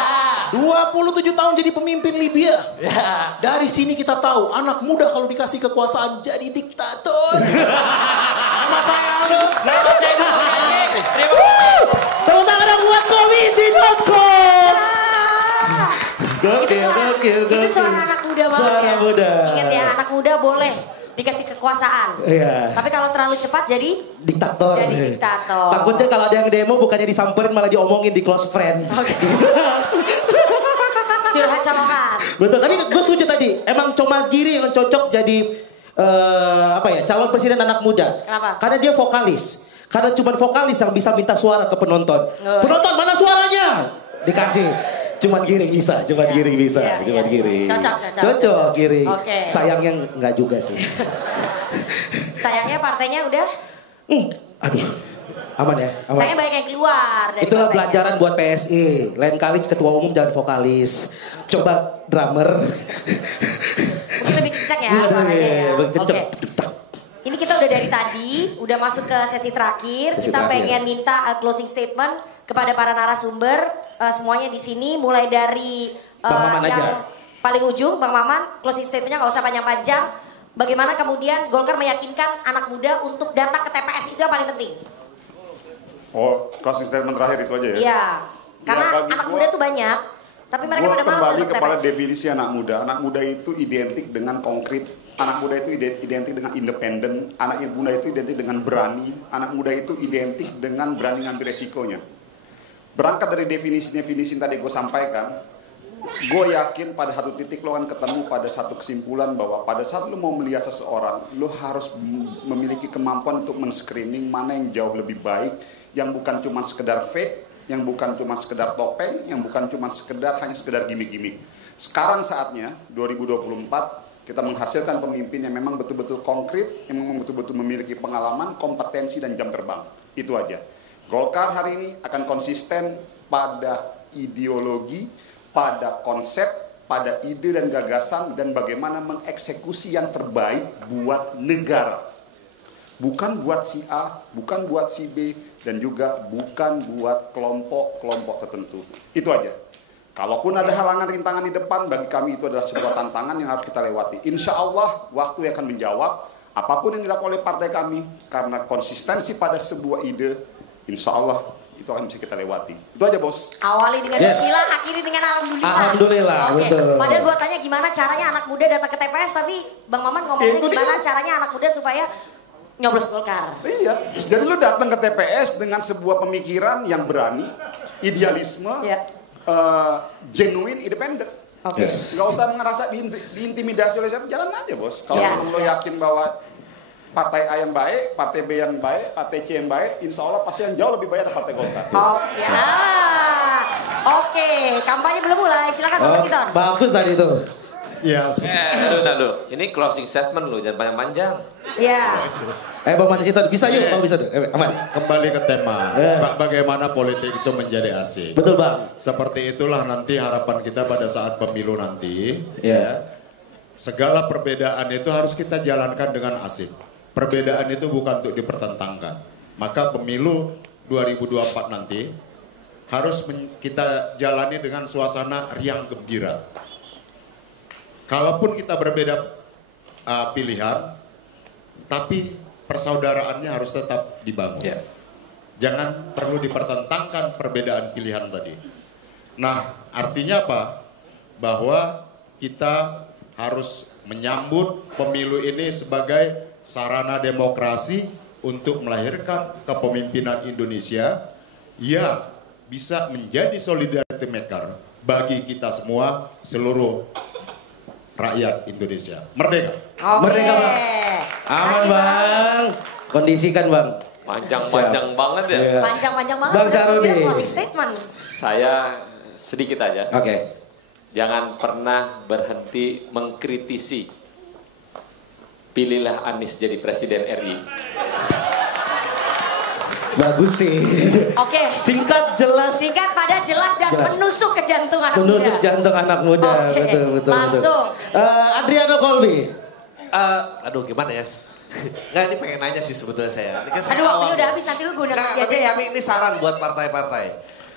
27 tahun jadi pemimpin Libya. Ya. Dari sini kita tahu anak muda kalau dikasih kekuasaan jadi diktator. Nama saya Aldo. Nama saya Duduk Anjing. Tepuk tangan buat komisi.com. Itu suara anak muda banget Suara ya. muda. Ingat ya, anak muda boleh dikasih kekuasaan. Iya. Tapi kalau terlalu cepat jadi Diktator. Jadi diktator. Takutnya kalau ada yang demo bukannya disamperin malah diomongin di close friend. Curhat colokan. Betul, tapi gue setuju tadi. Emang Coma Giri yang cocok jadi calon presiden anak muda. Kenapa? Karena dia vokalis. Karena cuma vokalis yang bisa minta suara ke penonton. Penonton mana suaranya? Dikasih. Cuman Giring bisa, Giring bisa, Giring. Cocok Giring. Oke. Sayangnya enggak juga sih. Sayangnya partainya udah Aduh. Aman ya, aman. sayangnya banyak yang keluar dari Itulah partainya. pelajaran buat PSI. Lain kali ketua umum jangan vokalis. Coba drummer. Mungkin lebih kencang ya suaranya ya. Oke. Ini kita udah dari tadi, udah masuk ke sesi terakhir. Kita pengen minta closing statement kepada para narasumber. Semuanya di sini, mulai dari Bang Maman yang aja. paling ujung, Bang Maman. Closing statementnya nggak usah panjang-panjang. Bagaimana kemudian Golkar meyakinkan anak muda untuk datang ke TPS, itu yang paling penting. Oh, closing statement terakhir itu aja ya? Iya, karena bagi anak gua- muda tuh banyak, tapi mereka Gua pada malas kembali untuk kepada TPS. definisi anak muda. Anak muda itu identik dengan konkret. Anak muda itu identik dengan independen. Anak muda itu identik dengan berani. Anak muda itu identik dengan berani ngambil resikonya. Berangkat dari definisi-definisi yang tadi gue sampaikan, gue yakin pada satu titik lo akan ketemu pada satu kesimpulan bahwa pada saat lo mau melihat seseorang, lo harus memiliki kemampuan untuk men-screening mana yang jauh lebih baik, yang bukan cuma sekedar fake, yang bukan cuma sekedar topeng, yang bukan cuma hanya sekedar gimmick-gimmick. Sekarang saatnya 2024 kita menghasilkan pemimpin yang memang betul-betul konkret, yang memang betul-betul memiliki pengalaman, kompetensi dan jam terbang. Itu aja. Golkar hari ini akan konsisten pada ideologi, pada konsep, pada ide dan gagasan, dan bagaimana mengeksekusi yang terbaik buat negara. Bukan buat si A, bukan buat si B, dan juga bukan buat kelompok-kelompok tertentu. Itu aja. Kalaupun ada halangan rintangan di depan, bagi kami itu adalah sebuah tantangan yang harus kita lewati. Insya Allah waktu akan menjawab apapun yang dilakukan oleh partai kami, karena konsistensi pada sebuah ide, insya Allah itu akan bisa kita lewati. Itu aja bos. Awali dengan bismillah, akhiri dengan alhamdulillah. Alhamdulillah, Oke. betul. Padahal gua tanya gimana caranya anak muda datang ke TPS, tapi Bang Maman ngomongnya gimana caranya anak muda supaya nyoblos Golkar. Iya, jadi lu datang ke TPS dengan sebuah pemikiran yang berani, idealisme, genuine, independen. Oke. Nggak usah ngerasa diintimidasi oleh siapa, jalan aja bos. Kalau lo yakin bahwa partai A yang baik, partai B yang baik, partai C yang baik, insya Allah pasti yang jauh lebih baik adalah partai Golkar. Oh ya. Oke, kampanye belum mulai, silakan Bang Masinton. Bagus tadi itu. Yes. Aduh. Ini closing statement lu, jangan panjang-panjang. Iya. Bang Masinton, bisa yuk, Bang bisa tuh. Aman. Kembali ke tema, bagaimana politik itu menjadi asik. Betul Bang. Seperti itulah nanti harapan kita pada saat pemilu nanti. Ya. Segala perbedaan itu harus kita jalankan dengan asik. Perbedaan itu bukan untuk dipertentangkan. Maka pemilu 2024 nanti harus kita jalani dengan suasana riang gembira. Kalaupun kita berbeda pilihan, tapi persaudaraannya harus tetap dibangun. Jangan perlu dipertentangkan perbedaan pilihan tadi. Nah, artinya apa? Bahwa kita harus menyambut pemilu ini sebagai sarana demokrasi untuk melahirkan kepemimpinan Indonesia yang bisa menjadi solidarity maker bagi kita semua, seluruh rakyat Indonesia. Merdeka. Merdeka Bang. Aman Bang. Kondisikan Bang. Panjang-panjang banget ya. Panjang-panjang banget. Bang Saroni. Closing statement. Saya sedikit aja. Oke. Jangan pernah berhenti mengkritisi. Pilihlah Anies jadi Presiden RI. Bagus sih. Oke. Singkat, jelas. Singkat, padat, jelas dan menusuk ke jantung anak muda. Menusuk jantung anak muda. Betul. Langsung. Adriano Colby. Aduh gimana ya? Nggak, ini pengen nanya sih sebetulnya saya. Ini kan Aduh, waktunya udah habis, nanti lu gunakan aja ya. Tapi ini saran buat partai-partai.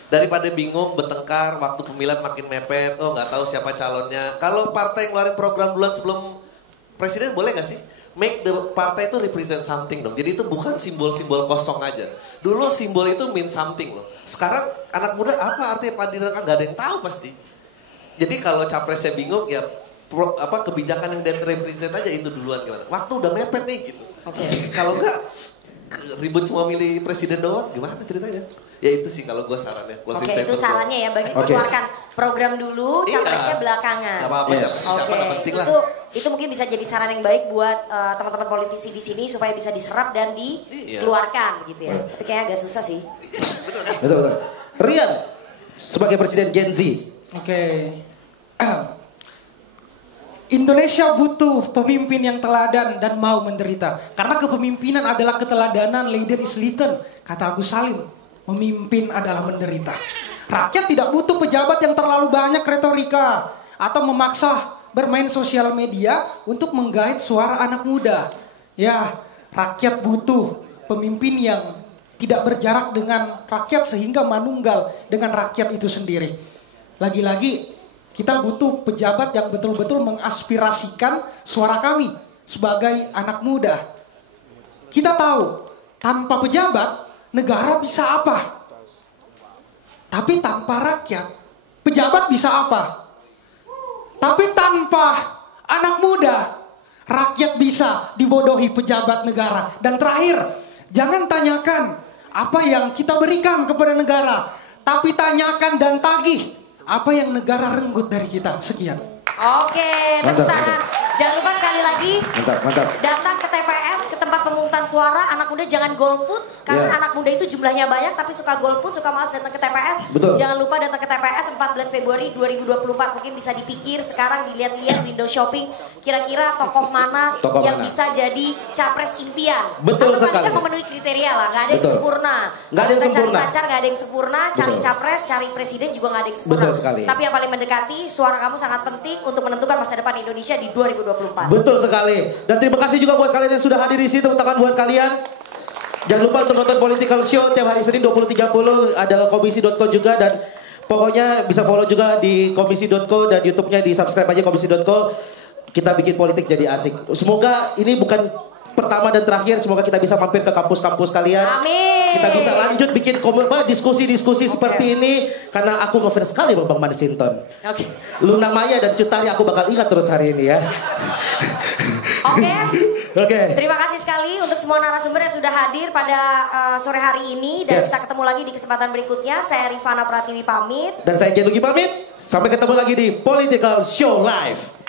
Daripada bingung, bertengkar, waktu pemilihan makin mepet, oh nggak tahu siapa calonnya. Kalau partai ngeluarin program duluan sebelum presiden, boleh nggak sih? Make the partai itu represent something dong. Jadi itu bukan simbol-simbol kosong aja. Dulu simbol itu mean something loh. Sekarang anak muda apa artinya Padiran kan nggak ada yang tahu pasti. Jadi kalau capresnya bingung ya kebijakan yang represent aja itu duluan gimana. Waktu udah mepet nih gitu. Oke. Kalau enggak ribut cuma milih presiden doang gimana ceritanya? Ya itu sih kalau gue sarannya. Oke, itu sarannya ya bagi keluarkan program dulu, capresnya belakangan. Gak apa-apa, Oke, penting lah. Itu mungkin bisa jadi saran yang baik buat teman-teman politisi di sini supaya bisa diserap dan dikeluarkan gitu ya. Tapi kayaknya agak susah sih. Betul. Rian sebagai Presiden Gen Z. Oke. Indonesia butuh pemimpin yang teladan dan mau menderita. Karena kepemimpinan adalah keteladanan, leader is listen, kata Agus Salim. Memimpin adalah menderita. Rakyat tidak butuh pejabat yang terlalu banyak retorika atau memaksa bermain sosial media untuk menggait suara anak muda. Ya, rakyat butuh pemimpin yang tidak berjarak dengan rakyat sehingga manunggal dengan rakyat itu sendiri. Lagi-lagi kita butuh pejabat yang betul-betul mengaspirasikan suara kami sebagai anak muda. Kita tahu, tanpa pejabat, negara bisa apa? Tapi tanpa rakyat, pejabat bisa apa? Tapi tanpa anak muda, rakyat bisa dibodohi pejabat negara. Dan terakhir, jangan tanyakan apa yang kita berikan kepada negara, tapi tanyakan dan tagih apa yang negara renggut dari kita. Sekian. Oke, tepuk tangan. Jangan lupa sekali lagi Mantap. datang ke TPS, ke tempat pemungutan suara. Anak muda jangan golput karena anak muda itu jumlahnya banyak tapi suka golput, suka malas datang ke TPS. Betul. Jangan lupa datang ke TPS 14 Februari 2024. Mungkin bisa dipikir sekarang, dilihat-lihat window shopping kira-kira tokoh mana yang bisa jadi capres impian. Betul atau sekali. kan memenuhi kriteria lah, nggak ada yang sempurna. Nggak ada yang sempurna. Cari pacar nggak ada yang sempurna, cari capres, cari presiden juga nggak ada yang sempurna. Betul sekali. Tapi yang paling mendekati, suara kamu sangat penting untuk menentukan masa depan Indonesia di 2024. Betul sekali. Dan terima kasih juga buat kalian yang sudah hadir di sini. Tepuk tangan buat kalian. Jangan lupa untuk nonton Political Show tiap hari Senin 20.30 ada komisi.co juga, dan pokoknya bisa follow juga di komisi.co dan YouTube-nya di subscribe aja komisi.co. Kita bikin politik jadi asik. Semoga ini bukan pertama dan terakhir, semoga kita bisa mampir ke kampus-kampus kalian. Amin. Kita bisa lanjut bikin diskusi-diskusi seperti ini karena aku ngefans sekali sama Bang Masinton. Luna Maya dan Cut Tari aku bakal ingat terus hari ini ya. Oke. Terima kasih sekali untuk semua narasumber yang sudah hadir pada sore hari ini dan kita ketemu lagi di kesempatan berikutnya. Saya Rifana Pratiwi pamit dan saya Jenugi pamit. Sampai ketemu lagi di Political Show Live.